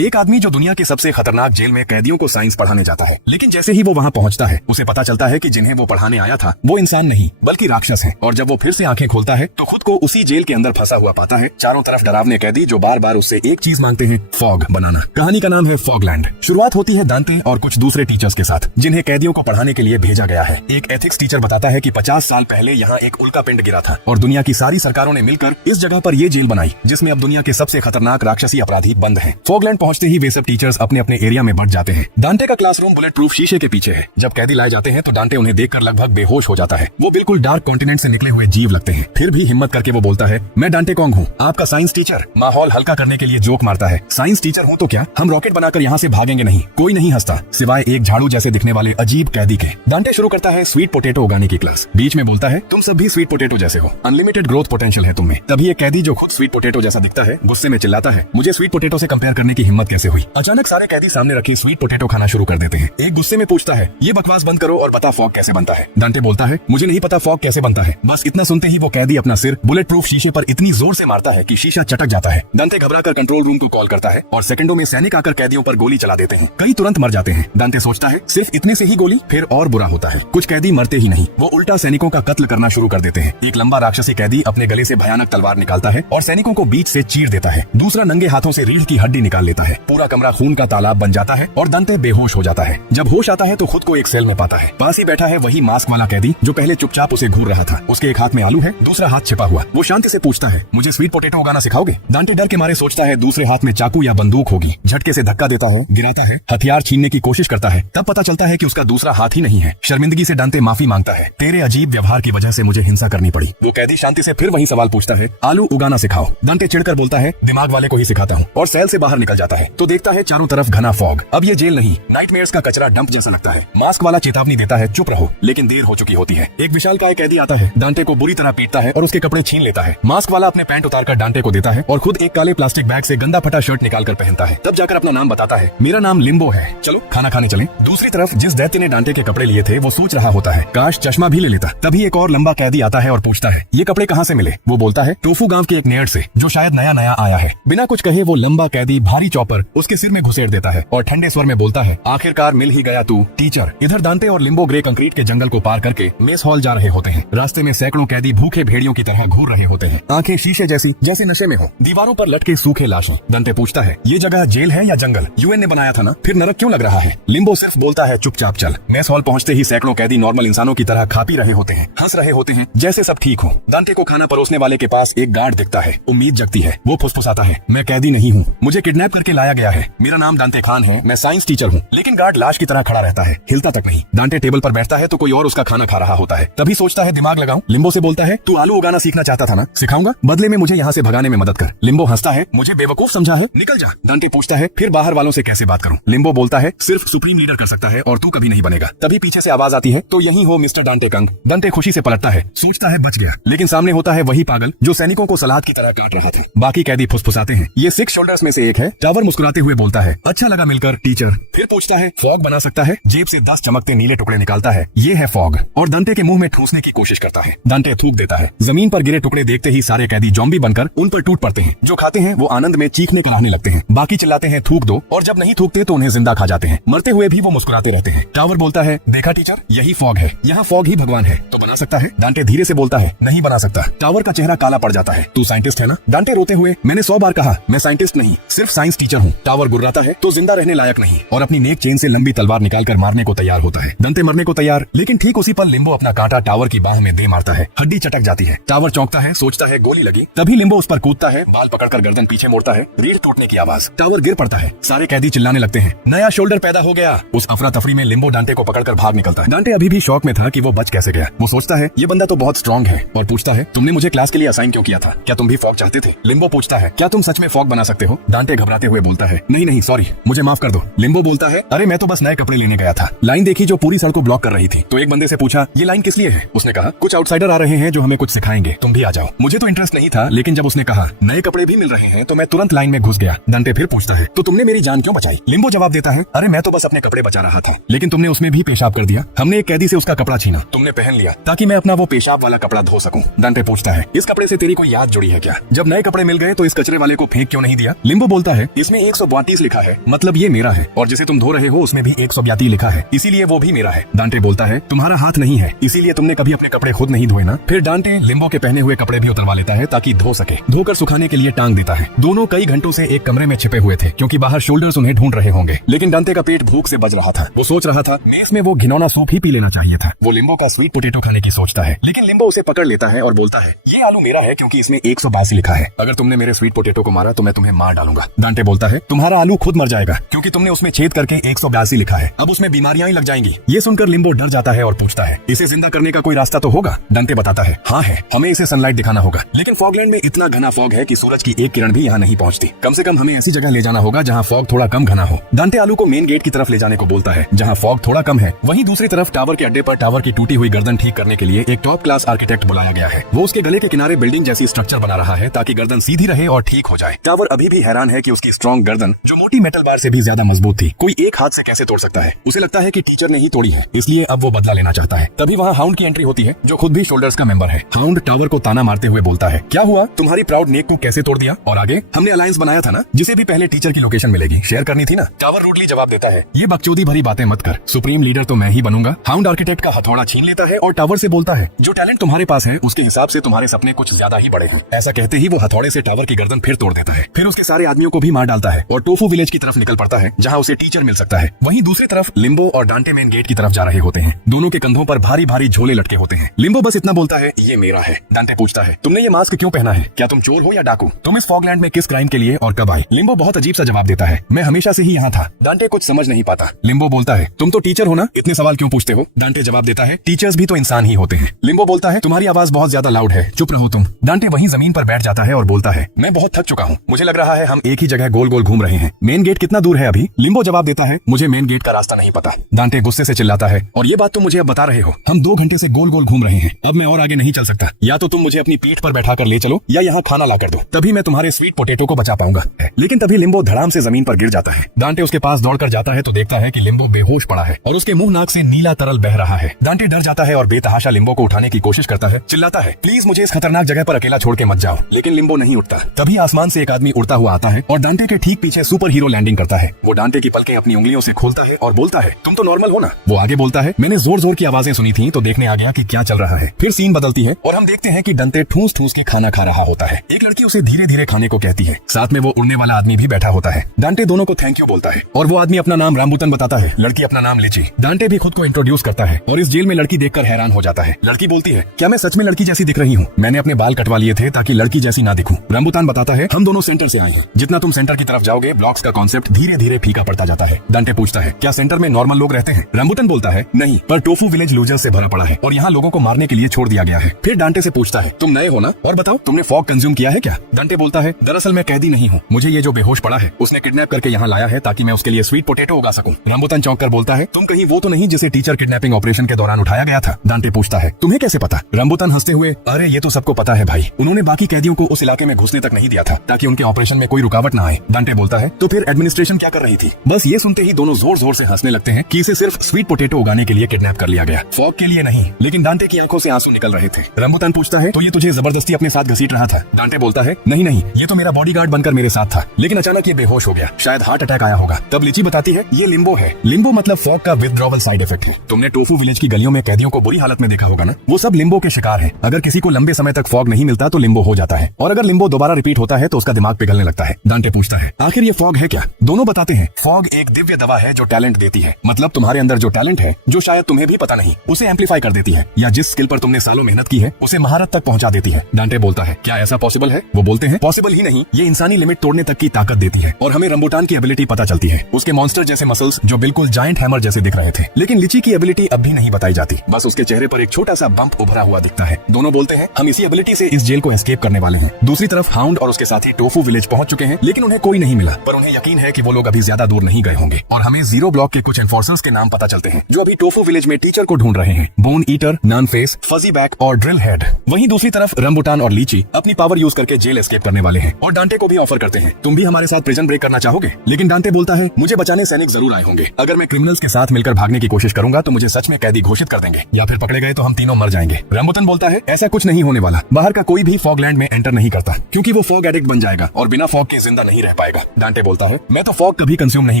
एक आदमी जो दुनिया की सबसे खतरनाक जेल में कैदियों को साइंस पढ़ाने जाता है, लेकिन जैसे ही वो वहाँ पहुँचता है उसे पता चलता है कि जिन्हें वो पढ़ाने आया था वो इंसान नहीं बल्कि राक्षस है। और जब वो फिर से आंखें खोलता है तो खुद को उसी जेल के अंदर फंसा हुआ पाता है। चारों तरफ डरावने कैदी जो बार बार उससे एक चीज मांगते हैं, फॉग बनाना। कहानी का नाम है फॉगलैंड। शुरुआत होती है दांते और कुछ दूसरे टीचर्स के साथ जिन्हें कैदियों को पढ़ाने के लिए भेजा गया है। एक एथिक्स टीचर बताता है कि 50 साल पहले यहाँ एक उल्का पिंड गिरा था और दुनिया की सारी सरकारों ने मिलकर इस जगह पर ये जेल बनाई जिसमें अब दुनिया के सबसे खतरनाक राक्षसी अपराधी बंद हैं। फॉगलैंड पहुंचते ही वे सब टीचर्स अपने अपने एरिया में बढ़ जाते हैं। दांते का क्लासरूम बुलेट प्रूफ शीशे के पीछे है। जब कैदी लाए जाते हैं तो दांते उन्हें देखकर लगभग बेहोश हो जाता है। वो बिल्कुल डार्क कॉन्टिनेंट से निकले हुए जीव लगते हैं। फिर भी हिम्मत करके वो बोलता है, मैं दांते कॉन्ग हूँ, आपका साइंस टीचर। माहौल हल्का करने के लिए जोक मारता है, साइंस टीचर हूँ तो क्या, हम रॉकेट बनाकर यहाँ से भागेंगे नहीं। कोई नहीं हंसता सिवाय एक झाड़ू जैसे दिखने वाले अजीब कैदी के। दांते शुरू करता है स्वीट पोटैटो उगाने की क्लास। बीच में बोलता है, तुम सब भी स्वीट पोटैटो जैसे हो, अनलिमिटेड ग्रोथ पोटेंशियल है तुम में। तभी एक कैदी जो खुद स्वीट पोटैटो जैसा दिखता है गुस्से में चिल्लाता है, मुझे स्वीट पोटैटो से कंपेयर करने की हिम्मत कैसे हुई। अचानक सारे कैदी सामने रखे स्वीट पोटैटो खाना शुरू कर देते हैं। एक गुस्से में पूछता है, ये बकवास बंद करो और बता फॉग कैसे बनता है। दांते बोलता है, मुझे नहीं पता फॉग कैसे बनता है। बस इतना सुनते ही वो कैदी अपना सिर बुलेट प्रूफ शीशे पर इतनी जोर से मारता है कि शीशा चटक जाता है। दांते घबराकर कंट्रोल रूम को कॉल करता है और सेकंडों में सैनिक आकर कैदियों पर गोली चला देते हैं। कई तुरंत मर जाते हैं। दांते सोचता है, सिर्फ इतने से ही गोली, फिर और बुरा होता है। कुछ कैदी मरते ही नहीं, वो उल्टा सैनिकों का कत्ल करना शुरू कर देते हैं। एक लंबा राक्षसी कैदी अपने गले से भयानक तलवार निकालता है और सैनिकों को बीच से चीर देता है। दूसरा नंगे हाथों से रीढ़ की हड्डी निकाल लेता है। पूरा कमरा खून का तालाब बन जाता है और दांते बेहोश हो जाता है। जब होश आता है तो खुद को एक सेल में पाता है। पास ही बैठा है वही मास्क वाला कैदी जो पहले चुपचाप उसे घूर रहा था। उसके एक हाथ में आलू है, दूसरा हाथ छिपा हुआ। वो शांति से पूछता है, मुझे स्वीट पोटैटो उगाना सिखाओगे। दांते डर के मारे सोचता है दूसरे हाथ में चाकू या बंदूक होगी। झटके से धक्का देता है, गिराता है, हथियार छीनने की कोशिश करता है। तब पता चलता है कि उसका दूसरा हाथ ही नहीं है। शर्मिंदगी से दांते माफी मांगता है, तेरे अजीब व्यवहार की वजह से मुझे हिंसा करनी पड़ी। वो कैदी शांति से फिर वही सवाल पूछता है, आलू उगाना सिखाओ। दांते चिढ़कर बोलता है, दिमाग वाले को ही सिखाता हूँ, और सेल से बाहर निकल जाता है तो देखता है चारों तरफ घना फॉग। अब ये जेल नहीं, नाइटमेयर्स का कचरा डंप जैसा लगता है। मास्क वाला चेतावनी देता है, चुप रहो, लेकिन देर हो चुकी होती है। एक विशालकाय कैदी आता है, दांते को बुरी तरह पीटता है और उसके कपड़े छीन लेता है। मास्क वाला अपने पैंट उतारकर दांते को देता है और खुद एक काले प्लास्टिक बैग से गंदा फटा शर्ट निकालकर पहनता है। तब जाकर अपना नाम बताता है, मेरा नाम लिम्बो है, चलो खाना खाने चलें। दूसरी तरफ जिस दैत्य ने दांते के कपड़े लिए थे वो सोच रहा होता है, काश चश्मा भी ले लेता। तभी एक और लंबा कैदी आता है और पूछता है, ये कपड़े कहाँ से मिले। वो बोलता है, टोफू गांव के एक नेड़ से जो शायद नया नया आया है। बिना कुछ कहे वो लंबा कैदी भारी चॉपर उसके सिर में घुसेड़ देता है और ठंडे स्वर में बोलता है, आखिरकार मिल ही गया तू टीचर। इधर दांते और लिम्बो ग्रे कंक्रीट के जंगल को पार करके मेस हॉल जा रहे होते हैं। रास्ते में सैकड़ों कैदी भूखे भेड़ियों की तरह घूर रहे होते हैं, आंखें शीशे जैसी जैसे नशे में हो। दीवारों पर लटके सूखे लाशें। दांते पूछता है, ये जगह जेल है या जंगल, यूएन ने बनाया था ना, फिर नरक क्यों लग रहा है। लिम्बो सिर्फ बोलता है, चुपचाप चल। मेस हॉल पहुंचते ही सैकड़ों कैदी नॉर्मल इंसानों की तरह खा पी रहे होते हैं, हंस रहे होते हैं जैसे सब ठीक हो। दांते को खाना परोसने वाले के पास एक गार्ड दिखता है। उम्मीद जगती है। वो फुसफुसाता है, मैं कैदी नहीं हूँ, मुझे किडनैप करके लाया गया है, मेरा नाम दांते खान है, मैं साइंस टीचर हूँ। लेकिन गार्ड लाश की तरह खड़ा रहता है, हिलता तक नहीं। दांते टेबल पर बैठता है तो कोई और उसका खाना खा रहा होता है। तभी सोचता है, दिमाग लगाऊं। लिम्बो से बोलता है, तू आलू उगाना सीखना चाहता था ना, सिखाऊंगा, बदले में मुझे यहाँ से भगाने में मदद कर। लिम्बो हंसता है, मुझे बेवकूफ समझा है, निकल जा। दांते पूछता है, फिर बाहर वालों से कैसे बात करूं। लिम्बो बोलता है, सिर्फ सुप्रीम लीडर कर सकता है और तू कभी नहीं बनेगा। तभी पीछे से आवाज आती है, तो यही हो मिस्टर दांते कंग। दांते खुशी से पलटता है, सोचता है बच गया, लेकिन सामने होता है वही पागल जो सैनिकों को सलाद की तरह काट रहा था। बाकी कैदी फुसफुसाते हैं, ये 6 शोल्डर्स में से एक है। टावर मुस्कुराते हुए बोलता है, अच्छा लगा मिलकर टीचर। फिर पूछता है, फॉग बना सकता है। जेब से 10 चमकते नीले टुकड़े निकालता है, ये है फॉग, और दांते के मुंह में ठूसने की कोशिश करता है। दांते थूक देता है। जमीन पर गिरे टुकड़े देखते ही सारे कैदी जॉम्बी बनकर उन पर टूट पड़ते हैं। जो खाते हैं वो आनंद में चीखने कराने लगते हैं। बाकी चिल्लाते हैं, थूक दो, और जब नहीं थूकते तो उन्हें जिंदा खा जाते हैं। मरते हुए भी वो मुस्कुराते रहते हैं। टावर बोलता है, देखा टीचर, यही फॉग है, यहाँ फॉग ही भगवान है, तो बना सकता है। दांते धीरे से बोलता है, नहीं बना सकता। टावर का चेहरा काला पड़ जाता है, तू साइंटिस्ट है ना। दांते रोते हुए, मैंने 100 बार कहा मैं साइंटिस्ट नहीं, सिर्फ साइंस टीचर हूँ। टावर गुर्राता है, तो जिंदा रहने लायक नहीं, और अपनी नेक चेन से लंबी तलवार निकालकर मारने को तैयार होता है। दांते मरने को तैयार, लेकिन ठीक उसी पर लिम्बो अपना कांटा टावर की बाह में दे मारता है। हड्डी चटक जाती है। टावर चौंकता है, सोचता है गोली लगी। तभी लिम्बो उस पर कूदता है, बाल पकड़कर गर्दन पीछे मोड़ता है, रीढ़ टूटने की आवाज। टावर गिर पड़ता है। सारे कैदी चिल्लाने लगते हैं, नया शोल्डर पैदा हो गया। उस अफरा तफरी में लिम्बो दांते को पकड़कर भाग निकलता है। दांते अभी भी शौक में था कि वो बच कैसे गया। वो सोचता है, ये बंदा तो बहुत स्ट्रॉन्ग है, और पूछता है, तुमने मुझे क्लास के लिए असाइन क्यों किया था, क्या तुम भी फॉग चाहते थे। लिम्बो पूछता है, क्या तुम सच में फॉग बना सकते हो। दांते घबराते हुए बोलता है, नहीं नहीं सॉरी, मुझे माफ कर दो। लिम्बो बोलता है, अरे मैं तो बस नए कपड़े लेने गया था। लाइन देखी जो पूरी सड़क को ब्लॉक कर रही थी, तो एक बंदे से पूछा, ये लाइन किस लिए है। उसने कहा, कुछ आउटसाइडर आ रहे हैं जो हमें कुछ सिखाएंगे, तुम भी आ जाओ। मुझे तो इंटरेस्ट नहीं था, लेकिन जब उसने कहा नए कपड़े भी मिल रहे हैं तो मैं तुरंत लाइन में घुस गया। दांते फिर पूछता है, तो तुमने मेरी जान क्यों बचाई। लिम्बो जवाब देता है, अरे मैं तो बस अपने कपड़े बचा रहा था, लेकिन तुमने उसमें भी पेशाब कर दिया। हमने एक कैदी से उसका कपड़ा छीना, तुमने पहन लिया ताकि मैं अपना वो पेशाब वाला कपड़ा धो सकूं। दांते पूछता है, इस कपड़े से तेरी कोई याद जुड़ी है क्या। जब नए कपड़े मिल गए तो इस कचरे वाले को फेंक क्यों नहीं दिया। लिम्बो बोलता है, इस जिसमें 132 लिखा है, मतलब ये मेरा है, और जिसे तुम धो रहे हो उसमें भी 132 लिखा है, इसीलिए वो भी मेरा है। डांटे बोलता है तुम्हारा हाथ नहीं है, इसीलिए तुमने कभी अपने कपड़े खुद नहीं धोए ना। फिर डांटे लिम्बो के पहने हुए कपड़े भी उतरवा लेता है ताकि धो सके। धोकर सुखाने के लिए टांग देता है। दोनों कई घंटों से एक कमरे में छिपे हुए थे क्योंकि बाहर शोल्डर्स उन्हें ढूंढ रहे होंगे। लेकिन डांटे का पेट भूख से बज रहा था। वो सोच रहा था मेस में वो घिनौना सूप ही पी लेना चाहिए था। वो लिम्बो का स्वीट पोटैटो खाने की सोचता है, लेकिन लिम्बो उसे पकड़ लेता है और बोलता है ये आलू मेरा है क्योंकि इसमें 182 लिखा है। अगर तुमने मेरे स्वीट पोटैटो को मारा तो मैं तुम्हें मार डालूंगा। डांटे बोलता है तुम्हारा आलू खुद मर जाएगा क्योंकि तुमने उसमें छेद करके 182 लिखा है। अब उसमें बीमारियां ही लग जाएंगी। ये सुनकर लिम्बो डर जाता है और पूछता है इसे जिंदा करने का कोई रास्ता तो होगा। डांटे बताता है हाँ है, हमें इसे सनलाइट दिखाना होगा, लेकिन फॉगलैंड में इतना घना फॉग है कि सूरज की एक किरण भी यहाँ नहीं पहुँचती। कम से कम हमें ऐसी जगह ले जाना होगा जहाँ फॉग थोड़ा कम घना हो। डांटे आलू को मेन गेट की तरफ ले जाने को बोलता है जहाँ फॉग थोड़ा कम है। वहीं दूसरी तरफ टावर के अड्डे पर टावर की टूटी हुई गर्दन ठीक करने के लिए एक टॉप क्लास आर्किटेक्ट बुलाया गया है। वो उसके गले के किनारे बिल्डिंग जैसी स्ट्रक्चर बना रहा है ताकि गर्दन सीधी रहे और ठीक हो जाए। टावर अभी भी हैरान है कि उसकी स्ट्रॉन्ग गर्दन जो मोटी मेटल बार से भी ज्यादा मजबूत थी कोई एक हाथ से कैसे तोड़ सकता है। उसे लगता है कि टीचर ने ही तोड़ी है, इसलिए अब वो बदला लेना चाहता है। तभी वहाँ हाउंड की एंट्री होती है जो खुद भी शोल्डर्स का मेंबर है। हाउंड टावर को ताना मारते हुए बोलता है क्या हुआ, तुम्हारी प्राउड नेक को कैसे तोड़ दिया? और आगे हमने अलायंस बनाया था ना, जिसे भी पहले टीचर की लोकेशन मिलेगी शेयर करनी थी ना। टावर रूडली जवाब देता है ये बकचोदी भरी बातें मत कर, सुप्रीम लीडर तो मैं ही बनूंगा। हाउंड आर्किटेक्ट का हथौड़ा छीन लेता है और टावर से बोलता है जो टैलेंट तुम्हारे पास है उसके हिसाब से तुम्हारे सपने कुछ ज्यादा ही बड़े हैं। ऐसा कहते ही वो हथौड़े से टावर की गर्दन फिर तोड़ देता है। फिर उसके सारे आदमियों को भी मार डालता है और टोफू विलेज की तरफ निकल पड़ता है जहाँ उसे टीचर मिल सकता है। वहीं दूसरी तरफ लिम्बो और डांटे मेन गेट की तरफ जा रहे होते हैं। दोनों के कंधों पर भारी भारी झोले लटके होते हैं। लिम्बो बस इतना बोलता है ये मेरा है। डांटे पूछता है तुमने ये मास्क क्यों पहना है, क्या तुम चोर हो या डाकू? तुम इस फॉगलैंड में किस क्राइम के लिए और कब आए? लिम्बो बहुत अजीब सा जवाब देता है मैं हमेशा से ही यहाँ था। डांटे कुछ समझ नहीं पाता। लिम्बो बोलता है तुम तो टीचर हो ना, इतने सवाल क्यों पूछते हो? डांटे जवाब देता है टीचर्स भी तो इंसान ही होते हैं। लिम्बो बोलता है तुम्हारी आवाज बहुत ज्यादा लाउड है, चुप रहो तुम। डांटे वहीं जमीन पर बैठ जाता है और बोलता है मैं बहुत थक चुका हूँ, मुझे लग रहा है हम एक ही जगह गोल गोल घूम रहे हैं। मेन गेट कितना दूर है अभी? लिम्बो जवाब देता है मुझे मेन गेट का रास्ता नहीं पता। डांटे गुस्से से चिल्लाता है और ये बात तुम मुझे अब बता रहे हो, हम 2 घंटे से गोल गोल घूम रहे हैं, अब मैं और आगे नहीं चल सकता। या तो तुम मुझे अपनी पीठ पर बैठा कर ले चलो या यहाँ खाना ला कर दो, तभी मैं तुम्हारे स्वीट पोटैटो को बचा पाऊंगा। लेकिन तभी लिम्बो धड़ाम से जमीन पर गिर जाता है। डांटे उसके पास दौड़कर जाता है तो देखता है कि लिम्बो बेहोश पड़ा है और उसके मुंह नाक से नीला तरल बह रहा है। डांटे डर जाता है और बेतहाशा लिम्बो को उठाने की कोशिश करता है, चिल्लाता है प्लीज मुझे इस खतरनाक जगह पर अकेला छोड़ के मत जाओ। लेकिन लिम्बो नहीं उठता। तभी आसमान से एक आदमी उड़ता हुआ आता है और डांटे के ठीक पीछे सुपर हीरो लैंडिंग करता है। वो डांटे की पलकें अपनी उंगलियों से खोलता है और बोलता है तुम तो नॉर्मल हो ना? वो आगे बोलता है मैंने जोर जोर की आवाजें सुनी थी तो देखने आ गया कि क्या चल रहा है। फिर सीन बदलती है और हम देखते हैं कि डांटे ठूस ठूस की खाना खा रहा होता है। एक लड़की उसे धीरे धीरे खाने को कहती है, साथ में वो उड़ने वाला आदमी भी बैठा होता है। डांटे दोनों को थैंक यू बोलता है और वो आदमी अपना नाम रामबुतन बताता है, लड़की अपना नाम लिची। डांटे भी खुद को इंट्रोड्यूस करता है और इस जेल में लड़की देखकर हैरान हो जाता है। लड़की बोलती है क्या मैं सच में लड़की जैसी दिख रही हूँ? मैंने अपने बाल कटवा लिए थे ताकि लड़की जैसी ना दिखूं। रामबुतान बताता है हम दोनों सेंटर से आए हैं, जितना तुम सेंटर की तरफ जाओगे ब्लॉक्स का कॉन्सेप्ट धीरे धीरे फीका पड़ता जाता है। डांटे पूछता है क्या सेंटर में नॉर्मल लोग रहते हैं? रामबुतन बोलता है नहीं, पर टोफू विलेज लूजर से भरा पड़ा है और यहाँ लोगों को मारने के लिए छोड़ दिया गया है। फिर डांटे से पूछता है तुम नए हो ना, और बताओ तुमने फॉग कंज्यूम किया है क्या? डांटे बोलता है दरअसल मैं कैदी नहीं हूँ, मुझे ये जो बेहोश पड़ा है उसने किडनैप करके यहाँ लाया है ताकि मैं उसके लिए स्वीट पोटैटो उगा सकूं। रामबुतान चौंक कर बोलता है तुम कहीं वो तो नहीं जिसे टीचर किडनैपिंग ऑपरेशन के दौरान उठाया गया था? डांटे पूछता है तुम्हें कैसे पता? रामबुतान हंसते हुए अरे ये तो सबको पता है भाई, उन्होंने बाकी कैदियों को उस इलाके में घुसने तक नहीं दिया था ताकि उनके ऑपरेशन में कोई रुकावट न आए। डांटे बोलता है तो फिर एडमिनिस्ट्रेशन क्या कर रही थी? बस ये सुनते ही दोनों जोर जोर से हंसने लगते हैं कि इसे सिर्फ स्वीट पोटैटो उगाने के लिए किडनैप कर लिया गया, फॉग के लिए नहीं। लेकिन डांटे की आंखों से आंसू निकल रहे थे। रामबुतान पूछता है तो ये तुझे जबरदस्ती अपने साथ घसीट रहा था? डांटे बोलता है नहीं नहीं, ये तो मेरा बॉडीगार्ड बनकर मेरे साथ था, लेकिन अचानक ये बेहोश हो गया, शायद हार्ट अटैक आया होगा। तब लिची बताती है ये लिम्बो है। लिम्बो मतलब फॉग का विथड्रॉवल साइड इफेक्ट है। तुमने टोफू विलेज की गलियों में कैदियों को बुरी हालत में देखा होगा ना, वो सब लिम्बो के शिकार है। अगर किसी को लंबे समय तक फॉग नहीं मिलता तो लिम्बो हो जाता है, और अगर लिम्बो दोबारा रिपीट होता है तो उसका दिमाग पिघलने लगता है। डांटे पूछता है आखिर ये फॉग है क्या? दोनों बताते हैं फॉग एक दिव्य दवा है जो टैलेंट देती है, मतलब तुम्हारे अंदर जो टैलेंट है जो शायद तुम्हें भी पता नहीं, उसे एम्पलीफाई कर देती है, या जिस स्किल पर तुमने सालों मेहनत की है उसे महारत तक पहुंचा देती है। डांटे बोलता है क्या ऐसा पॉसिबल है? वो बोलते हैं पॉसिबल ही नहीं, ये इंसानी लिमिट तोड़ने तक की ताकत देती है। और हमें रंबुटान की एबिलिटी पता चलती है, उसके मॉन्स्टर जैसे मसल्स जो बिल्कुल जायंट हैमर जैसे दिख रहे थे। लेकिन लिची की एबिलिटी अब भी नहीं बताई जाती, बस उसके चेहरे पर एक छोटा सा बम्प उभरा हुआ दिखता है। दोनों बोलते हैं हम इसी एबिलिटी से इस जेल को एस्केप करने वाले हैं। दूसरी तरफ हाउंड और उसके साथी टोफू विलेज पहुंच चुके हैं, लेकिन उन्हें कोई नहीं मिला, पर उन्हें यकीन है कि वो लोग अभी ज्यादा दूर नहीं गए होंगे। और हमें जीरो ब्लॉक के कुछ एनफोर्सर्स के नाम पता चलते हैं जो अभी टोफू विलेज में टीचर को ढूंढ रहे हैं, bone eater, nun face, fuzzy back और ड्रिल हेड। वहीं दूसरी तरफ रंबुटान और लीची अपनी पावर यूज करके जेल एस्केप करने वाले हैं और डांटे को भी ऑफर करते हैं तुम भी हमारे साथ प्रिजन ब्रेक करना चाहोगे? लेकिन डांटे बोलता है मुझे बचाने सैनिक जरूर आए होंगे, अगर मैं क्रिमिनल्स के साथ मिलकर भागने की कोशिश करूंगा तो मुझे सच में कैदी घोषित कर देंगे, या फिर पकड़े गए तो हम तीनों मर जाएंगे। रंबुतान बोलता है ऐसा कुछ नहीं होने वाला, बाहर का कोई भी फॉगलैंड में एंटर नहीं करता क्योंकि वो फॉग एडिक्ट बन जाएगा और बिना फॉग के जिंदा नहीं रह कह पाएगा। डांटे बोलता है मैं तो फॉग कभी कंज्यूम नहीं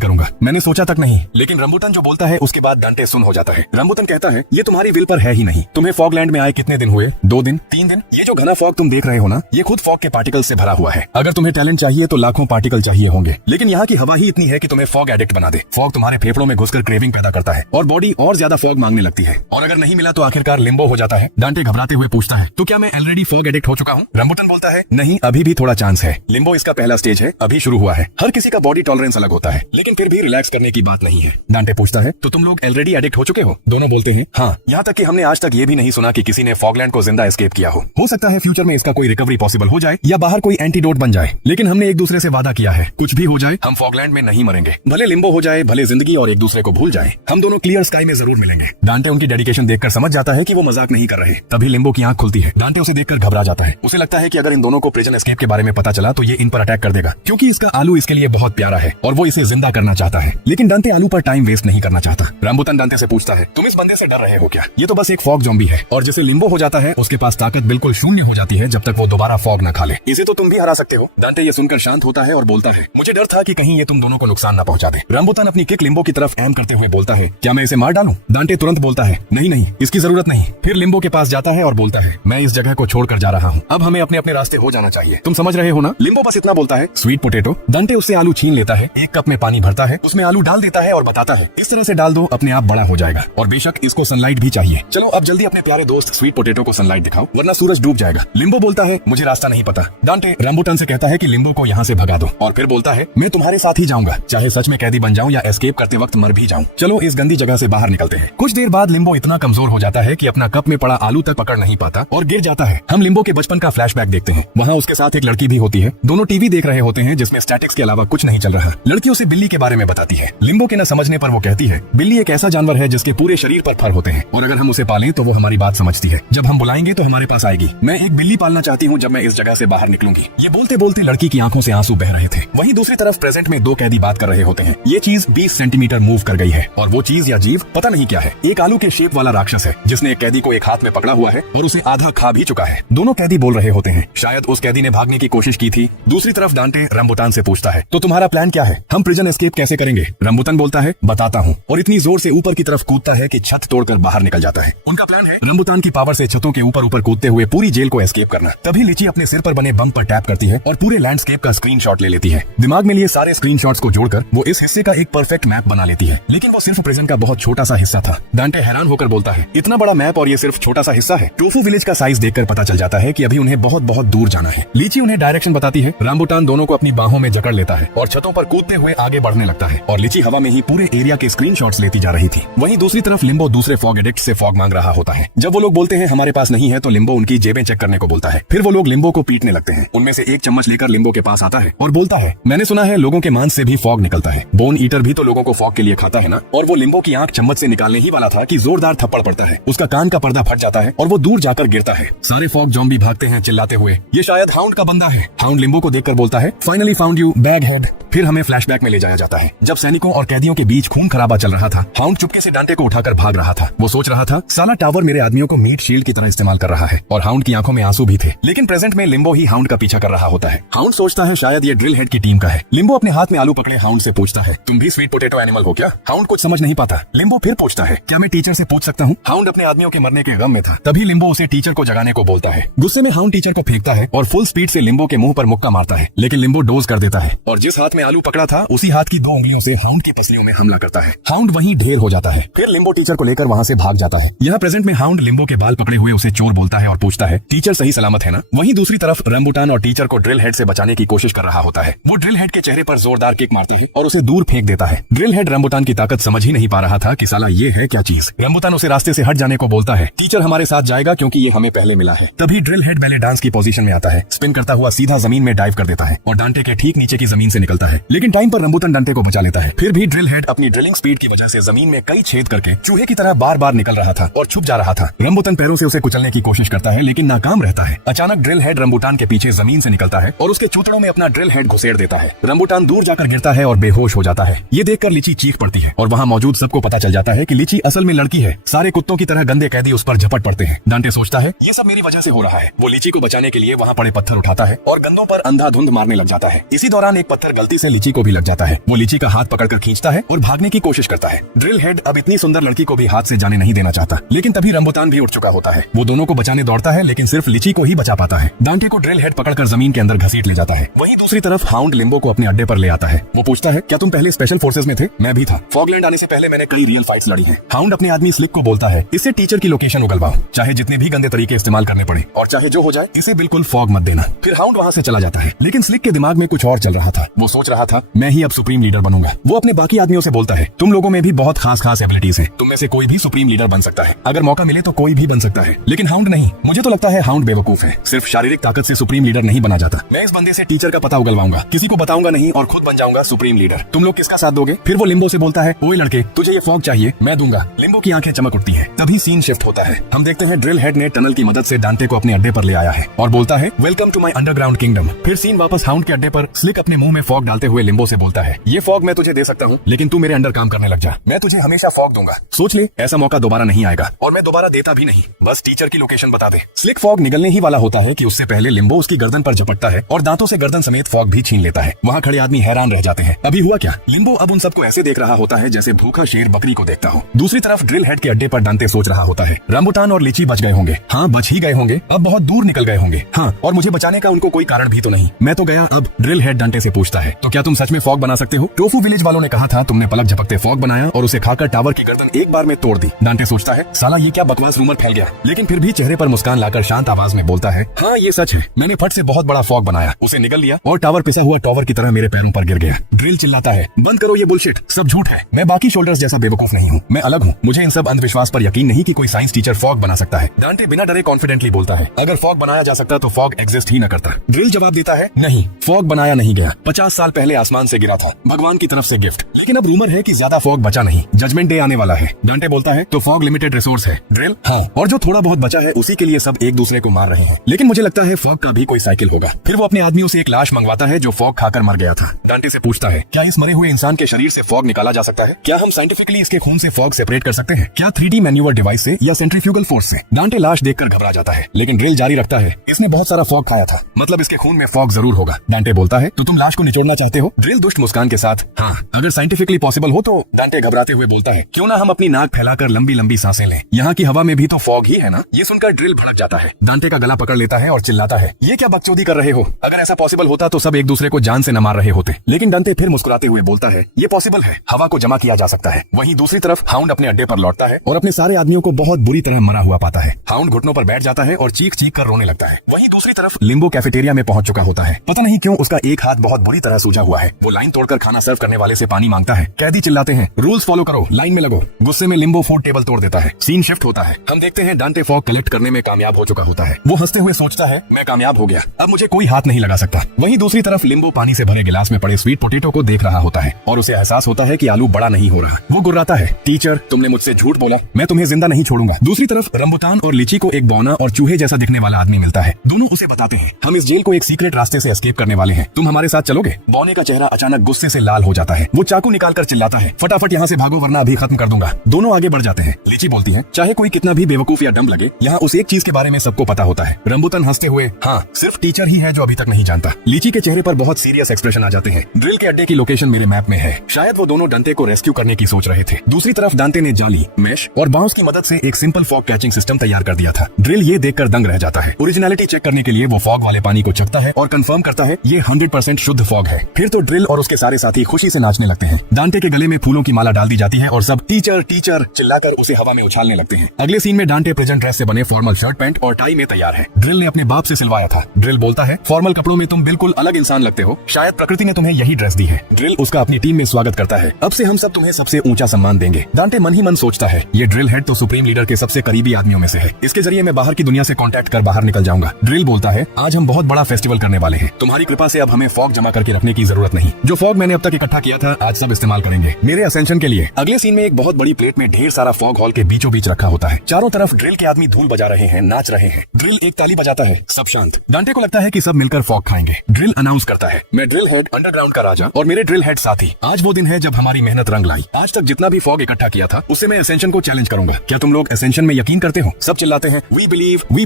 करूंगा, मैंने सोचा तक नहीं। लेकिन रंबूटान जो बोलता है उसके बाद डांटे सुन हो जाता है। रंबूटान कहता है ये तुम्हारी विल पर है ही नहीं। तुम्हें फॉगलैंड में आए कितने दिन हुए? 2 दिन, 3 दिन। ये जो घना फॉग तुम देख रहे हो ना, ये खुद फॉग के पार्टिकल से भरा हुआ है। अगर तुम्हें टैलेंट चाहिए तो लाखों पार्टिकल चाहिए होंगे, लेकिन यहाँ की हवा ही इतनी है कि तुम्हें फॉग एडिक्ट बना दे। फॉग तुम्हारे फेफड़ों में घुसकर क्रेविंग पैदा करता है और बॉडी और ज्यादा फॉग मांगने लगती है, और अगर नहीं मिला तो आखिरकार लिम्बो हो जाता है। डांटे घबराते हुए पूछता है तो क्या मैं ऑलरेडी फॉग एडिक्ट हो चुका हूँ? रंबूटान बोलता है नहीं, अभी भी थोड़ा चांस है। लिम्बो इसका पहला स्टेज है, अभी शुरू हुआ है। हर किसी का बॉडी टॉलरेंस अलग होता है, लेकिन फिर भी रिलैक्स करने की बात नहीं है। डांटे पूछता है तो तुम लोग ऑलरेडी एडिक्ट हो चुके हो? दोनों बोलते हैं हाँ, यहाँ तक कि हमने आज तक ये भी नहीं सुना कि किसी ने फॉगलैंड को जिंदा एस्केप किया हो सकता है फ्यूचर में इसका कोई रिकवरी पॉसिबल हो जाए या बाहर कोई एंटीडोट बन जाए, लेकिन हमने एक दूसरे से वादा किया है कुछ भी हो जाए हम फॉगलैंड में नहीं मरेंगे। भले लिम्बो हो जाए, भले जिंदगी और एक दूसरे को भूल जाए, हम दोनों क्लियर स्काई में जरूर मिलेंगे। डांटे उनकी डेडिकेशन देखकर समझ जाता है कि वो मजाक नहीं कर रहे। तभी लिम्बो की आंख खुलती है। डांटे उसे देखकर घबरा जाता है। उसे लगता है कि अगर इन दोनों को प्रिजन एस्केप के बारे में पता चला तो ये इन पर अटैक कर देगा, क्योंकि इसका आलू इसके लिए बहुत प्यारा है और वो इसे जिंदा करना चाहता है। लेकिन डांटे आलू पर टाइम वेस्ट नहीं करना चाहता। रंबूटान डांटे से पूछता है तुम इस बंदे से डर रहे हो क्या? ये तो बस एक फॉग ज़ॉम्बी है, और जैसे लिम्बो हो जाता है उसके पास ताकत बिल्कुल शून्य हो जाती है जब तक वो दोबारा फॉग न खा ले। इसे तो तुम भी हरा सकते हो। डांटे ये सुनकर शांत होता है और बोलता है मुझे डर था कि कहीं ये तुम दोनों को नुकसान न पहुंचा दे। रंबूटान अपनी किक लिम्बो की तरफ एम करते हुए बोलता है क्या मैं इसे मार डालूं? डांटे तुरंत बोलता है नहीं नहीं, इसकी जरूरत नहीं। फिर लिम्बो के पास जाता है और बोलता है मैं इस जगह को छोड़कर जा रहा हूँ, अब हमें अपने अपने रास्ते हो जाना चाहिए। तुम समझ रहे हो ना? लिम्बो बस इतना बोलता है स्वीट पोटैटो। डांटे उससे आलू छीन लेता है, एक कप में पानी भरता है, उसमें आलू डाल देता है और बताता है इस तरह से डाल दो, अपने आप बड़ा हो जाएगा, और बेशक इसको सनलाइट भी चाहिए। चलो अब जल्दी अपने प्यारे दोस्त स्वीट पोटैटो को सनलाइट दिखाओ, वरना सूरज डूब जाएगा। लिम्बो बोलता है मुझे रास्ता नहीं पता। डांटे रंबूटान से कहता है कि लिम्बो को यहाँ से भगा दो, और फिर बोलता है मैं तुम्हारे साथ ही जाऊंगा, चाहे सच में कैदी बन जाऊं या एस्केप करते वक्त मर भी जाऊं। चलो इस गंदी जगह से बाहर निकलते हैं। कुछ देर बाद लिम्बो इतना कमजोर हो जाता है कि अपना कप में पड़ा आलू तक पकड़ नहीं पाता और गिर जाता है। हम लिम्बो के बचपन का फ्लैशबैक देखते हैं। वहाँ उसके साथ एक लड़की भी होती है। दोनों टीवी देख रहे होते हैं जिसमें स्टैटिक्स के अलावा कुछ नहीं चल रहा। लड़की उसे बिल्ली के बारे में बताती है। लिम्बो के न समझने पर वो कहती है बिल्ली एक ऐसा जानवर है जिसके पूरे शरीर पर फर होते हैं, और अगर हम उसे पालें तो वो हमारी बात समझती है। जब हम बुलाएंगे तो हमारे पास आएगी। मैं एक बिल्ली पालना चाहती हूँ जब मैं इस जगह से बाहर निकलूंगी। ये बोलते बोलते लड़की की आंखों से आंसू बह रहे थे। वहीं दूसरी तरफ प्रेजेंट में 2 कैदी बात कर रहे होते हैं। ये चीज 20 सेंटीमीटर मूव कर गई है, और वो चीज या जीव पता नहीं क्या है। एक आलू के शेप वाला राक्षस है जिसने एक कैदी को एक हाथ में पकड़ा हुआ है और उसे आधा खा भी चुका है। दोनों कैदी बोल रहे होते हैं शायद उस कैदी ने भागने की कोशिश की थी। दूसरी तरफ डांटे रंबूटान से पूछता है तो तुम्हारा प्लान क्या है? हम प्रिजन एस्केप कैसे करेंगे? रंबूटान बोलता है बताता हूँ, और इतनी जोर से ऊपर की तरफ कूदता है कि छत तोड़कर बाहर निकल जाता है। उनका प्लान है रंबूटान की पावर से छतों के ऊपर ऊपर कूदते हुए पूरी जेल को एस्केप करना। तभी लीची अपने सिर पर बने बम पर टैप करती है और पूरे लैंडस्केप का स्क्रीनशॉट ले लेती है। दिमाग में लिए सारे स्क्रीनशॉट्स को जोड़कर वो इस हिस्से का एक परफेक्ट मैप बना लेती है, लेकिन वो सिर्फ प्रिजन का बहुत छोटा सा हिस्सा था। डांटे हैरान होकर बोलता है इतना बड़ा मैप और ये सिर्फ छोटा सा हिस्सा है? टोफू विलेज का साइज देखकर पता चल जाता है कि अभी उन्हें बहुत बहुत दूर जाना है। लीची उन्हें डायरेक्शन बताती है। रंबूटान दोनों को अपनी बाहों में जकड़ लेता है और छतों पर कूदते हुए आगे बढ़ने लगता है, और लीची हवा में ही पूरे एरिया के स्क्रीनशॉट्स लेती जा रही थी। वहीं दूसरी तरफ लिम्बो दूसरे फॉग एडिक्ट से फॉग मांग रहा होता है। जब वो लोग बोलते हैं हमारे पास नहीं है तो लिम्बो उनकी जेबें चेक करने को बोलता है। फिर वो लोग लिम्बो को पीटने लगते हैं। उनमें से एक चम्मच लेकर लिम्बो के पास आता है और बोलता है मैंने सुना है लोगों के मांस से भी फॉग निकलता है। बोन ईटर भी तो लोगों को फॉग के लिए खाता है ना? और वो लिम्बो की आंख चम्मच से निकालने ही वाला था कि जोरदार थप्पड़ पड़ता है। उसका कान का पर्दा फट जाता है और वो दूर जाकर गिरता है। सारे फॉग ज़ॉम्बी भागते हैं चिल्लाते हुए ये शायद हाउंड का बंदा है। हाउंड लिम्बो को देखकर बोलता है finally found you bag head. फिर हमें फ्लैशबैक में ले जाया जाता है जब सैनिकों और कैदियों के बीच खून खराबा चल रहा था। हाउंड चुपके से डांटे को उठाकर भाग रहा था। वो सोच रहा था साला टावर मेरे आदमियों को मीट शील्ड की तरह इस्तेमाल कर रहा है, और हाउंड की आंखों में आंसू भी थे। लेकिन प्रेजेंट में लिम्बो ही हाउंड का पीछा कर रहा होता है। हाउंड सोचता है शायद ये ड्रिल हेड की टीम का है। लिम्बो अपने हाथ में आलू पकड़े हाउंड से पूछता है तुम भी स्वीट पोटैटो एनिमल हो क्या? हाउंड कुछ समझ नहीं पाता। लिम्बो फिर पूछता है क्या मैं टीचर से पूछ सकता हूँ? हाउंड अपने आदमियों के मरने के गम में था। तभी लिम्बो उसे टीचर को जगाने को बोलता है। गुस्से में हाउंड टीचर को फेंकता है और फुल स्पीड से लिम्बो के मुंह पर मुक्का मारता है, लेकिन लिम्बो डोज कर देता है और जिस हाथ में आलू पकड़ा था उसी हाथ की 2 उंगलियों से हाउंड की पसलियों में हमला करता है। हाउंड वहीं ढेर हो जाता है। फिर लिम्बो टीचर को लेकर वहाँ से भाग जाता है। यहाँ प्रेजेंट में हाउंड लिम्बो के बाल पकड़े हुए उसे चोर बोलता है और पूछता है टीचर सही सलामत है ना? वहीं दूसरी तरफ रंबूटान और टीचर को ड्रिल हेड से बचाने की कोशिश कर रहा होता है। वो ड्रिल हेड के चेहरे पर जोरदार किक मारता है और उसे दूर फेंक देता है। ड्रिल हेड रंबूटान की ताकत समझ ही नहीं पा रहा था कि साला ये है क्या चीज। रंबूटान उसे रास्ते से हट जाने को बोलता है। टीचर हमारे साथ जाएगा क्योंकि ये हमें पहले मिला है। तभी ड्रिल हेड बैले डांस की पोजीशन में आता है। स्पिन करता हुआ सीधा जमीन में डाइव कर देता है और डांटे के ठीक नीचे की जमीन से निकलता है, लेकिन टाइम पर रंबूटान डांटे को बचा लेता है। फिर भी ड्रिल हेड अपनी ड्रिलिंग स्पीड की वजह से जमीन में कई छेद करके चूहे की तरह बार बार निकल रहा था और छुप जा रहा था। रंबूटान पैरों से उसे कुचलने की कोशिश करता है लेकिन नाकाम रहता है। अचानक ड्रिल हेड रंबूटान के पीछे जमीन से निकलता है और उसके चूतड़ों में अपना ड्रिल हेड घुसेड़ देता है। रंबूटान दूर जाकर गिरता है और बेहोश हो जाता है। ये देखकर लीची चीख पड़ती है और वहाँ मौजूद सबको पता चल जाता है कि लीची असल में लड़की है। सारे कुत्तों की तरह गंदे कैदी उस पर झपट पड़ते हैं। डांटे सोचता है ये सब मेरी वजह से हो रहा है। वो लीची को बचाने के लिए वहाँ पड़े पत्थर उठाता है और गंदों पर अंधाधुंध मारने लग जाता है। है। इसी दौरान एक पत्थर गलती से लीची को भी लग जाता है। वो लीची का हाथ पकड़कर खींचता है और भागने की कोशिश करता है। ड्रिल हेड अब इतनी सुंदर लड़की को भी हाथ से जाने नहीं देना चाहता, लेकिन तभी रंबुटान भी उठ चुका होता है। वो दोनों को बचाने दौड़ता है, लेकिन सिर्फ लीची को ही बचा पाता है। डांटे को ड्रिल हेड पकड़कर जमीन के अंदर घसीट ले जाता है। वहीं दूसरी तरफ हाउंड लिम्बो को अपने अड्डे पर ले आता है। वो पूछता है, क्या तुम पहले स्पेशल फोर्सेज में थे? मैं भी था। फॉगलैंड आने से पहले मैंने कई रियल फाइट्स लड़ी हैं। हाउंड अपने आदमी स्लिक को बोलता है, इससे टीचर की लोकेशन उगलवाओ, चाहे जितने भी गंदे तरीके इस्तेमाल करने पड़े और चाहे जो हो जाए, इसे बिल्कुल फॉग मत देना। फिर हाउंड वहाँ से चला जाता है, लेकिन स्लिक के दिमाग में कुछ और चल रहा था। वो सोच रहा था, मैं ही अब सुप्रीम लीडर बनूंगा। वो अपने बाकी आदमियों से बोलता है, तुम लोगों में भी बहुत खास एबिलिटीज है, तुम में से कोई भी सुप्रीम लीडर बन सकता है। अगर मौका मिले तो कोई भी बन सकता है, लेकिन हाउंड नहीं। मुझे तो लगता है हाउंड बेवकूफ है। सिर्फ शारीरिक ताकत से सुप्रीम लीडर नहीं बना जाता। मैं इस बंदे से टीचर का पता उगलवाऊंगा, किसी को बताऊंगा नहीं और खुद बन जाऊंगा सुप्रीम लीडर। तुम लोग किसका साथ दोगे? फिर वो लिम्बो से बोलता है, ओए लड़के, तुझे ये फॉग चाहिए, मैं दूंगा। लिम्बो की आंखें चमक उठती है। तभी सीन शिफ्ट होता है। हम देखते हैं ड्रिल हेड ने टनल की मदद से डांटे को अपने अड्डे पर ले आया है और बोलता है, welcome to my underground kingdom. फिर सीन वापस हाउंड के अड्डे पर स्लिक अपने मुंह में फॉग डालते हुए लिम्बो से बोलता है, ये फॉग मैं तुझे दे सकता हूँ, लेकिन तू मेरे अंडर काम करने लग जा। मैं तुझे हमेशा फॉग दूंगा। सोच ले, ऐसा मौका दोबारा नहीं आएगा और मैं दोबारा देता भी नहीं। बस टीचर की लोकेशन बता दे। स्लिक फॉग निकलने ही वाला होता है कि उससे पहले लिम्बो उसकी गर्दन पर झपटता है और दांतों से गर्दन समेत फॉग भी छीन लेता है। वहाँ खड़े आदमी हैरान रह जाते हैं। अभी हुआ क्या? लिम्बो अब उन सबको ऐसे देख रहा होता है जैसे भूखा शेर बकरी को देखता हो। दूसरी तरफ ड्रिल हेड के अड्डे पर डांटे सोच रहा होता है, रंबुटान और लीची बच गए होंगे। हाँ, बच ही गए होंगे, अब बहुत दूर निकल गए होंगे। हाँ, और मुझे बचाने का उनको कोई कारण भी तो नहीं। मैं तो गया। अब ड्रिल हेड डांटे से पूछता है, तो क्या तुम सच में फॉग बना सकते हो? टोफू विलेज वालों ने कहा था तुमने पलक झपकते फॉग बनाया और उसे खाकर टावर की गर्दन एक बार में तोड़ दी। डांटे सोचता है, साला ये क्या बकवास रूमर फैल गया, लेकिन फिर भी चेहरे पर मुस्कान लाकर शांत आवाज में बोलता है, हाँ ये सच है, मैंने फट से बहुत बड़ा फॉग बनाया, उसे निगल लिया और टावर पिसा हुआ टावर की तरह मेरे पैरों पर गिर गया। ड्रिल चिल्लाता है, बंद करो ये बुलशिट, सब झूठ है। मैं बाकी शोल्डर्स जैसा बेवकूफ नहीं हूँ, मैं अलग हूँ। मुझे इन सब अंधविश्वास पर यकीन नहीं कि कोई साइंस टीचर फॉग बना सकता है। डांटे बिना डरे कॉन्फिडेंटली बोलता है, अगर फॉग बनाया जा सकता तो फॉग एग्जिस्ट ही न करता। ड्रिल जवाब देता है, नहीं, फॉग बनाया नहीं गया, 50 साल पहले आसमान से गिरा था, भगवान की तरफ से गिफ्ट। लेकिन अब रूमर है कि ज्यादा फॉग बचा नहीं, जजमेंट डे आने वाला है। डांटे बोलता है, तो फॉग लिमिटेड रिसोर्स है। ड्रिल, हाँ, और जो थोड़ा बहुत बचा है उसी के लिए सब एक दूसरे को मार रहे हैं। लेकिन मुझे लगता है फॉग का भी कोई साइकिल होगा। फिर वो अपने आदमियों से एक लाश मंगवाता है जो फॉग खाकर मर गया था। डांटे से पूछता है, क्या इस मरे हुए इंसान के शरीर से फॉग निकाला जा सकता है? क्या हम साइंटिफिकली इसके खून से फॉग सेपरेट कर सकते हैं? क्या 3D मैन्यूअर डिवाइस से या सेंट्रीफ्यूगल फोर्स से? डांटे लाश देखकर घबरा जाता है, लेकिन ड्रिल जारी रखता है, इसने बहुत सारा फॉग खाया था, मतलब इसके खून में फॉग जरूर होगा। डांटे बोलता है, तो तुम लाश को निचोड़ना चाहते हो? ड्रिल दुष्ट मुस्कान के साथ, हाँ, अगर साइंटिफिकली पॉसिबल हो तो। डांटे घबराते हुए बोलता है, क्यों ना हम अपनी नाक फैलाकर लंबी लंबी सांसें लें, यहाँ की हवा में भी तो फॉग ही है ना। ये सुनकर ड्रिल भड़क जाता है, डांटे का गला पकड़ लेता है और चिल्लाता है, ये क्या बकचोदी कर रहे हो? अगर ऐसा पॉसिबल होता तो सब एक दूसरे को जान से न मार रहे होते। लेकिन डांटे फिर मुस्कुराते हुए बोलता है, ये पॉसिबल है, हवा को जमा किया जा सकता है। वहीं दूसरी तरफ हाउंड अपने अड्डे पर लौटता है और अपने सारे आदमियों को बहुत बुरी तरह मरा हुआ पाता है। हाउंड घुटनों पर बैठ जाता है और चीख चीख कर रोने लगता है। वहीं दूसरी तरफ लिम्बो कैफेटेरिया में पहुंच चुका होता है। पता नहीं क्यों उसका एक हाथ बहुत बुरी तरह सूजा हुआ है। वो लाइन तोड़कर खाना सर्व करने वाले से पानी मांगता है। कैदी चिल्लाते हैं, रूल्स फॉलो करो, लाइन में लगो। गुस्से में लिम्बो फूड टेबल तोड़ देता है। सीन शिफ्ट होता है। हम देखते हैं डांटे फॉग कलेक्ट करने में कामयाब हो चुका होता है। वो हंसते हुए सोचता है, मैं कामयाब हो गया, अब मुझे कोई हाथ नहीं लगा सकता। वहीं दूसरी तरफ लिम्बो पानी से भरे गिलास में पड़े स्वीट पोटैटो को देख रहा होता है और उसे एहसास होता है कि आलू बड़ा नहीं हो रहा। वो गुर्राता है, टीचर तुमने मुझसे झूठ बोला, मैं तुम्हें जिंदा नहीं छोड़ूंगा। दूसरी तरफ रंबुटान और लीची को एक बौना और चूहे जैसा दिखने वाला आदमी मिलता है। दोनों उसे बताते हैं, हम इस जेल को एक सीक्रेट रास्ते से एस्केप करने वाले हैं, तुम हमारे साथ चलोगे? बौने का चेहरा अचानक गुस्से से लाल हो जाता है। वो चाकू निकालकर चिल्लाता है, फटाफट यहाँ से भागो वरना अभी खत्म कर दूंगा। दोनों आगे बढ़ जाते हैं। लीची बोलती है, चाहे कोई कितना भी बेवकूफ या डम लगे, यहाँ उस एक चीज के बारे में सबको पता होता है। रंबुटान हंसते हुए, हाँ, सिर्फ टीचर ही है जो अभी तक नहीं जानता। लीची के चेहरे पर बहुत सीरियस एक्सप्रेशन आ जाते हैं। ड्रिल के अड्डे की लोकेशन मेरे मैप में है, शायद वो दोनों डांटे को रेस्क्यू करने की सोच रहे थे। दूसरी तरफ डांटे ने जाली, मेश और बांस की मदद से एक सिंपल फॉग कैचिंग सिस्टम तैयार कर दिया था। ड्रिल ये देखकर दंग रह जाता है। ओरिजिनलिटी चेक करने के लिए वो फॉग वाले पानी को चखता है और कंफर्म करता है ये 100% शुद्ध फॉग है। फिर तो ड्रिल और उसके सारे साथी खुशी से नाचने लगते हैं। डांटे के गले में फूलों की माला डाल दी जाती है और सब टीचर टीचर चिल्लाकर उसे हवा में उछालने लगते हैं। अगले सीन में डांटे प्रेजेंट ड्रेस से बने फॉर्मल शर्ट पैंट और टाई में तैयार है। ड्रिल ने अपने बाप से सिलवाया था। ड्रिल बोलता है, फॉर्मल कपड़ों में तुम बिल्कुल अलग इंसान लगते हो, शायद प्रकृति ने तुम्हें यही ड्रेस दी है। ड्रिल उसका अपनी टीम में स्वागत करता है, अब से हम सब तुम्हें सबसे ऊंचा सम्मान देंगे। डांटे मन ही मन सोचता है, ये ड्रिल हेड तो सुप्रीम लीडर के सबसे करीबी आदमियों में से है, इसके जरिए मैं बाहर की दुनिया से कांटेक्ट कर बाहर निकल जाऊंगा। ड्रिल बोलता है, आज हम बहुत बड़ा फेस्टिवल करने वाले हैं, तुम्हारी कृपा से अब हमें फॉग जमा करके रखने की जरूरत नहीं। जो फॉग मैंने अब तक इकट्ठा किया था आज सब इस्तेमाल करेंगे मेरे असेंशन के लिए। अगले सीन में एक बहुत बड़ी प्लेट में ढेर सारा फॉग हॉल के बीचों बीच रखा होता है। चारों तरफ ड्रिल के आदमी धूल बजा रहे हैं, नाच रहे हैं। ड्रिल एक ताली बजाता है, सब शांत। डांटे को लगता है कि सब मिलकर फॉग खाएंगे। ड्रिल अनाउंस करता है, मैं ड्रिल हेड अंडरग्राउंड का राजा और मेरे ड्रिल हेड साथी, आज वो दिन है जब हमारी मेहनत रंग लाई। आज तक जितना भी फॉग इकट्ठा किया था उससे मैं असेंशन को चैलेंज करूंगा। क्या तुम लोग असेंशन में यकीन करते हो? सब चिल्लाते हैं, we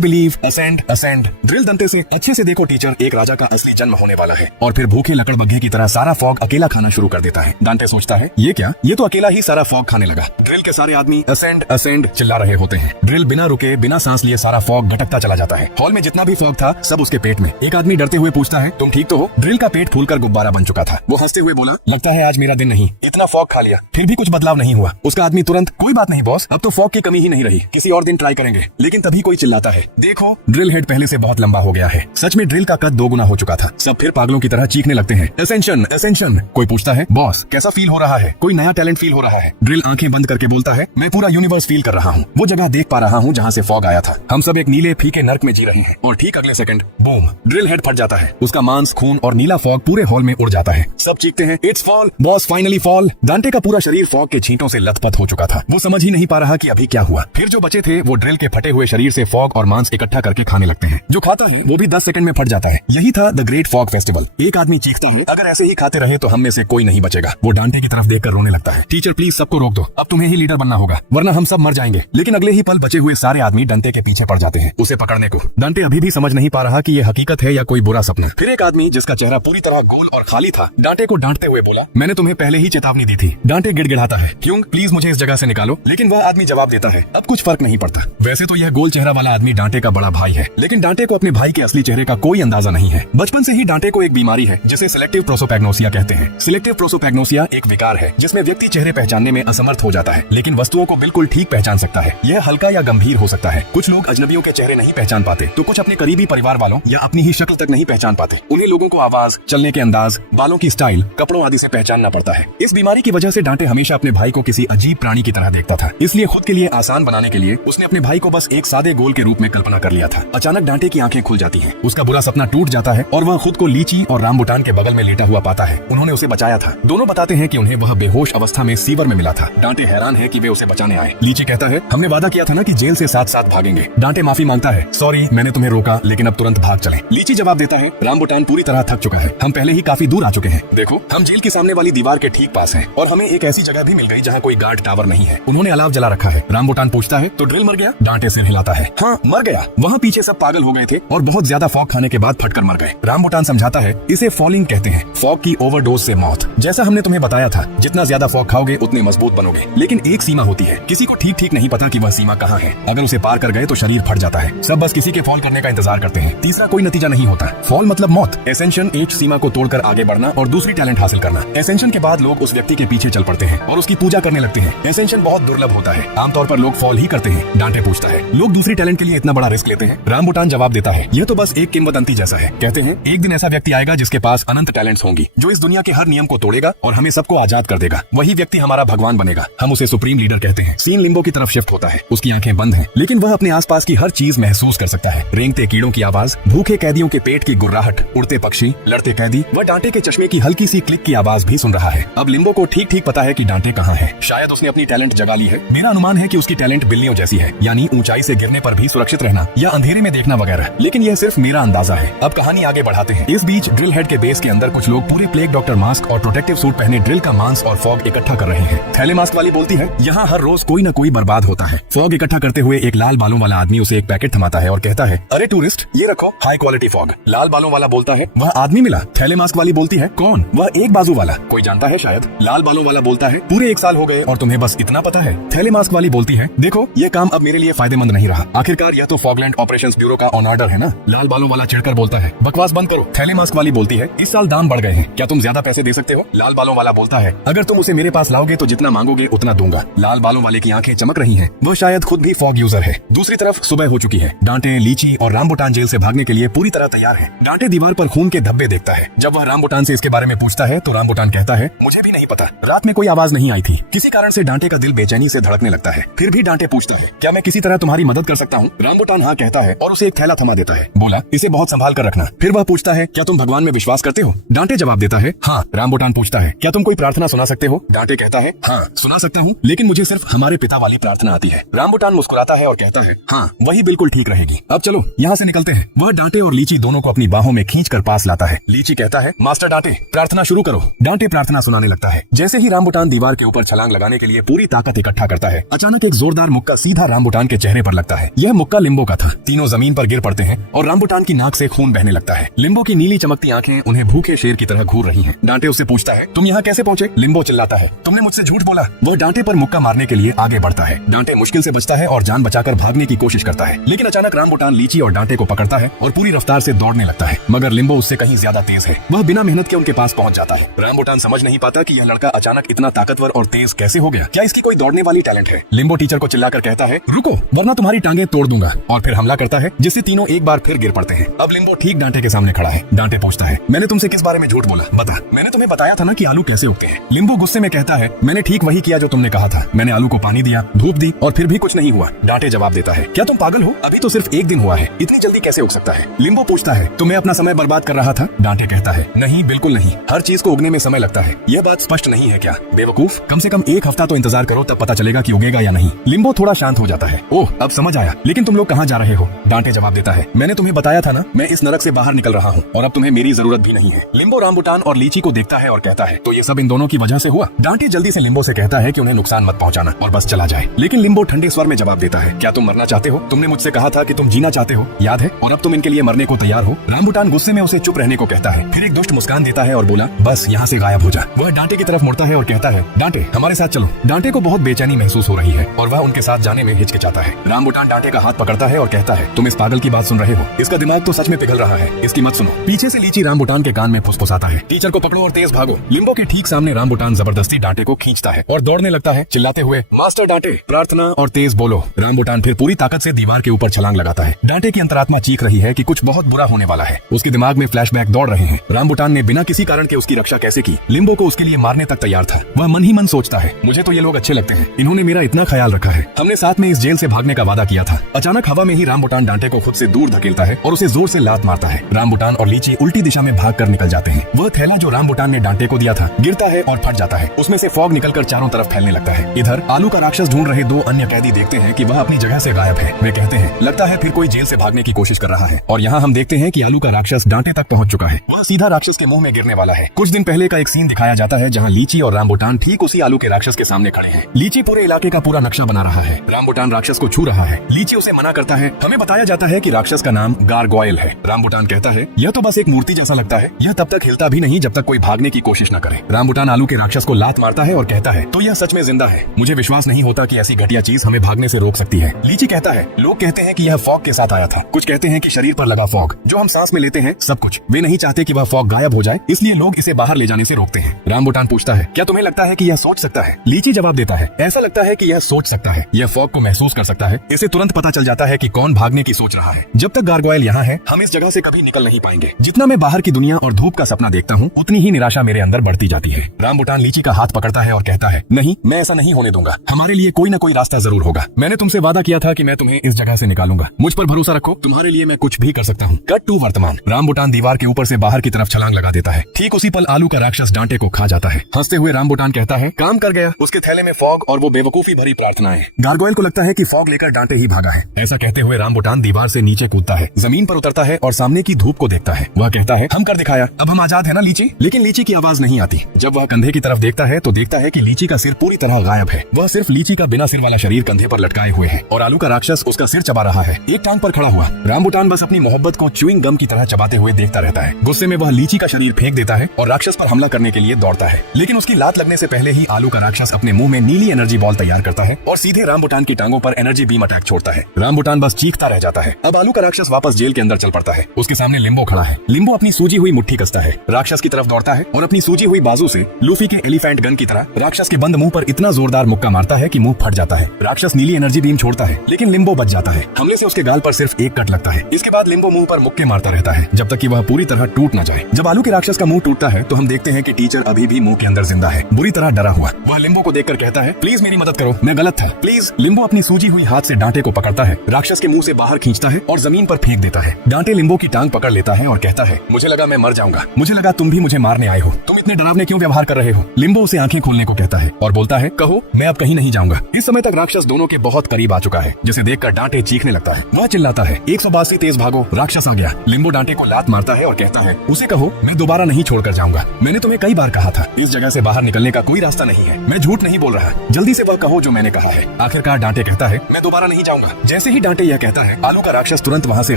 believe, ascend, ascend. Drill Dante से, अच्छे से देखो टीचर, एक राजा का असली जन्म होने वाला है और फिर भूखे लकड़बग्घे की तरह सारा फॉग अकेला खाना शुरू कर देता है। डांटे सोचता है ये क्या, ये तो अकेला ही सारा फॉग खाने लगा। ड्रिल के सारे आदमी असेंड असेंड चिल्ला रहे होते हैं। ड्रिल बिना रुके बिना सांस लिए सारा फॉग घटकता चला जाता है। हॉल में जितना भी फॉग था सब उसके पेट में। एक आदमी डरते हुए पूछता है तुम ठीक तो हो? ड्रिल का पेट फूलकर गुब्बारा बन चुका था। वो हंसते हुए बोला लगता है आज मेरा दिन नहीं, इतना फॉग खा लिया फिर भी कुछ बदलाव नहीं हुआ। उसका आदमी तुरंत कोई बात नहीं बॉस, अब तो फॉग की कमी ही नहीं रही, किसी और दिन ट्राई करेंगे। लेकिन तभी कोई चिल्लाता है देखो ड्रिल हेड पहले से बहुत लंबा हो गया है। सच में ड्रिल का कद 2 गुना हो चुका था। सब फिर पागलों की तरह चीखने लगते हैं एसेंशन एसेंशन। कोई पूछता है बॉस कैसा फील हो रहा है, कोई नया टैलेंट फील हो रहा है? ड्रिल आंखें बंद करके बोलता है मैं पूरा यूनिवर्स फील कर रहा हूँ, वो जगह देख पा रहा हूँ जहाँ से फॉग आया था। हम सब एक नीले फीके नर्क में जी रहे हैं। और ठीक अगले सेकंड बूम, ड्रिल हेड फट जाता है। उसका मांस, खून और नीला फॉग पूरे हॉल में उड़ जाता है। सब चीखते हैं it's fall boss, finally fall. डांटे का पूरा शरीर फॉग के छींटों से लथपथ हो चुका था। वो समझ ही नहीं पा रहा कि अभी क्या हुआ। फिर जो बचे थे वो ड्रिल के फटे हुए शरीर से फॉग और मांस इकट्ठा करके खाने लगते हैं। जो खाता है वो भी 10 सेकंड में फट जाता है। यही था द ग्रेट फॉग फेस्टिवल। एक आदमी चीखता है अगर ऐसे ही खाते रहे तो हम में से कोई नहीं बचेगा। वो डांटे की तरफ देखकर रोने लगता है टीचर प्लीज सबको रोक दो, अब तुम्हें ही लीडर बनना होगा वरना हम सब मर जाएंगे। लेकिन अगले ही पल बचे हुए सारे आदमी डंटे के पीछे पड़ जाते हैं उसे पकड़ने को। डांटे अभी भी समझ नहीं पा रहा कि ये हकीकत है या कोई बुरा सपना। फिर एक आदमी जिसका चेहरा पूरी तरह गोल और खाली था डांटे को डांटते हुए बोला मैंने तुम्हें पहले ही चेतावनी दी थी। डांटे गिड़गिड़ाता है क्यों, प्लीज मुझे इस जगह से निकालो। लेकिन वह आदमी जवाब देता है अब कुछ फर्क नहीं पड़ता। वैसे तो यह गोल चेहरा वाला आदमी डांटे का बड़ा भाई है, लेकिन डांटे को अपने भाई के असली चेहरे का कोई अंदाजा नहीं है। बचपन से ही डांटे को एक बीमारी है जिसे सिलेक्टिव प्रोसोपैग्नोसिया कहते हैं। सिलेक्टिव प्रोसोपैग्नोसिया एक विकार है जिसमें व्यक्ति चेहरे पहचानने में असमर्थ हो जाता है लेकिन वस्तुओं को बिल्कुल ठीक पहचान सकता है। यह हल्का या गंभीर हो सकता है। कुछ लोग अजनबियों के चेहरे नहीं पहचान पाते तो कुछ अपने करीबी परिवार वालों या अपनी ही शक्ल तक नहीं पहचान पाते। उन्हें लोगों को आवाज, चलने के अंदाज, बालों की स्टाइल, कपड़ों आदि से पहचानना पड़ता है। इस बीमारी की वजह से डांटे हमेशा अपने भाई को किसी अजीब प्राणी की तरह देखता था। इसलिए खुद के लिए आसान बनाने के लिए उसने अपने भाई को बस एक सादे गोल के रूप में कल्पना कर लिया था। अचानक डांटे की आंखें खुल जाती हैं। उसका बुरा सपना टूट जाता है और वह खुद को लीची और रामबुटान के बगल में लेटा हुआ पाता है। उन्होंने उसे बचाया था। दोनों बताते हैं कि उन्हें वह बेहोश अवस्था में सीवर में मिला था। डांटे हैरान है कि वे उसे बचाने आए। लीची कहता है हमने वादा किया था ना कि जेल से साथ साथ भागेंगे। डांटे माफी मांगता है सॉरी मैंने तुम्हें रोका लेकिन अब तुरंत भाग चले। लीची जवाब देता है रामबुटान पूरी तरह थक चुका है, हम पहले ही काफी दूर आ चुके हैं। देखो हम जेल के सामने वाली दीवार के ठीक पास हैं और हमें एक ऐसी जगह भी मिल गई जहाँ कोई गार्ड टावर नहीं है। उन्होंने अलाव जला रखा है। रामबुटान पूछता है तो ड्रिल मर गया? डांटे सिर हिलाता है हाँ मर गया। वहाँ पीछे सब पागल हो गए थे और बहुत ज्यादा फॉग खाने के बाद फटकर मर गए। रामबुटान समझाता है इसे फॉलिंग कहते हैं, फॉग की ओवरडोज से मौत। जैसा हमने तुम्हें बताया था जितना ज्यादा फॉग खाओगे उतने मजबूत बनोगे, लेकिन एक सीमा होती है। किसी को ठीक ठीक नहीं पता कि वह सीमा कहाँ है। अगर उसे पार कर गए तो शरीर फट जाता है। सब बस किसी के फॉल करने का इंतजार करते हैं। तीसरा कोई नतीजा नहीं होता। फॉल मतलब मौत। एसेंशन एक सीमा को तोड़कर आगे बढ़ना और दूसरी टैलेंट हासिल करना। एसेंशन के बाद लोग उस व्यक्ति के पीछे चल पड़ते हैं और उसकी पूजा करने लगते हैं। एसेंशन बहुत दुर्लभ होता है, आमतौर पर लोग फॉल ही करते हैं। डांटे पूछता है लोग दूसरी टैलेंट के लिए इतना बड़ा रिस्क लेते हैं? रामबुटान जवाब देता है यह तो बस एक किंवदंती जैसा है। कहते हैं एक दिन ऐसा व्यक्ति आएगा जिसके पास अनंत टैलेंट्स होंगी, जो इस दुनिया के हर नियम को तोड़ेगा और हमें सबको आजाद कर देगा। वही व्यक्ति हमारा भगवान बनेगा। हम उसे सुप्रीम लीडर कहते हैं। सीन लिम्बो की तरफ शिफ्ट होता है। उसकी आंखें बंद हैं, लेकिन वह अपने आसपास की हर चीज महसूस कर सकता है। रेंगते कीड़ों की आवाज, भूखे कैदियों के पेट की गुर्राहट, उड़ते पक्षी, लड़ते कैदी, वह डांटे के चश्मे की हल्की सी क्लिक की आवाज भी सुन रहा है। अब लिम्बो को ठीक ठीक पता है कि डांटे कहाँ है। शायद उसने अपनी टैलेंट जगा ली है। मेरा अनुमान है कि उसकी टैलेंट बिल्लियों जैसी है, यानी ऊंचाई से गिरने पर भी सुरक्षित रहना या अंधेरे में देखना वगैरह। लेकिन यह सिर्फ मेरा अंदाजा है। अब कहानी आगे बढ़ाते हैं। इस बीच ड्रिल हेड के बेस के अंदर कुछ लोग पूरे प्लेग डॉक्टर मास्क और प्रोटेक्टिव सूट पहने ड्रिल का मांस और फॉग इकट्ठा कर रहे हैं। थैले मास्क वाली बोलती है यहाँ हर रोज कोई न कोई बर्बाद होता है। फॉग इकट्ठा करते हुए एक लाल बालों वाला आदमी उसे एक पैकेट थमाता है और कहता है अरे टूरिस्ट ये रखो, हाई क्वालिटी फॉग। लाल बालों वाला बोलता है वह आदमी मिला। थैले मास्क वाली बोलती है कौन? वह एक बाजू वाला, कोई जानता है शायद। लाल बालों वाला बोलता है पूरे 1 साल हो गए और तुम्हें बस इतना पता है। थैले मास्क वाली बोलती है देखो ये काम अब मेरे लिए फायदेमंद नहीं रहा। आखिरकार यह तो फॉगलैंड ऑपरेशंस ब्यूरो का ऑन ऑर्डर है ना। लाल बालों वाला चिढ़कर बोलता है बकवास बंद करो। थैले मास्क वाली बोलती है इस साल दाम बढ़ गए हैं, क्या तुम ज्यादा पैसे दे सकते हो? लाल बालों वाला बोलता है अगर तुम उसे मेरे पास लाओगे तो जितना मांगोगे उतना दूंगा। लाल बालों वाले की आंखें चमक रही हैं। वह शायद खुद भी फॉग यूजर है। दूसरी तरफ सुबह हो चुकी है। डांटे, लीची और रामबुटान जेल से भागने के लिए पूरी तरह तैयार है। डांटे दीवार पर खून के धब्बे देखता है। जब वह रामबुटान से इसके बारे में पूछता है तो रामबुटान कहता है मुझे भी नहीं पता, रात में कोई आवाज नहीं आई थी। किसी कारण से डांटे का दिल बेचैनी से धड़कने लगता है। फिर भी डांटे पूछता है क्या मैं किसी तरह तुम्हारी मदद कर सकता हूँ? रामबुटान हाँ कहता है और उसे एक थैला थमा देता है। बोला इसे बहुत संभाल कर रखना। फिर वह पूछता है क्या तुम भगवान में विश्वास करते हो? डांटे जवाब देता है हाँ। रामबुटान पूछता है क्या तुम कोई प्रार्थना सुना सकते हो? डांटे कहता है हाँ सुना सकता हूँ, लेकिन मुझे सिर्फ हमारे पिता वाली प्रार्थना आती है। रामबुटान मुस्कुराता है और कहता है हाँ वही बिल्कुल ठीक रहेगी। अब चलो यहाँ से निकलते हैं। वह डांटे और लीची दोनों को अपनी बाहों में खींच कर पास लाता है। लीची कहता है मास्टर डांटे प्रार्थना शुरू करो। डांटे प्रार्थना सुनाने लगता है। जैसे ही रामबुटान दीवार के ऊपर छलांग लगाने के लिए पूरी ताकत इकट्ठा करता है, अचानक एक जोरदार मुक्का सीधा रामबुटान के चेहरे पर लगता है। यह मुक्का लिम्बो का था। तीनों जमीन पर गिर पड़ते हैं और रामबुटान की नाक से खून बहने लगता है। लिम्बो की नीली नीली चमकती आंखें उन्हें भूखे शेर की तरह घूर रही हैं। डांटे उससे पूछता है, तुम यहाँ कैसे पहुँचे? लिम्बो चिल्लाता है, तुमने मुझसे झूठ बोला। वह डांटे पर मुक्का मारने के लिए आगे बढ़ता है। डांटे मुश्किल से बचता है और जान बचाकर भागने की कोशिश करता है, लेकिन अचानक रामबुटान लीची और डांटे को पकड़ता है और पूरी रफ्तार से दौड़ने लगता है। मगर लिम्बो उससे कहीं ज्यादा तेज है। वह बिना मेहनत के उनके पास पहुंच जाता है। रामबुटान समझ नहीं पाता कि यह लड़का अचानक इतना ताकतवर और तेज कैसे हो गया। क्या इसकी कोई दौड़ने वाली टैलेंट है? लिम्बो टीचर को चिल्लाकर कहता है, रुको वरना तुम्हारी टांगे तोड़ दूंगा, और फिर हमला करता है जिससे तीनों एक बार फिर गिर पड़ते हैं। अब लिम्बो ठीक डांटे के सामने खड़ा है। डांटे पूछता है, मैंने तुमसे किस बारे में झूठ बोला? बता। मैंने तुम्हें बताया था ना कि आलू कैसे उगते हैं। लिम्बो गुस्से में कहता है, मैंने ठीक वही किया जो तुमने कहा था। मैंने आलू को पानी दिया, धूप दी और फिर भी कुछ नहीं हुआ। डांटे जवाब देता है, क्या तुम पागल हो? अभी तो सिर्फ एक दिन हुआ है, इतनी जल्दी कैसे उग सकता है? लिम्बो पूछता है, तुम्हें अपना समय बर्बाद कर रहा था? डांटे कहता है, नहीं बिल्कुल नहीं, हर चीज को उगने में समय लगता है। यह बात स्पष्ट नहीं है क्या? बेवकूफ, कम से कम एक हफ्ता तो इंतजार करो, तब पता चलेगा कि उगेगा या नहीं। लिम्बो थोड़ा शांत हो जाता है। ओह अब समझ आया, लेकिन तुम लोग कहाँ जा रहे हो? डांटे जवाब देता है, मैंने तुम्हें बताया था ना, मैं इस नरक से बाहर निकल रहा हूँ और अब तुम्हें मेरी जरूरत भी नहीं है। लिम्बो रामबुटान और लीची को देखता है और कहता है, तो ये सब इन दोनों की वजह से हुआ? डांटे जल्दी से लिम्बो से कहता है कि उन्हें नुकसान मत पहुंचाना और बस चला जाए, लेकिन लिम्बो ठंडे स्वर में जवाब देता है, क्या तुम मरना चाहते हो? तुमने मुझसे कहा था कि तुम जीना चाहते हो, याद है? और अब तुम इनके लिए मरने को तैयार हो। रामबुटान गुस्से में उसे चुप रहने को कहता है, फिर एक दुष्ट मुस्कान देता है और बोला, बस यहाँ से गायब हो जा। वह डांटे की तरफ मुड़ता है और कहता है, डांटे हमारे साथ चलो। डांटे को बहुत बेचैनी महसूस हो रही है और वह उनके साथ जाने में हिचकिचाता है। रामबुटान डांटे का हाथ पकड़ता है और कहता है, तुम इस पागल की बात सुन रहे हो? इसका दिमाग तो सच में पिघल रहा है, इसकी मत सुनो। पीछे से लीची रामबुटान के कान में फुसफुसाता है, टीचर को पकड़ो और तेज भागो। लिम्बो के ठीक सामने रामबुटान जबरदस्ती डांटे को खींचता है और दौड़ने लगता है, चिल्लाते हुए, मास्टर डांटे प्रार्थना और तेज बोलो। रामबुटान फिर पूरी ताकत से दीवार के ऊपर छलांग लगाता है। डांटे की अंतरात्मा चीख रही है कि कुछ बहुत बुरा होने वाला है। उसके दिमाग में फ्लैशबैक दौड़ रहे हैं। रामबुटान ने बिना किसी कारण के उसकी रक्षा कैसे की? लिम्बो को उसके लिए मारने तक तैयार था। वह मन ही मन सोचता है, मुझे तो ये लोग अच्छे लगते हैं, इन्होंने मेरा इतना ख्याल रखा है, हमने साथ में इस जेल से भागने का वादा किया था। अचानक हवा में ही रामबुटान डांटे को खुद से दूर धकेलता है और उसे जोर से लात मारता है। रामबुटान और लीची उल्टी दिशा में भागकर निकल जाते हैं। वह थैला जो रामबुटान ने डांटे को दिया था गिरता है और फट जाता है। उसमें से फॉग निकलकर चारों तरफ फैलने लगता है। इधर आलू का राक्षस ढूंढ रहे दो अन्य कैदी देखते हैं कि वह अपनी जगह से गायब है। वे कहते हैं, लगता है फिर कोई जेल से भागने की कोशिश कर रहा है। और यहाँ हम देखते हैं कि आलू का राक्षस डांटे तक पहुँच चुका है। वह सीधा राक्षस के मुंह में गिरने वाला है। कुछ दिन पहले का एक सीन दिखाया जाता है जहाँ लीची और रामबुटान ठीक उसी आलू के राक्षस के सामने खड़े हैं। लीची पूरे इलाके का पूरा नक्शा बना रहा है। रामबुटान राक्षस को छू रहा है। लीची उसे मना करता है। हमें बताया जाता है कि राक्षस का नाम गारगोयल है। रामबुटान कहता है, यह तो बस एक मूर्ति जैसा लगता है, यह तब तक हिलता भी नहीं जब तक कोई भागने की कोशिश न करे। रामबुटान आलू के राक्षस को लात मारता है और कहता है, तो यह सच में जिंदा है। मुझे विश्वास नहीं होता कि ऐसी घटिया चीज हमें भागने से रोक सकती है। लीची कहता है, लोग कहते हैं कि यह फॉग के साथ आया था, कुछ कहते हैं कि शरीर पर लगा फॉग जो हम सांस में लेते हैं, सब कुछ। वे नहीं चाहते कि वह फॉग गायब हो जाए, इसलिए लोग इसे बाहर ले जाने से रोकते हैं। रामबुटान पूछता है, क्या तुम्हें लगता है कि यह सोच सकता है? लीची जवाब देता है, ऐसा लगता है कि यह सोच सकता है, यह फॉग को महसूस कर सकता है। इसे तुरंत पता चल जाता है कि कौन भागने की सोच रहा है। जब तक गारगोयल यहाँ है, हम इस जगह से कभी निकल नहीं पाएंगे। जितना मैं बाहर की दुनिया और धूप का सपना देखता हूँ, उतनी ही निराशा मेरे अंदर बढ़ती जाती है। रामबुटान लीची का हाथ पकड़ता है और कहता है, नहीं, मैं ऐसा नहीं होने दूंगा। हमारे लिए कोई न कोई रास्ता जरूर होगा। मैंने तुमसे वादा किया था कि मैं तुम्हें इस जगह से निकालूंगा। मुझ पर भरोसा रखो, तुम्हारे लिए मैं कुछ भी कर सकता हूँ। कट टू वर्तमान। रामबुटान दीवार के ऊपर से बाहर की तरफ छलांग लगा देता है। ठीक उसी पल आलू का राक्षस डांटे को खा जाता है। हंसते हुए रामबुटान कहता है, काम कर गया। उसके थैले में फॉग और वो बेवकूफी भरी प्रार्थनाएं। गारगोयल को लगता है कि फॉग लेकर डांटे ही भागा है। ऐसा कहते हुए रामबुटान दीवार से नीचे कूदता है, जमीन पर उतरता है और सामने की धूप को देखता है। वह कहता है, हम कर दिखाया, अब हम आजाद है ना लीची? लेकिन लीची की आवाज नहीं आती। जब वह कंधे की तरफ देखता है तो देखता है कि लीची का सिर पूरी तरह गायब है। वह सिर्फ लीची का बिना सिर वाला शरीर कंधे पर लटकाए हुए है और आलू का राक्षस उसका सिर चबा रहा है, एक टांग पर खड़ा हुआ। रामबुटान बस अपनी मोहब्बत को च्यूइंग गम की तरह चबाते हुए देखता रहता है। गुस्से में वह लीची का शरीर फेंक देता है और राक्षस पर हमला करने के लिए दौड़ता है, लेकिन उसकी लात लगने से पहले ही आलू का राक्षस अपने मुंह में नीली एनर्जी बॉल तैयार करता है और सीधे रामबुटान की टांगों पर एनर्जी बीम अटैक छोड़ता है। रामबुटान बस चीखता रह जाता है। अब आलू का राक्षस वापस जेल के अंदर चल पड़ता है। उसके सामने लिम्बो खड़ा है। लिम्बो अपनी सूजी हुई मुट्ठी कसता है, राक्षस की तरफ दौड़ता है और अपनी सूजी हुई बाजू से लूफी के एलिफेंट गन की तरह राक्षस के बंद मुंह पर इतना जोरदार मुक्का मारता है कि मुंह फट जाता है। राक्षस नीली एनर्जी बीम छोड़ता है, लेकिन लिम्बो बच जाता है। हमले से उसके गाल पर सिर्फ एक कट लगता है। इसके बाद लिम्बो मुंह पर मुक्के मारता रहता है जब तक कि वह पूरी तरह टूट न जाए। जब आलू के राक्षस का मुंह टूटता है तो हम देखते हैं कि टीचर अभी भी मुंह के अंदर जिंदा है, बुरी तरह डरा हुआ। वह लिम्बो को देखकर कहता है, प्लीज मेरी मदद करो, मैं गलत था, प्लीज। लिम्बो अपनी सूजी हुई हाथ से डांटे को पकड़ता है, राक्षस के मुंह से बाहर खींचता है और जमीन पर फेंक देता है। डांटे लिम्बो की टांग पकड़ लेता है और कहता है, मुझे लगा मैं मर जाऊंगा, मुझे लगा तुम भी मुझे मारने आए हो, तुम इतने डरावने क्यों व्यवहार कर रहे हो? लिम्बो उसे आंखें खोलने को कहता है और बोलता है, कहो, मैं अब कहीं नहीं जाऊंगा। इस समय तक राक्षस दोनों के बहुत करीब आ चुका है, जिसे देखकर डांटे चीखने लगता है। वह चिल्लाता है, 182 तेज भागो, राक्षस आ गया। लिम्बो डांटे को लात मारता है और कहता है, उसे कहो मैं दोबारा नहीं छोड़कर जाऊंगा। मैंने तुम्हें कई बार कहा था, इस जगह से बाहर निकलने का कोई रास्ता नहीं है। मैं झूठ नहीं बोल रहा, जल्दी से वह कहो जो मैंने कहा है। आखिरकार डांटे कहता है, मैं दोबारा नहीं जाऊंगा। जैसे ही डांटे यह कहता है, आलू का राक्षस तुरंत वहाँ से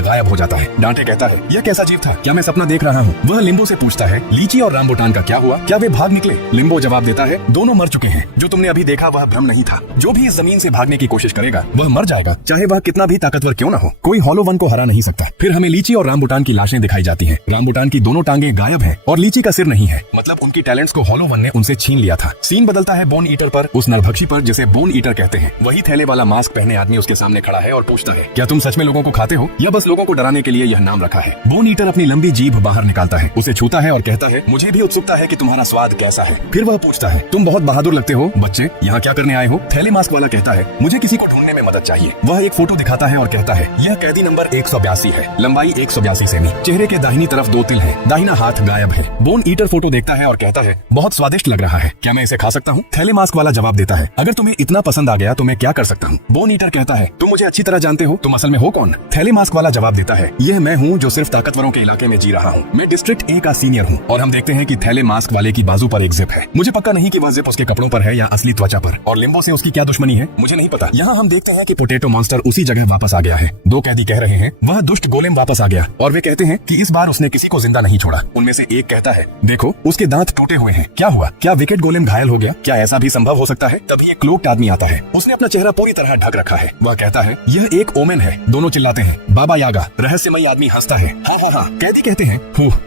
गायब हो जाता है। डांटे कहता है, यह कैसा जीव था? क्या मैं सपना देख रहा हूँ? वह लिम्बो से पूछता है, लीची और रामबुटान का क्या हुआ? क्या वे भाग निकले? लिम्बो जवाब देता है, दोनों मर चुके हैं। जो तुमने अभी देखा वह भ्रम नहीं था। जो भी इस जमीन से भागने की कोशिश करेगा वह मर जाएगा, चाहे वह कितना भी ताकतवर क्यों न हो। कोई हॉलो वन को हरा नहीं सकता। फिर हमें लीची और रामबुटान की लाशें दिखाई जाती हैं। रामबुटान की दोनों टांगे गायब हैं और लीची का सिर नहीं है। मतलब उनकी टैलेंट्स को हॉलो वन ने उनसे छीन लिया था। सीन बदलता है बोन ईटर पर, उस नरभक्षी पर जिसे बोन ईटर कहते हैं। वही थैले वाला मास्क पहने आदमी उसके सामने खड़ा है और पूछता है, क्या तुम सच में लोगों को खाते हो या बस लोगों को डराने के लिए यह नाम रखा है? बोन ईटर अपनी लंबी जीभ बाहर निकालता है, उसे छूता है और कहता है, मुझे भी उत्सुकता है कि तुम्हारा स्वाद कैसा है। फिर वह पूछता है, तुम बहुत बहादुर लगते हो बच्चे, यहाँ क्या करने आए हो? थैले मास्क वाला कहता है, मुझे किसी को ढूंढने में मदद चाहिए। वह एक फोटो दिखाता है और कहता है, यह कैदी नंबर 182 है, लंबाई 182 सेमी, चेहरे के दाहिनी तरफ 2 तिल है, दाहिना हाथ गायब है। बोन ईटर फोटो देखता है और कहता है, बहुत स्वादिष्ट लग रहा है, क्या मैं इसे खा सकता हूँ? थैले मास्क वाला जवाब देता है, अगर तुम्हें इतना पसंद आ गया तो मैं क्या कर सकता हूँ? बोन ईटर कहता है, तुम मुझे अच्छी तरह जानते हो, तुम असल में हो कौन? थैले मास्क वाला जवाब देता है, यह मैं हूँ जो सिर्फ ताकतवरों के इलाके में जी रहा हूँ। मैं डिस्ट्रिक्ट ए का सीनियर हूँ। और हम देखते हैं कि थैले मास्क वाले की बाजू पर एक जिप है। मुझे पक्का नहीं कि वह जिप उसके कपड़ों पर है या असली त्वचा पर। और लिम्बो से उसकी क्या दुश्मनी है मुझे नहीं पता। यहाँ हम देखते हैं कि पोटैटो मॉन्स्टर उसी जगह वापस आ गया है। 2 कैदी कह रहे हैं, वह दुष्ट गोलेम वापस आ गया, और वे कहते हैं कि इस बार उसने किसी को जिंदा नहीं छोड़ा। उनमें से एक कहता है, देखो उसके दांत टूटे हुए हैं, क्या हुआ? क्या विकेट गोलेम घायल हो गया? क्या ऐसा भी संभव हो सकता है? तभी एक क्लोक्ड आदमी आता है, उसने अपना चेहरा पूरी तरह ढक रखा है। वह कहता है, यह एक ओमेन है। दोनों चिल्लाते हैं, बाबा यागा। रहस्यमयी आदमी हंसता है, हाँ हाँ हाँ। कैदी कहते हैं,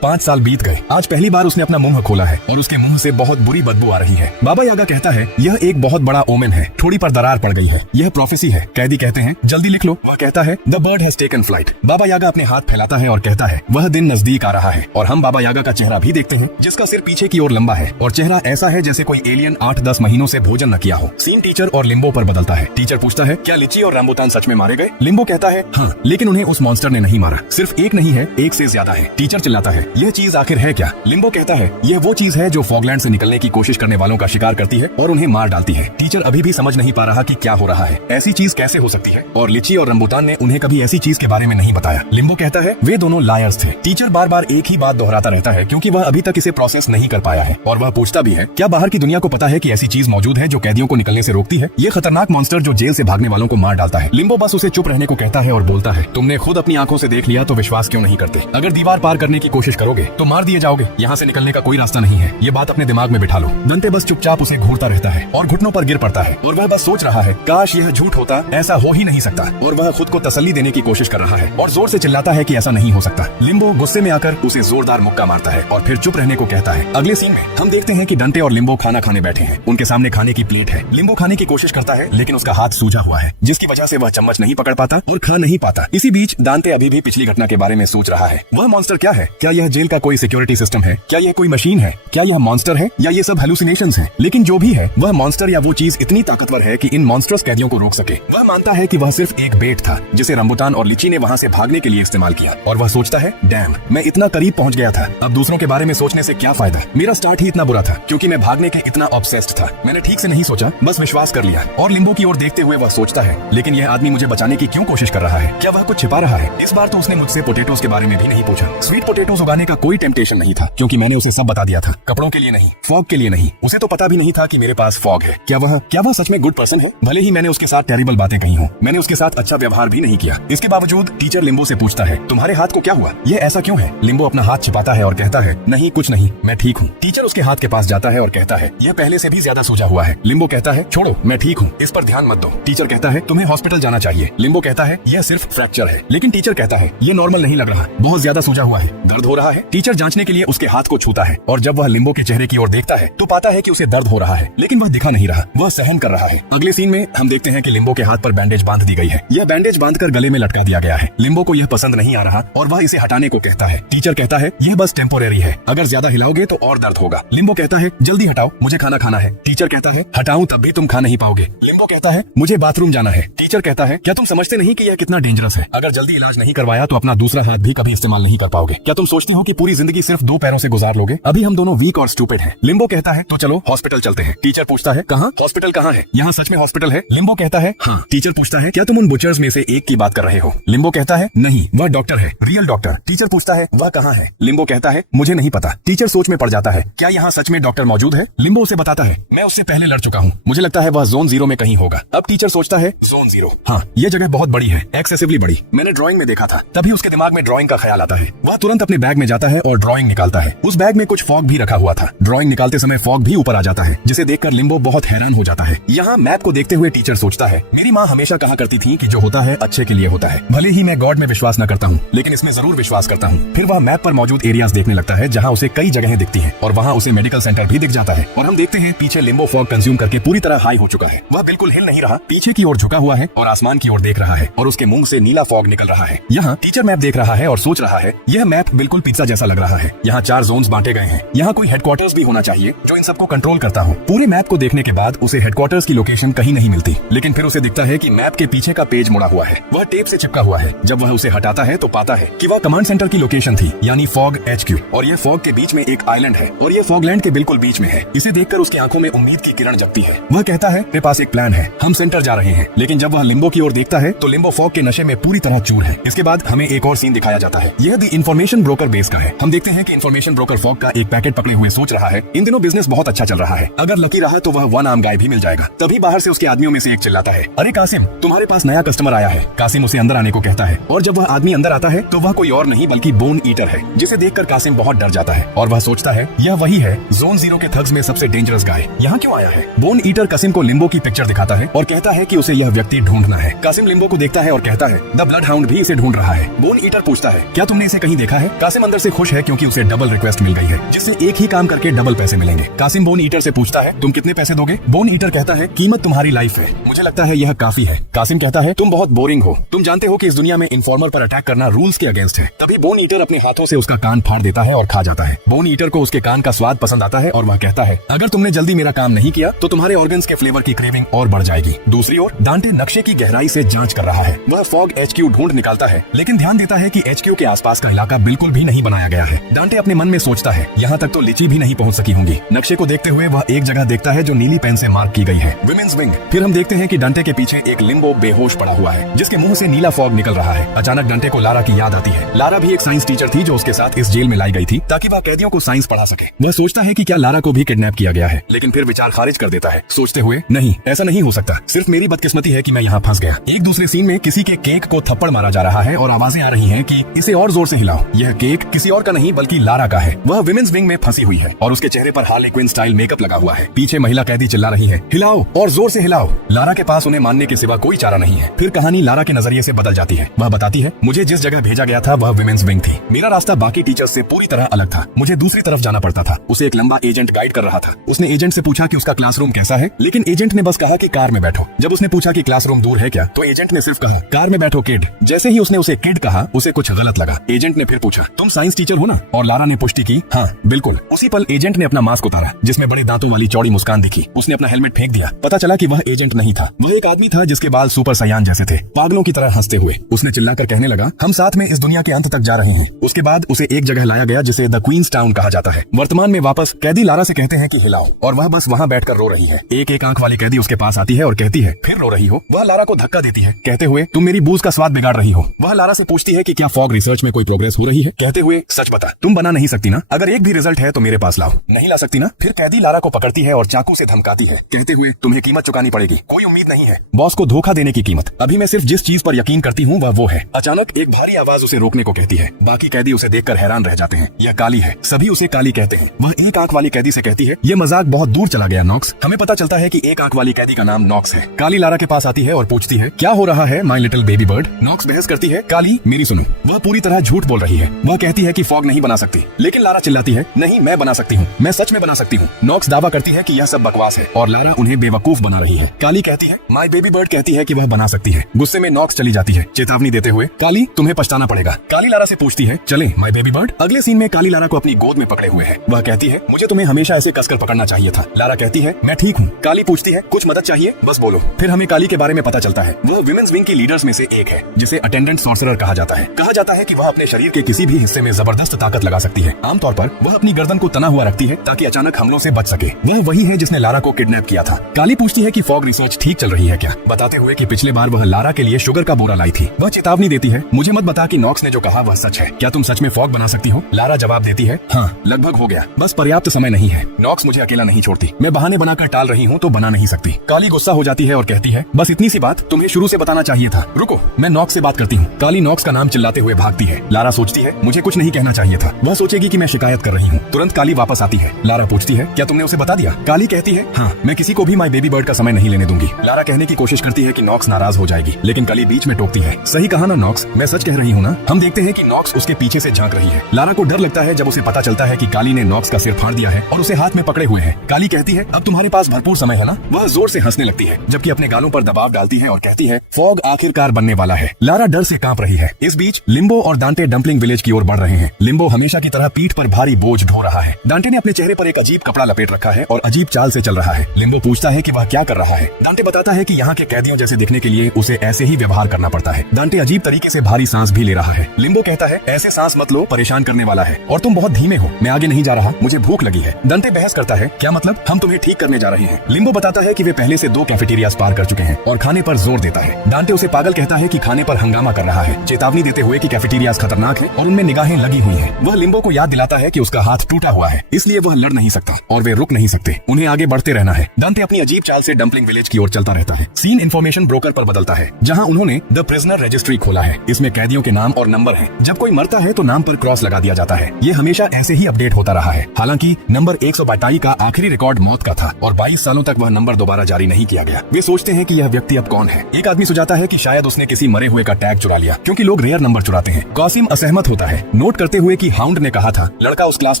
5 साल बीत गए, आज पहली बार उसने अपना मुंह खोला है और उसके मुंह से बहुत बुरी बदबू आ रही है। बाबा यागा कहता है, यह एक बहुत बड़ा ओमेन है, थोड़ी पर दरार पड़ गई है, यह प्रोफेसी है। कैदी कहते हैं, जल्दी लिख लो। वह कहता है, the bird has taken flight. Baba Yaga अपने हाथ फैलाता है और कहता है, वह दिन नजदीक आ रहा है। और हम बाबा यागा का चेहरा भी देखते हैं, जिसका सिर पीछे की ओर लंबा है और चेहरा ऐसा है जैसे कोई एलियन 8-10 महीनों से भोजन न किया हो। सीन टीचर और लिम्बो पर बदलता है। टीचर पूछता है, क्या लीची और रामबुटान सच में मारे गए? लिम्बो कहता है, हाँ, लेकिन उन्हें उस मॉन्स्टर ने नहीं मारा। सिर्फ एक नहीं है, एक से ज्यादा है। टीचर चिल्लाता है, यह चीज आखिर है क्या? लिम्बो कहता है, यह वो चीज है जो फॉगलैंड से निकलने की कोशिश करने वालों का शिकार करती है और उन्हें मार डालती है। टीचर अभी भी समझ नहीं पा रहा कि क्या हो रहा है, ऐसी चीज कैसे हो सकती है, और लीची और रामबुटान ने उन्हें कभी ऐसी चीज के बारे में नहीं बताया। लिम्बो कहता है, वे दोनों लायर्स थे। टीचर बार बार एक ही बात दोहराता रहता है क्योंकि वह अभी तक इसे प्रोसेस नहीं कर पाया है। और वह पूछता भी है, क्या बाहर की दुनिया को पता है कि ऐसी चीज मौजूद है जो कैदियों को निकलने से रोकती है? ये खतरनाक मॉन्स्टर जो जेल से भागने वालों को मार डालता है। लिम्बो बस उसे चुप रहने को कहता है और बोलता है, तुमने खुद अपनी आंखों से देख लिया तो विश्वास क्यों नहीं करते? अगर दीवार पार करने की कोशिश करोगे तो मार दिए जाओगे। यहाँ से निकलने का कोई रास्ता नहीं है, ये बात अपने दिमाग में बिठा लो। दंते बस चुपचाप उसे घूरता रहता है और घुटनों पर गिर पड़ता है और वह बस सोच रहा है, काश यह झूठ होता, ऐसा हो ही नहीं सकता। और वह खुद को तसल्ली देने की कोशिश कर रहा है और जोर से चिल्लाता है कि ऐसा नहीं हो सकता। लिम्बो गुस्से में आकर उसे जोरदार मुक्का मारता है और फिर चुप रहने को कहता है। अगले सीन में हम देखते हैं कि डंटे और लिम्बो खाना खाने बैठे हैं। उनके सामने खाने की प्लेट है। लिम्बो खाने की कोशिश करता है लेकिन उसका हाथ सूजा हुआ है, जिसकी वजह से वह चम्मच नहीं पकड़ पाता और खा नहीं पाता। इसी बीच दांते अभी भी पिछली घटना के बारे में सोच रहा है। वह मॉन्स्टर क्या है? क्या यह जेल का कोई सिक्योरिटी सिस्टम है? क्या यह कोई मशीन है? क्या यह मॉन्स्टर है या ये सब हेलुसिनेशंस हैं? लेकिन जो भी है, वह मॉन्स्टर या वो चीज इतनी ताकतवर है कि इन मॉन्स्टर्स कैदियों को रोक सके। वह मानता है कि वह सिर्फ एक बेट था जिसे रामबुटान और लीची ने वहाँ से भागने के लिए इस्तेमाल किया। और वह सोचता है, डैम, मैं इतना करीब पहुँच गया था, अब दूसरों के बारे में सोचने से क्या फायदा? मेरा स्टार्ट ही इतना बुरा था क्योंकि मैं भागने के इतना ऑब्सेस्ड था। मैंने ठीक से नहीं सोचा, बस विश्वास कर लिया। और लिम्बो की ओर देखते हुए वह सोचता है, लेकिन यह आदमी मुझे बचाने की क्यों कोशिश कर रहा है? क्या वह कुछ छिपा रहा है? इस बार तो उसने मुझसे पोटैटोस के बारे में भी नहीं पूछा। स्वीट पोटैटोस उगाने का कोई टेम्पटेशन नहीं था क्योंकि मैंने उसे सब बता दिया था। कपड़ों के लिए नहीं, फॉग के लिए नहीं। उसे तो पता भी नहीं था कि मेरे पास फॉग है। क्या वह सच में गुड पर्सन है? भले ही मैंने उसके साथ टेरिबल बातें कही हो, मैंने उसके साथ अच्छा व्यवहार भी नहीं किया। इसके बावजूद टीचर लिम्बो से पूछता है, तुम्हारे हाथ को क्या हुआ? ये ऐसा क्यों है? लिम्बो अपना हाथ छिपाता है और कहता है, नहीं कुछ नहीं, मैं ठीक हूँ। टीचर उसके हाथ के पास जाता है और कहता है, यह पहले से भी ज्यादा सूजा हुआ है। लिम्बो कहता है, छोड़ो, मैं ठीक हूँ, इस पर ध्यान मत दो। टीचर कहता है, तुम्हें हॉस्पिटल जाना चाहिए। लिम्बो कहता है, यह सिर्फ फ्रैक्चर है। लेकिन टीचर कहता है, यह नॉर्मल नहीं लग रहा, बहुत ज्यादा सूजा हुआ है, दर्द हो रहा है। टीचर जांचने के लिए उसके हाथ को छूता है और जब वह लिम्बो के चेहरे की ओर देखता है तो पाता है कि उसे दर्द हो रहा है, लेकिन वह दिखा नहीं रहा, वह सहन कर रहा है। अगले सीन में हम देखते हैं कि लिम्बो के हाथ पर बैंडेज बांध दी गई है। यह बैंडेज बांधकर गले में लटका दिया गया है। लिम्बो को यह पसंद नहीं आ रहा और वह इसे हटाने को कहता है। टीचर कहता है, यह बस टेम्पोरेरी है, अगर ज्यादा हिलाओगे तो और दर्द होगा। लिम्बो कहता है, जल्दी हटाओ, मुझे खाना खाना है। टीचर कहता है, हटाऊं तब भी तुम खा नहीं पाओगे। लिम्बो कहता है, मुझे बाथरूम जाना है। टीचर कहता है, क्या तुम समझते नहीं कि यह कितना डेंजरस है? अगर जल्दी इलाज नहीं करवाया तो अपना दूसरा हाथ भी कभी इस्तेमाल नहीं कर पाओगे। क्या तुम सोचती हो कि पूरी जिंदगी सिर्फ 2 पैरों से गुजार लोगे? अभी हम दोनों वीक और स्टूपिड हैं। लिम्बो कहता है, तो चलो हॉस्पिटल चलते हैं। टीचर पूछता है, कहाँ? हॉस्पिटल कहाँ है? यहाँ सच में हॉस्पिटल है? लिम्बो कहता है, हाँ। टीचर पूछता है, क्या तुम उन बुचर्स में से एक की बात कर रहे हो? लिम्बो कहता है, नहीं, वह डॉक्टर है, रियल डॉक्टर। टीचर पूछता है, वह कहाँ है? लिम्बो कहता है, मुझे नहीं पता। टीचर सोच में पड़ जाता है, क्या यहाँ सच में डॉक्टर मौजूद है? लिम्बो उसे बताता है, मैं उससे पहले लड़ चुका हूँ, मुझे लगता है वह जोन 0 में कहीं होगा। अब टीचर सोचता है, जोन 0, हाँ, यह जगह बहुत बड़ी है, एक्सेसिवली बड़ी, मैंने ड्राइंग में देखा था। तभी उसके दिमाग में ड्राइंग का ख्याल आता है। है। वह तुरंत अपने बैग में जाता है और ड्राइंग निकालता है। उस बैग में कुछ फॉग भी रखा हुआ था। ड्राइंग निकालते समय फॉग भी ऊपर आ जाता है, जिसे देखकर लिम्बो बहुत हैरान हो जाता है। यहाँ मैप को देखते हुए टीचर सोचता है, मेरी माँ हमेशा कहा करती थी कि जो होता है अच्छे के लिए होता है। भले ही मैं गॉड में विश्वास न करता हूँ, लेकिन इसमें जरूर विश्वास करता हूँ। फिर वह मैप पर मौजूद एरियाज देखने लगता है जहाँ उसे कई जगहें दिखती हैं और वहाँ उसे मेडिकल सेंटर भी दिख जाता है। और हम देखते हैं पीछे लिम्बो फॉग कंज्यूम करके पूरी तरह हाई हो चुका है। वह बिल्कुल हिल नहीं रहा, पीछे की ओर झुका हुआ है और आसमान की ओर देख रहा है और उसके मुंह से नीला फॉग निकल रहा है। यहाँ टीचर मैप देख रहा है और सोच रहा है, यह मैप बिल्कुल पिज्जा जैसा लग रहा है। यहाँ 4 जोन्स बांटे गए हैं। यहाँ कोई हेडक्वार्टर्स भी होना चाहिए जो इन सबको कंट्रोल करता हो। पूरे मैप को देखने के बाद उसे हेडक्वार्टर्स की लोकेशन कहीं नहीं मिलती, लेकिन फिर उसे दिखता है कि मैप के पीछे का पेज मुड़ा हुआ है। वह टेप से चिपका हुआ है। जब वह उसे हटाता है तो पाता है कि वह कमांड सेंटर की लोकेशन थी, यानी फॉग HQ। और यह फॉग के बीच में एक आइलैंड है और यह फॉगलैंड के बिल्कुल बीच में है। इसे देखकर उसकी आंखों में उम्मीद की किरण जगती है। वह कहता है, मेरे पास एक प्लान है, हम सेंटर जा रहे हैं। लेकिन जब वह लिम्बो की ओर देखता है तो लिम्बो फॉग के नशे में पूरी तरह चूर है। इसके बाद हमें एक और सीन दिखाया जाता है। यह द इन्फॉर्मेशन ब्रोकर बेस का है। हम देखते हैं कि इन्फॉर्मेशन ब्रोकर फॉग का एक पैकेट पकड़े हुए सोच रहा है, इन दिनों बिजनेस बहुत अच्छा चल रहा है, अगर लकी रहा तो वह 1 आर्म गाय भी मिल जाएगा। तभी बाहर से उसके आदमियों में से एक चिल्लाता है, अरे कासिम, तुम्हारे पास नया कस्टमर आया है। कासिम उसे अंदर आने को कहता है और जब वह आदमी अंदर आता है तो वह कोई और नहीं बल्कि बोन ईटर है, जिसे देखकर कासिम बहुत डर जाता है और वह सोचता है यह वही है जोन 0 के थग्स में सबसे डेंजरस गाय यहाँ क्यों आया है। बोन ईटर कासिम को लिम्बो की पिक्चर दिखाता है और कहता है कि उसे यह व्यक्ति ढूंढना है। कासिम लिम्बो को देखता है और कहता है, द ब्लड हाउंड भी इसे ढूंढ रहा है। बोन ईटर पूछता है, क्या तुमने इसे कहीं देखा है। कासिम अंदर से खुश है क्योंकि उसे डबल रिक्वेस्ट मिल गई है, जिससे एक ही काम करके डबल पैसे मिलेंगे। कासिम बोन ईटर से पूछता है, तुम कितने पैसे दोगे। बोन ईटर कहता है, कीमत तुम्हारी लाइफ है, मुझे लगता है यह काफी है। कासिम कहता है, तुम बहुत बोरिंग हो, तुम जानते हो कि इस दुनिया में इन्फॉर्मर पर अटैक करना रूल्स के अगेंस्ट है। तभी बोन ईटर अपने हाथों से उसका कान फाड़ देता है और खा जाता है। बोन ईटर को उसके कान का स्वाद पसंद आता है और वह कहता है, अगर तुमने जल्दी मेरा काम नहीं किया तो तुम्हारे ऑर्गन्स के फ्लेवर की क्रेविंग और बढ़ जाएगी। दूसरी ओर डांटे नक्शे की गहराई से जांच कर रहा है। वह फॉग HQ ढूंढ निकालता है, लेकिन ध्यान देता है कि HQ के आसपास का इलाका बिल्कुल भी नहीं बनाया गया है। डांटे अपने मन में सोचता है, यहाँ तक तो लीची भी नहीं पहुँच सकी होंगी। नक्शे को देखते हुए वह एक जगह देखता है जो नीली पेन से मार्क की गई है, विमेन्स विंग। फिर हम देखते हैं कि डांटे के पीछे एक लिम्बो बेहोश पड़ा हुआ है, जिसके मुंह से नीला फॉग निकल रहा है। अचानक डांटे को लारा की याद आती है। लारा भी एक साइंस टीचर थी जो उसके साथ इस जेल में लाई गई थी ताकि वह कैदियों को साइंस पढ़ा सके। वह सोचता है कि क्या लारा को भी किडनैप किया गया है, लेकिन फिर विचार खारिज कर देता है, सोचते हुए, नहीं, ऐसा नहीं हो सकता, सिर्फ मेरी बदकिस्मती है कि मैं यहाँ फंस गया। एक दूसरे सीन में किसी के केक को थप्पड़ मारा जा रहा है और आवाजें आ रही हैं कि इसे और जोर से हिलाओ। यह केक किसी और का नहीं बल्कि लारा का है। वह विमेन्स विंग में फंसी हुई है और उसके चेहरे पर हार्ले क्विन स्टाइल मेकअप लगा हुआ है। पीछे महिला कैदी चिल्ला रही है, हिलाओ और जोर से हिलाओ। लारा के पास उन्हें मानने के सिवा कोई चारा नहीं है। फिर कहानी लारा के नजरिए से बदल जाती है। वह बताती है, मुझे जिस जगह भेजा गया था वह विमेन्स विंग थी। मेरा रास्ता बाकी टीचर्स से पूरी तरह अलग था। मुझे दूसरी तरफ जाना पड़ता था। उसे एक लंबा एजेंट गाइड कर रहा था। उसने एजेंट से पूछा कि उसका क्लासरूम कैसा है, लेकिन एजेंट ने बस कहा कि कार में बैठो। जब उसने पूछा कि क्लासरूम दूर है क्या, तो एजेंट ने सिर्फ कहा, कार में बैठो किड। जैसे ही उसने उसे किड कहा, उसे कुछ गलत लगा। एजेंट ने फिर पूछा, तुम साइंस टीचर हो ना। और लारा ने पुष्टि की, हाँ बिल्कुल। उसी पल एजेंट ने अपना मास्क उतारा जिसमें बड़े दांतों वाली चौड़ी मुस्कान दिखी। उसने अपना हेलमेट फेंक दिया। पता चला कि वह एजेंट नहीं था, वह एक आदमी था जिसके बाल सुपर सयान जैसे थे, पागलों की तरह हंसते हुए। उसने चिल्लाकर कहने लगा, हम साथ में इस दुनिया के अंत तक जा रहे हैं। उसके बाद उसे एक जगह लाया गया जिसे द क्वींस टाउन कहा जाता है। वर्तमान में वापस कैदी लारा से कहते हैं कि हिलाओ, और वह बस वहाँ बैठकर रो रही है। एक एक आंख वाली कैदी उसके पास आती है और कहती है, फिर रो रही हो। वह लारा को धक्का देती है कहते हुए, तुम मेरी बूज का स्वाद बिगाड़ रही हो। वह लारा से पूछती है कि क्या फॉग रिसर्च में कोई प्रोग्रेस हो रही है, कहते हुए, सच बता, तुम बना नहीं सकती ना, अगर एक भी रिजल्ट है तो मेरे पास लाओ। नहीं ला सकती ना। फिर कैदी लारा को पकड़ती है और चाकू से धमकाती है कहते हुए, तुम्हें कीमत चुकानी पड़ेगी, कोई उम्मीद नहीं है, बॉस को धोखा देने की कीमत। अभी मैं सिर्फ जिस चीज पर यकीन करती हूँ वह वो है। अचानक एक भारी आवाज उसे रोकने को कहती है। बाकी कैदी उसे देखकर हैरान रह जाते हैं। यह काली है, सभी उसे काली कहते हैं। वह एक आंख वाली कैदी से कहती है, ये मजाक बहुत दूर चला गया नॉक्स। हमें पता चलता है कि एक आंख वाली कैदी का नाम नॉक्स है। काली लारा के पास आती है और पूछती है, क्या हो रहा है my little baby bird. Knox बहस करती है, काली मेरी सुनो। वह पूरी तरह झूठ बोल रही है। वह कहती है कि फॉग नहीं बना सकती, लेकिन लारा चिल्लाती है, नहीं मैं बना सकती हूँ, मैं सच में बना सकती हूँ। नॉक्स दावा करती है कि यह सब बकवास है और लारा उन्हें बेवकूफ बना रही है। काली कहती है, माय बेबी बर्ड कहती है कि वह बना सकती है। गुस्से में नॉक्स चली जाती है चेतावनी देते हुए, काली तुम्हें पछताना पड़ेगा। काली लारा से पूछती है, चले माय बेबी बर्ड। अगले सीन में काली लारा को अपनी गोद में पकड़े हुए है। वह कहती है, मुझे तुम्हें हमेशा ऐसे कसकर पकड़ना चाहिए था। लारा कहती है, मैं ठीक हूँ। काली पूछती है, कुछ मदद चाहिए, बस बोलो। फिर हमें काली के बारे में पता चलता है। वह विमेन्स विंग की लीडर्स में से एक है जिसे अटेंडेंट सॉर्सरर कहा जाता है। कहा जाता है कि वह अपने शरीर के किसी भी हिस्से में जबरदस्त ताकत लगा सकती है। आमतौर पर वह अपनी गर्दन को तना हुआ रखती है ताकि अचानक हमलों से बच सके। वह वही है जिसने लारा को किडनैप किया था। काली पूछती है कि फॉग रिसर्च ठीक चल रही है क्या, बताते हुए कि पिछले बार वह लारा के लिए शुगर का बोरा लाई थी। वह चेतावनी देती है, मुझे मत बता कि नॉक्स ने जो कहा वह सच है, क्या तुम सच में फॉग बना सकती हो। लारा जवाब देती है, हाँ लगभग हो गया, बस पर्याप्त समय नहीं है। नॉक्स मुझे अकेला नहीं छोड़ती, मैं बहाने बनाकर टाल रही हूँ तो बना नहीं सकती। काली गुस्सा हो जाती है और कहती है, बस इतनी सी बात तुम्हें शुरू से बताना चाहिए था। रुको मैं नॉक्स से बात करती हूँ। काली नॉक्स का नाम चिल्लाते हुए भागती है। लारा सोचती है मुझे कुछ नहीं कहना चाहिए था। वह सोचेगी कि मैं शिकायत कर रही हूँ। तुरंत काली वापस आती है। लारा पूछती है क्या तुमने उसे बता दिया? काली कहती है हाँ, मैं किसी को भी माय बेबी बर्ड का समय नहीं लेने दूंगी। लारा कहने की कोशिश करती है कि नॉक्स नाराज हो जाएगी, लेकिन काली बीच में टोकती है सही कहा ना नॉक्स, मैं सच कह रही हूँ ना। हम देखते हैं कि नॉक्स उसके पीछे से झांक रही है। लारा को डर लगता है जब उसे पता चलता है कि काली ने नॉक्स का सिर फाड़ दिया है और उसे हाथ में पकड़े हुए है। काली कहती है अब तुम्हारे पास भरपूर समय है ना। वह जोर से हंसने लगती है जबकि अपने गालों पर दबाव डालती है और कहती है फॉग आखिरकार बनने वाला है। लारा डर से कांप रही है। इस बीच लिम्बो और दांटे डम्पलिंग विलेज की ओर बढ़ रहे हैं। लिम्बो हमेशा की तरह पीठ पर भारी बोझ ढो रहा है। दांटे ने अपने चेहरे पर एक अजीब कपड़ा लपेट रखा है और अजीब चाल से चल रहा है। लिम्बो पूछता है कि वह क्या कर रहा है। दांटे बताता है कि यहाँ के कैदियों जैसे दिखने के लिए उसे ऐसे ही व्यवहार करना पड़ता है। दांटे अजीब तरीके से भारी सांस भी ले रहा है। लिम्बो कहता है ऐसे सांस मत लो, परेशान करने वाला है और तुम बहुत धीमे हो, मैं आगे नहीं जा रहा, मुझे भूख लगी है। दांटे बहस करता है क्या मतलब, हम तुम्हें ठीक करने जा रहे हैं। लिम्बो बताता है कि वे पहले से 2 कैफेटेरियाज पार कर चुके हैं और खाने पर जोर देता है। दांटे उसे पागल कहता है कि खाने पर हंगामा कर रहा है, चेतावनी देते हुए कि कैफेटेरियाज खतरनाक है और उनमें निगाहें लगी हुई हैं। वह लिम्बो को याद दिलाता है कि उसका हाथ टूटा हुआ है, इसलिए वह लड़ नहीं सकता और वे रुक नहीं सकते, उन्हें आगे बढ़ते रहना है। दांटे अपनी अजीब चाल से डम्पलिंग विलेज की ओर चलता रहता है। सीन इंफॉर्मेशन ब्रोकर पर बदलता है जहाँ उन्होंने द प्रिजनर रजिस्ट्री खोला है। इसमें कैदियों के नाम और नंबर है। जब कोई मरता है तो नाम पर क्रॉस लगा दिया जाता है। ये हमेशा ऐसे ही अपडेट होता रहा है। हालांकि नंबर 122 का आखिरी रिकॉर्ड मौत का था और 22 सालों तक वह नंबर दोबारा जारी नहीं किया गया। वे सोचते हैं कि यह व्यक्ति अब कौन है। एक आदमी सुझाता है कि शायद उसने किसी मरे हुए का टैग चुरा लिया, क्योंकि लोग रेयर नंबर चुराते हैं। कासिम असहमत होता है, नोट करते हुए कि हाउंड ने कहा था लड़का उस क्लास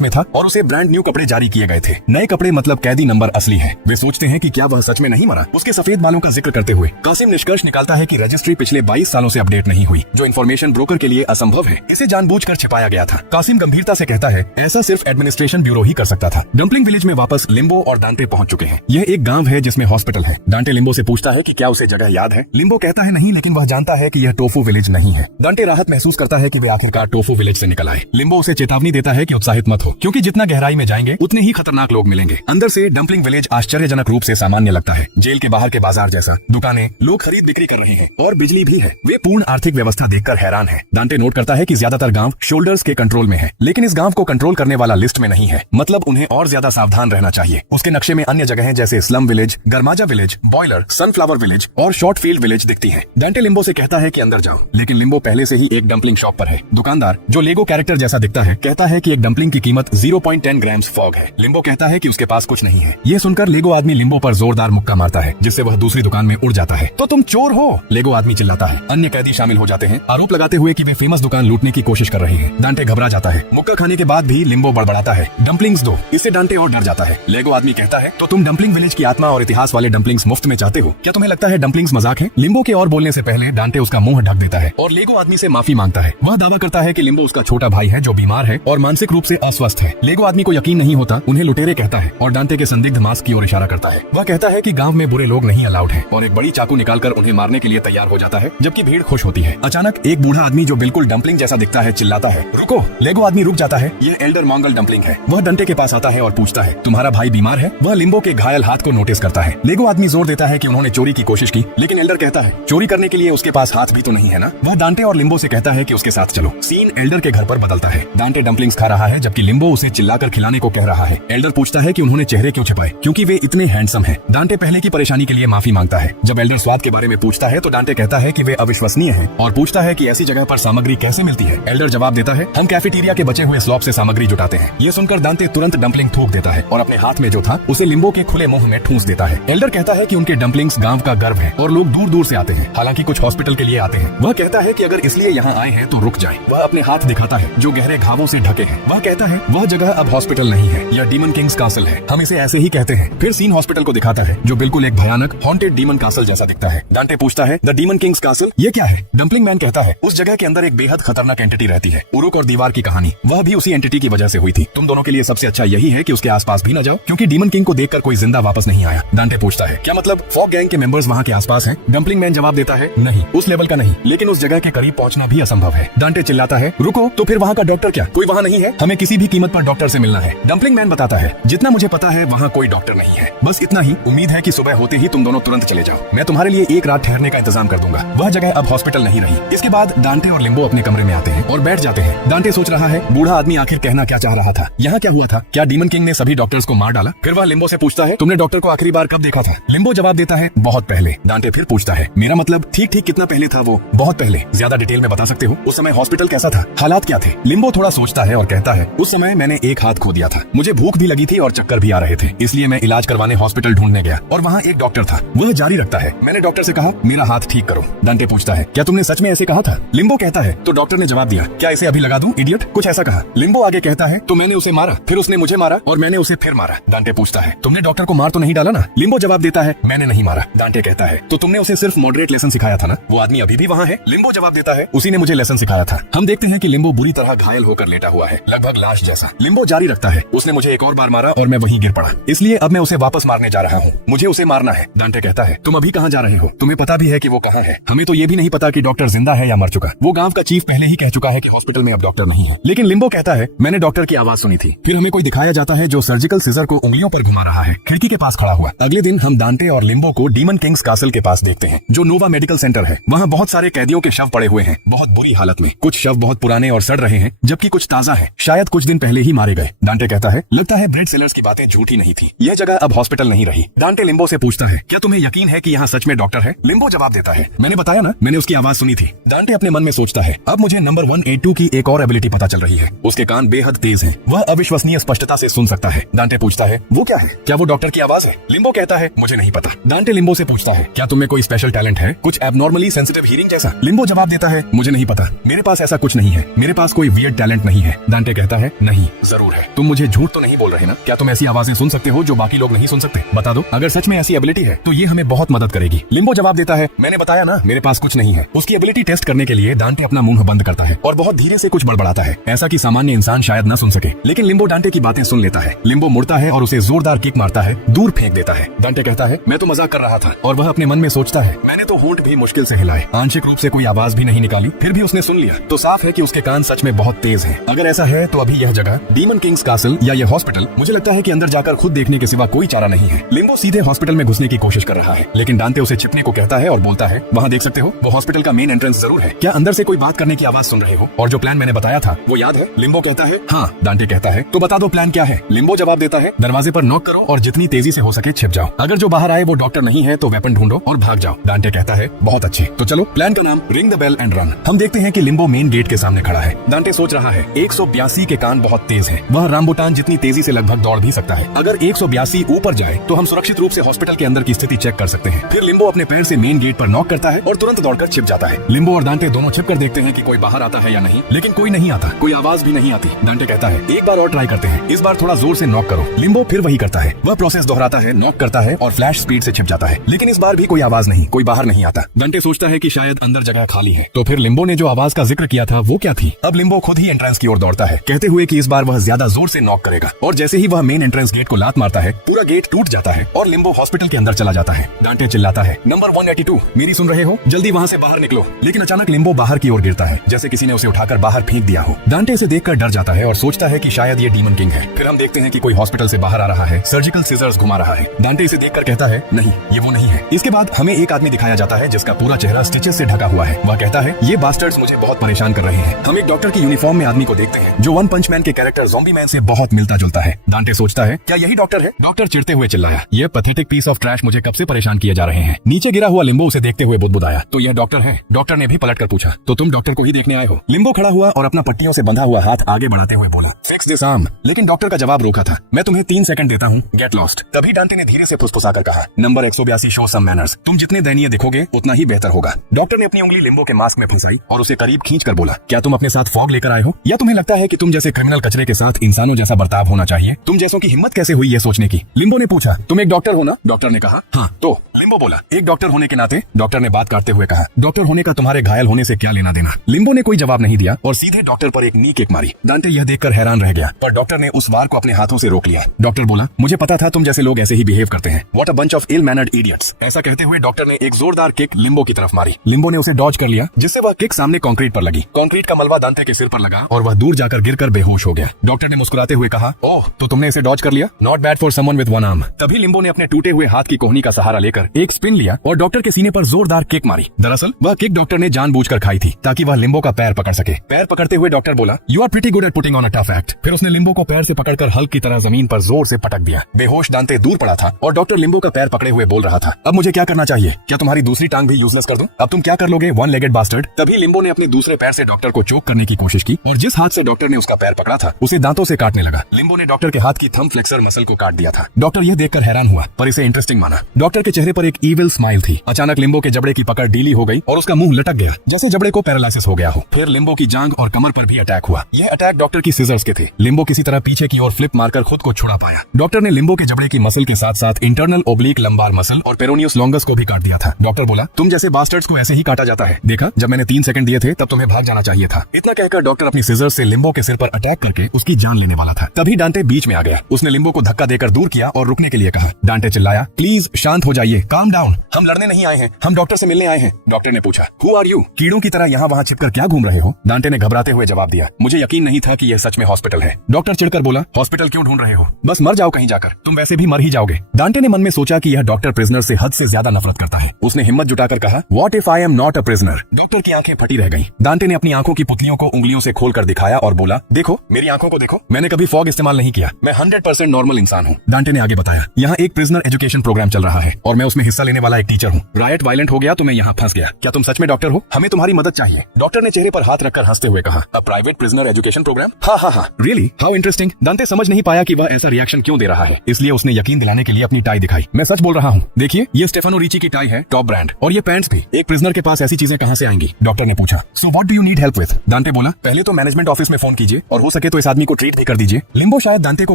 में था और उसे ब्रांड न्यू कपड़े जारी किए गए थे। नए कपड़े मतलब कैदी नंबर असली है। वे सोचते हैं कि क्या वह सच में नहीं मरा। उसके सफेद बालों का जिक्र करते हुए कासिम निष्कर्ष निकालता है कि रजिस्ट्री पिछले 22 सालों से अपडेट नहीं हुई, जो इन्फॉर्मेशन ब्रोकर के लिए असंभव है। इसे जानबूझकर छिपाया गया था। कासिम गंभीरता से कहता है ऐसा सिर्फ एडमिनिस्ट्रेशन ब्यूरो ही कर सकता था। डम्पलिंग विलेज में वापस लिम्बो और दांटे पहुंच चुके हैं। यह एक गांव है जिसमें हॉस्पिटल है। दांटे लिम्बो से पूछता है कि क्या उसे जगह याद है। लिम्बो कहता है नहीं, लेकिन वह जानता है कि यह टोफू विलेज नहीं है। दांटे राहत महसूस करता है कि वे आखिरकार टोफू विलेज से निकल आए। लिम्बो उसे चेतावनी देता है कि उत्साहित मत हो, क्योंकि जितना गहराई में जाएंगे उतने ही खतरनाक लोग मिलेंगे। अंदर से डम्पलिंग विलेज आश्चर्यजनक रूप से सामान्य लगता है। जेल के बाहर के बाजार जैसा, दुकानें, लोग खरीद बिक्री कर रहे हैं और बिजली भी है। वे पूर्ण आर्थिक व्यवस्था देखकर हैरान है। दांटे नोट करता है कि ज्यादातर गांव शोल्डर्स के कंट्रोल में है, लेकिन इस गांव को कंट्रोल करने वाला लिस्ट में नहीं है। मतलब उन्हें और ज्यादा सावधान रहना चाहिए। उसके नक्शे में अन्य जगहें जैसे स्लम विलेज, गरमाजा विलेज, बॉयलर, सनफ्लावर विलेज और शॉर्ट फील्ड विलेज दिखती हैं। दांटे लिम्बो से कहता है कि अंदर जाओ, लेकिन लिम्बो पहले से ही एक डम्पलिंग शॉप पर है। दुकानदार, जो लेगो कैरेक्टर जैसा दिखता है, कहता है कि एक डम्पलिंग की कीमत 0.10 ग्राम्स फॉग है। लिम्बो कहता है कि उसके पास कुछ नहीं है। ये सुनकर लेगो आदमी लिम्बो पर जोरदार मुक्का मारता है, जिससे वह दूसरी दुकान में उड़ जाता है। तो तुम चोर हो, लेगो आदमी चिल्लाता है। अन्य कैदी शामिल हो जाते हैं, आरोप लगाते हुए कि वे फेमस दुकान लूटने की कोशिश कर रहे हैं। दांटे घबरा जाता है। मुक्का खाने के बाद भी लिम्बो बड़बड़ाता है डम्पलिंग्स दो। इससे दांटे और डर जाता है। लेगो आदमी कहता है तो तुम डम्पलिंग विलेज की आत्मा और इतिहास वाले डम्पलिंग्स मुफ्त में चाहते हो? क्या तुम्हें लगता है डम्पलिंग्स मजाक है? लिम्बो के और बोलने से पहले दांटे उसका मुंह ढक देता है और लेगो आदमी से माफी मांगता है। वह दावा करता है कि लिम्बो उसका छोटा भाई है जो बीमार है और मानसिक रूप से अस्वस्थ है। लेगो आदमी को यकीन नहीं होता, उन्हें लुटेरे कहता है और दांटे के संदिग्ध मास्क की ओर इशारा करता है। वह कहता है कि गांव में बुरे लोग नहीं अलाउड हैं और एक बड़ी चाकू निकालकर उन्हें मारने के लिए तैयार हो जाता है, जबकि भीड़ खुश होती है। अचानक एक बूढ़ा आदमी जो बिल्कुल डम्पलिंग जैसा दिखता है चिल्लाता है रुको। लेगो आदमी रुक जाता है। यह एल्डर मंगल डम्पलिंग है। वह दांटे के पास आता है और पूछता है तुम्हारा भाई बीमार है? वह लिम्बो के घायल हाथ को नोटिस करता है। लेगो आदमी जोर देता है कि उन्होंने चोरी की कोशिश की, लेकिन एल्डर कहता है चोरी करने के लिए उसके पास हाथ भी तो नहीं है ना। वह दांटे और लिम्बो से कहता है कि उसके साथ चलो। सीन एल्डर के घर पर बदलता है। दांटे डम्पलिंग्स खा रहा है जबकि लिम्बो उसे चिल्लाकर खिलाने को कह रहा है। एल्डर पूछता है कि उन्होंने चेहरे क्यों छिपाए, क्योंकि वे इतने हैंडसम हैं। दांटे पहले की परेशानी के लिए माफी मांगता है। जब एल्डर स्वाद के बारे में पूछता है तो दांटे कहता है कि वे अविश्वसनीय हैं और पूछता है कि ऐसी जगह पर सामग्री कैसे मिलती है। एल्डर जवाब देता है हम कैफेटेरिया के बचे हुए स्लॉप से सामग्री जुटाते हैं। ये सुनकर दांटे तुरंत डम्पलिंग थूक देता है और अपने हाथ में जो था उसे लिम्बो के खुले मुंह में ठूंस देता है। एल्डर कहता है कि उनके डम्पलिंग्स गांव का गर्व है और लोग दूर दूर से आते हैं, हालांकि कुछ हॉस्पिटल के लिए आते हैं। वह कहता है कि अगर इसलिए यहाँ आए हैं तो रुक जाएं। वह अपने हाथ दिखाता है जो गहरे घावों से ढके हैं। वह कहता है वह जगह अब हॉस्पिटल नहीं है, यह डीमन किंग्स कासल है, हम इसे ऐसे ही कहते हैं। फिर सीन हॉस्पिटल को दिखाता है जो बिल्कुल एक भयानक हॉन्टेड डीमन कासल जैसा दिखता है। दांटे पूछता है द डीमन किंग्स कासल ये क्या है? डम्पलिंग मैन कहता है उस जगह के अंदर एक बेहद खतरनाक एंटिटी रहती है। उरुक और दीवार की कहानी वह भी उसी एंटिटी की वजह से हुई थी। तुम दोनों के लिए सबसे अच्छा यही है कि उसके आसपास भी न जाओ, क्योंकि डीमन किंग को देखकर कोई जिंदा वापस नहीं आया। दांटे पूछता है क्या मतलब फॉग गैंग के मेंबर्स वहाँ के आसपास हैं? डम्पलिंग मैन जवाब देता है नहीं, उस लेवल का नहीं, लेकिन उस जगह के करीब पहुँचना भी असंभव है। दांटे चिल्लाता है रुको, तो फिर वहाँ का डॉक्टर क्या? कोई वहाँ नहीं है, हमें किसी भी कीमत पर डॉक्टर से मिलना है। डम्पलिंग मैन बताता है जितना मुझे पता है वहाँ कोई डॉक्टर नहीं है, बस इतना ही। उम्मीद है कि सुबह होते ही तुम दोनों तुरंत चले जाओ, मैं तुम्हारे लिए एक रात ठहरने का इंतजाम कर दूंगा। वह जगह अब हॉस्पिटल नहीं रही। इसके बाद दांटे और लिम्बो अपने कमरे में आते हैं और बैठ जाते हैं। दांटे सोच रहा है बूढ़ा आदमी आखिर कहना क्या चाह रहा था, यहाँ क्या हुआ था, क्या डीमन किंग ने सभी डॉक्टर्स को मार डाला? फिर वह लिम्बो से पूछता है तुमने डॉक्टर को आखिरी बार कब देखा था? लिम्बो जवाब देता है बहुत पहले। दांटे फिर पूछता है मेरा मतलब ठीक ठीक कितना पहले था वो? बहुत पहले। ज्यादा डिटेल में बता सकते हो? उस समय हॉस्पिटल कैसा था, हालात क्या थे? लिम्बो थोड़ा सोचता है और कहता है, उस समय मैंने एक हाथ खो दिया था, मुझे भूख भी लगी थी और चक्कर भी आ रहे थे, इसलिए मैं इलाज करवाने हॉस्पिटल ढूंढने गया और वहाँ एक डॉक्टर था। वह जारी रखता है, मैंने डॉक्टर से कहा मेरा हाथ ठीक करो। डांटे पूछता है, क्या तुमने सच में ऐसे कहा था? लिम्बो कहता है, तो डॉक्टर ने जवाब दिया, क्या इसे अभी लगा दूं, इडियट, कुछ ऐसा कहा। लिम्बो आगे कहता है, तो मैंने उसे मारा, फिर उसने मुझे मारा और मैंने उसे फिर मारा। डांटे पूछता है, तुमने डॉक्टर को मार तो नहीं डाला ना? लिम्बो जवाब देता है, मैंने नहीं मारा। डांटे कहता है, तो तुमने उसे सिर्फ मॉडरेट लेसन सिखाया था ना? वो आदमी अभी भी वहाँ है? लिम्बो जवाब देता है, उसी ने मुझे लेसन सिखाया था। हम देखते हैं कि लिम्बो बुरी तरह घायल होकर लेटा हुआ है, लगभग लाश जैसा। लिम्बो जारी रखता है, उसने मुझे एक और बार मारा और मैं वहीं गिर पड़ा, इसलिए अब मैं उसे वापस मारने जा रहा हूँ, मुझे उसे मारना है। डांटे कहता है, तुम अभी कहाँ जा रहे हो? तुम्हें पता भी है कि वो कहाँ है? हमें तो ये भी नहीं पता कि डॉक्टर जिंदा है या मर चुका। वो गांव का चीफ पहले ही कह चुका है कि हॉस्पिटल में अब डॉक्टर नहीं है। लेकिन लिम्बो कहता है, मैंने डॉक्टर की आवाज सुनी थी। फिर हमें कोई दिखाया जाता है जो सर्जिकल सीजर को उंगलियों पर घुमा रहा है, खिड़की के पास खड़ा हुआ। अगले दिन हम डांटे और लिम्बो को डीमन किंग्स कासल के पास देखते हैं, जो नोवा मेडिकल सेंटर है। वहाँ बहुत सारे कैदियों के शव पड़े हुए हैं, बहुत बुरी हालत में। कुछ शव बहुत पुराने और सड़ रहे हैं, जबकि कुछ ताजा है, शायद कुछ दिन पहले ही मारे गए। डांटे कहता है, लगता है ब्रेड सेलर्स की बातें झूठी नहीं थी, यह जगह अब हॉस्पिटल नहीं रही। डांटे लिम्बो से पूछता है, क्या तुम्हें यकीन है कि यहाँ सच में डॉक्टर है? लिम्बो जवाब देता है, मैंने बताया ना, मैंने उसकी आवाज सुनी थी। डांटे अपने मन में सोचता है, अब मुझे नंबर 182 की एक और एबिलिटी पता चल रही है। उसके कान बेहद तेज हैं, वह अविश्वसनीय स्पष्टता से सुन सकता है। डांटे पूछता है, वो क्या है? क्या वो डॉक्टर की आवाज है? लिम्बो कहता है, मुझे नहीं पता। डांटे लिम्बो से पूछता है, क्या तुम्हें कोई स्पेशल टैलेंट है, कुछ एबनॉर्मली सेंसिटिव हियरिंग जैसा? लिम्बो जवाब देता है, मुझे नहीं पता, मेरे पास ऐसा कुछ नहीं है, मेरे पास कोई वियर्ड टैलेंट नहीं है। डांटे कहता है, नहीं जरूर है, तुम मुझे झूठ तो नहीं बोल रहे ना? क्या तुम ऐसी आवाजें सुन सकते हो जो बाकी लोग नहीं सुन सकते? बता दो, अगर सच में ऐसी एबिलिटी है तो ये हमें बहुत मदद करेगी। लिम्बो जवाब देता है, मैंने बताया ना, मेरे पास कुछ नहीं है। उसकी एबिलिटी टेस्ट करने के लिए डांटे अपना मुंह बंद करता है और बहुत धीरे से कुछ बड़बड़ाता है, ऐसा कि सामान्य इंसान शायद न सुन सके। लेकिन लिम्बो डांटे की बातें सुन लेता है। लिम्बो मुड़ता है और उसे जोरदार किक मारता है, दूर फेंक देता है। डांटे कहता है, मैं तो मजाक कर रहा था। और वह अपने मन में सोचता है, मैंने तो होंठ भी मुश्किल से हिलाए, आंशिक रूप से कोई आवाज भी नहीं निकाली, फिर भी उसने सुन लिया, तो साफ है कि उसके कान सच में बहुत तेज हैं। अगर ऐसा है तो अभी यह जगह डीमन किंग्स कासल या यह हॉस्पिटल, मुझे लगता है कि अंदर जाकर खुद देखने के सिवा कोई चारा नहीं है। लिम्बो सीधे हॉस्पिटल में घुसने की कोशिश कर रहा है, लेकिन डांटे उसे छिपने को कहता है और बोलता है, वहाँ देख सकते हो, वो हॉस्पिटल का मेन एंट्रेंस जरूर है, क्या अंदर से कोई बात करने की आवाज सुन रहे हो? और जो प्लान मैंने बताया था वो याद है? लिम्बो कहता है, हाँ। डांटे कहता है, तो बता दो प्लान क्या है? लिम्बो जवाब देता है, दरवाजे पर नॉक करो और जितनी तेजी से हो सके छिप जाओ, अगर जो बाहर आए वो डॉक्टर नहीं है तो वेपन ढूंढो और भाग जाओ। डांटे कहता है, बहुत अच्छे, तो चलो, प्लान का नाम ring the bell and run. हम देखते हैं कि लिम्बो मेन गेट के सामने खड़ा है। डांटे सोच रहा है, 182 के कान बहुत तेज है, वह रामबुटान जितनी तेजी से लगभग दौड़ भी सकता है। अगर 182 ऊपर जाए तो हम सुरक्षित रूप से हॉस्पिटल के अंदर की स्थिति चेक कर सकते हैं। फिर लिम्बो अपने पैर से मेन गेट पर नॉक करता है और तुरंत दौड़कर छिप जाता है। लिम्बो और डांटे दोनों छिप कर देखते हैं कि कोई बाहर आता है या नहीं, लेकिन कोई नहीं आता, कोई आवाज भी नहीं आती। डांटे कहता है, एक बार और ट्राई करते हैं, इस बार थोड़ा जोर से नॉक करो। लिम्बो फिर वही करता है, वह प्रोसेस दोहराता है, नॉक करता है और फ्लैश स्पीड से छिप जाता है, लेकिन इस बार भी कोई आवाज नहीं, कोई बाहर नहीं आता। डांटे सोचता है कि शायद अंदर जगह खाली है। तो फिर लिम्बो ने जो आवाज का जिक्र किया था वो क्या थी? अब लिम्बो खुद ही एंट्रेंस की ओर दौड़ता है, कहते हुए कि इस बार वह ज्यादा जोर से नॉक करेगा, और जैसे ही वह मेन एंट्रेंस गेट को लात मारता है, पूरा गेट टूट जाता है और लिम्बो हॉस्पिटल के अंदर चला जाता है। डांटे चिल्लाता है, नंबर 182, मेरी सुन रहे हो? जल्दी वहाँ से बाहर निकलो। लेकिन अचानक लिम्बो बाहर की ओर गिरता है, जैसे किसी ने उसे उठाकर बाहर फेंक दिया हो। डांटे इसे देखकर डर जाता है और सोचता है कि शायद ये डीमन किंग है। फिर हम देखते हैं कि कोई हॉस्पिटल से बाहर आ रहा है, सर्जिकल सीजर्स घुमा रहा है। डांटे इसे देखकर कहता है, नहीं, ये वो नहीं है। इसके बाद हमें एक आदमी दिखाया जाता है जिसका पूरा चेहरा स्टिचेस से ढका हुआ है। वह कहता है, ये बास्टर्ड्स मुझे बहुत परेशान कर रहे हैं। हम एक डॉक्टर की यूनिफॉर्म में आदमी को देखते हैं जो वन पंच मैन के कैरेक्टर ज़ॉम्बी मैन से बहुत मिलता जुलता है। डांटे सोचता है, क्या यही डॉक्टर है? डॉक्टर चिढ़ते हुए चिल्लाया, ये पैथेटिक पीस ऑफ ट्रैश मुझे कब से परेशान किए जा रहे हैं। नीचे गिरा हुआ लिम्बो उसे देखते हुए बुदबुदाया, तो यह डॉक्टर है? डॉक्टर ने भी पलट कर पूछा, तो तुम डॉक्टर को ही देखने आए हो? लिम्बो खड़ा हुआ और अपना पट्टियों से बंधा हुआ हाथ आगे बढ़ाते हुए बोला, फिक्स दिस आर्म। लेकिन डॉक्टर का जवाब रोका था, मैं तुम्हें 3 सेकंड देता हूँ, गेट लॉस्ट। तभी डांटे ने धीरे से फुसफुसाकर कहा, नंबर 182 शो सम मैनर्स, तुम जितने दयनीय दिखोगे उतना ही बेहतर होगा। डॉक्टर ने अपनी उंगली लिम्बो के मास्क में फंसाई और उसे करीब खींचकर बोला, क्या तुम अपने साथ फॉग लेकर आए हो, या तुम्हें लगता है कि तुम जैसे क्रिमिनल कचरे के साथ इंसानों जैसा बर्ताव होना चाहिए? तुम जैसों की हिम्मत कैसे हुई ये सोचने की? लिम्बो ने पूछा, तुम एक डॉक्टर हो ना? डॉक्टर ने कहा, हाँ। तो लिम्बो बोला, एक डॉक्टर होने के नाते? डॉक्टर ने बात काटते हुए कहा, डॉक्टर होने का तुम्हारे घायल होने से क्या लेना देना? लिम्बो ने कोई जवाब नहीं दिया और सीधे डॉक्टर पर एक नी किक मारी। डांटे यह देखकर हैरान रह गया, पर डॉक्टर ने उस वार को अपने हाथों से रोक लिया। डॉक्टर बोला, मुझे पता था तुम जैसे लोग ऐसे ही बिहेव करते हैं। What a bunch of ill mannered idiots. ऐसा कहते हुए डॉक्टर ने एक जोरदार किक लिम्बो की तरफ मारी। लिम्बो ने उसे डॉज कर लिया, जिससे वह किक सामने कंक्रीट पर लगी। कंक्रीट का मलबा डांटे के सिर पर लगा और वह दूर जाकर गिरकर बेहोश हो गया। डॉक्टर ने मुस्कुराते हुए कहा, ओह, तो तुमने इसे डॉज कर लिया, not bad for someone with one arm. तभी लिम्बो ने अपने टूटे हुए हाथ की कोहनी का सहारा लेकर एक स्पिन लिया और डॉक्टर के सीने पर जोरदार किक मारी। दरअसल वह किक डॉक्टर ने जानबूझकर खाई थी ताकि वह लिम्बो का पैर पकड़ सके। पैर पकड़ते हुए डॉक्टर बोला, you are pretty good at putting on a tough act. फिर उसने लिम्बो को पैर से पकड़कर हल्क की तरह जमीन पर जोर से पटक दिया। बेहोश डांटे दूर पड़ा था और डॉक्टर लिम्बो का पैर पकड़े हुए बोल रहा था, अब मुझे क्या करना चाहिए? क्या तुम्हारी दूसरी टांग भी यूजलेस कर दूं? अब तुम क्या कर लोगे, वन लेगेड बास्टर्ड? तभी लिम्बो ने अपने दूसरे दूसरे पैर से डॉक्टर को चोक करने की कोशिश की और जिस हाथ से डॉक्टर ने उसका पैर पकड़ा था उसे दांतों से काटने लगा। लिम्बो ने डॉक्टर के हाथ की थंब फ्लेक्सर मसल को काट दिया था। डॉक्टर यह देखकर हैरान हुआ पर इसे इंटरेस्टिंग माना। डॉक्टर के चेहरे पर एक ईविल स्माइल थी। अचानक लिम्बो के जबड़े की पकड़ ढीली हो गई और उसका मुंह लटक गया जैसे जबड़े को पैरालिसिस हो गया हो। फिर लिम्बो की जांघ और कमर पर भी अटैक हुआ। यह अटैक डॉक्टर की सिजर्स के थे। लिम्बो किसी तरह पीछे की ओर फ्लिप मारकर खुद को छुड़ा पाया। डॉक्टर ने लिम्बो के जबड़े की मसल के साथ साथ इंटरनल ओब्लिक लंबार मसल और पेरोनियस लॉन्गस को भी काट दिया था। डॉक्टर बोला, तुम जैसे बास्टर्ड्स को ऐसे ही काटा जाता है। देखा, जब मैंने 3 सेकंड दिए थे तब तुम्हें भाग जाना चाहिए था। इतना कहकर डॉक्टर अपनी सिजर्स से लिम्बो के सिर पर अटैक करके उसकी जान लेने वाला था। तभी डांटे बीच में आ गया। उसने लिम्बो को धक्का देकर दूर किया और रुकने के लिए कहा। डांटे चिल्लाया, प्लीज शांत हो जाइए, काम डाउन, हम लड़ने नहीं आए हैं, हम डॉक्टर से मिलने आए हैं। डॉक्टर ने पूछा, हु आर यू? कीड़ों की तरह यहाँ वहाँ छिपकर क्या घूम रहे हो? डांटे ने घबराते हुए जवाब दिया, मुझे यकीन नहीं था कि यह सच में हॉस्पिटल है। डॉक्टर चिढ़कर बोला, हॉस्पिटल क्यों ढूंढ रहे हो? बस मर जाओ कहीं जाकर, तुम वैसे भी मर ही जाओगे। डांटे ने मन में सोचा कि यह डॉक्टर प्रिजनर से हद से ज्यादा नफरत करता है। उसने हिम्मत जुटाकर कहा, what if I am not a prisoner? Doctor की आंखें फटी रह गईं। डांटे ने अपनी आंखों की पुतलियों को उंगलियों से खोलकर दिखाया और बोला, देखो मेरी आंखों को देखो, मैंने कभी फॉग इस्तेमाल नहीं किया, मैं 100% नॉर्मल इंसान हूँ। डांटे ने आगे बताया, यहाँ एक प्रिजनर एजुकेशन प्रोग्राम चल रहा है और मैं उसमें हिस्सा लेने वाला एक टीचर हूँ। रायट वायलेंट हो गया तो मैं यहाँ फंस गया। क्या तुम सच में डॉक्टर हो? हमें तुम्हारी मदद चाहिए। डॉक्टर ने चेहरे पर हाथ रखकर हंसते हुए कहा, a private prisoner education program? हाँ, रियली, हाउ इंटरेस्टिंग। डांटे समझ नहीं पाया कि वह ऐसा रिएक्शन क्यों दे रहा है, इसलिए उसने यकीन दिलाने के लिए अपनी टाई दिखाई। मैं सच बोल रहा हूँ, देखिए ये स्टेफानो रिची की टाई है, टॉप ब्रांड, और ये पैंट्स भी। एक प्रिजनर के पास ऐसी चीजें कहाँ से आएंगी? डॉक्टर ने पूछा। So what do you need help with? डांटे बोला, पहले तो मैनेजमेंट ऑफिस में फोन कीजिए और हो सके तो इस आदमी को ट्रीट भी कर दीजिए। लिम्बो शायद डांटे को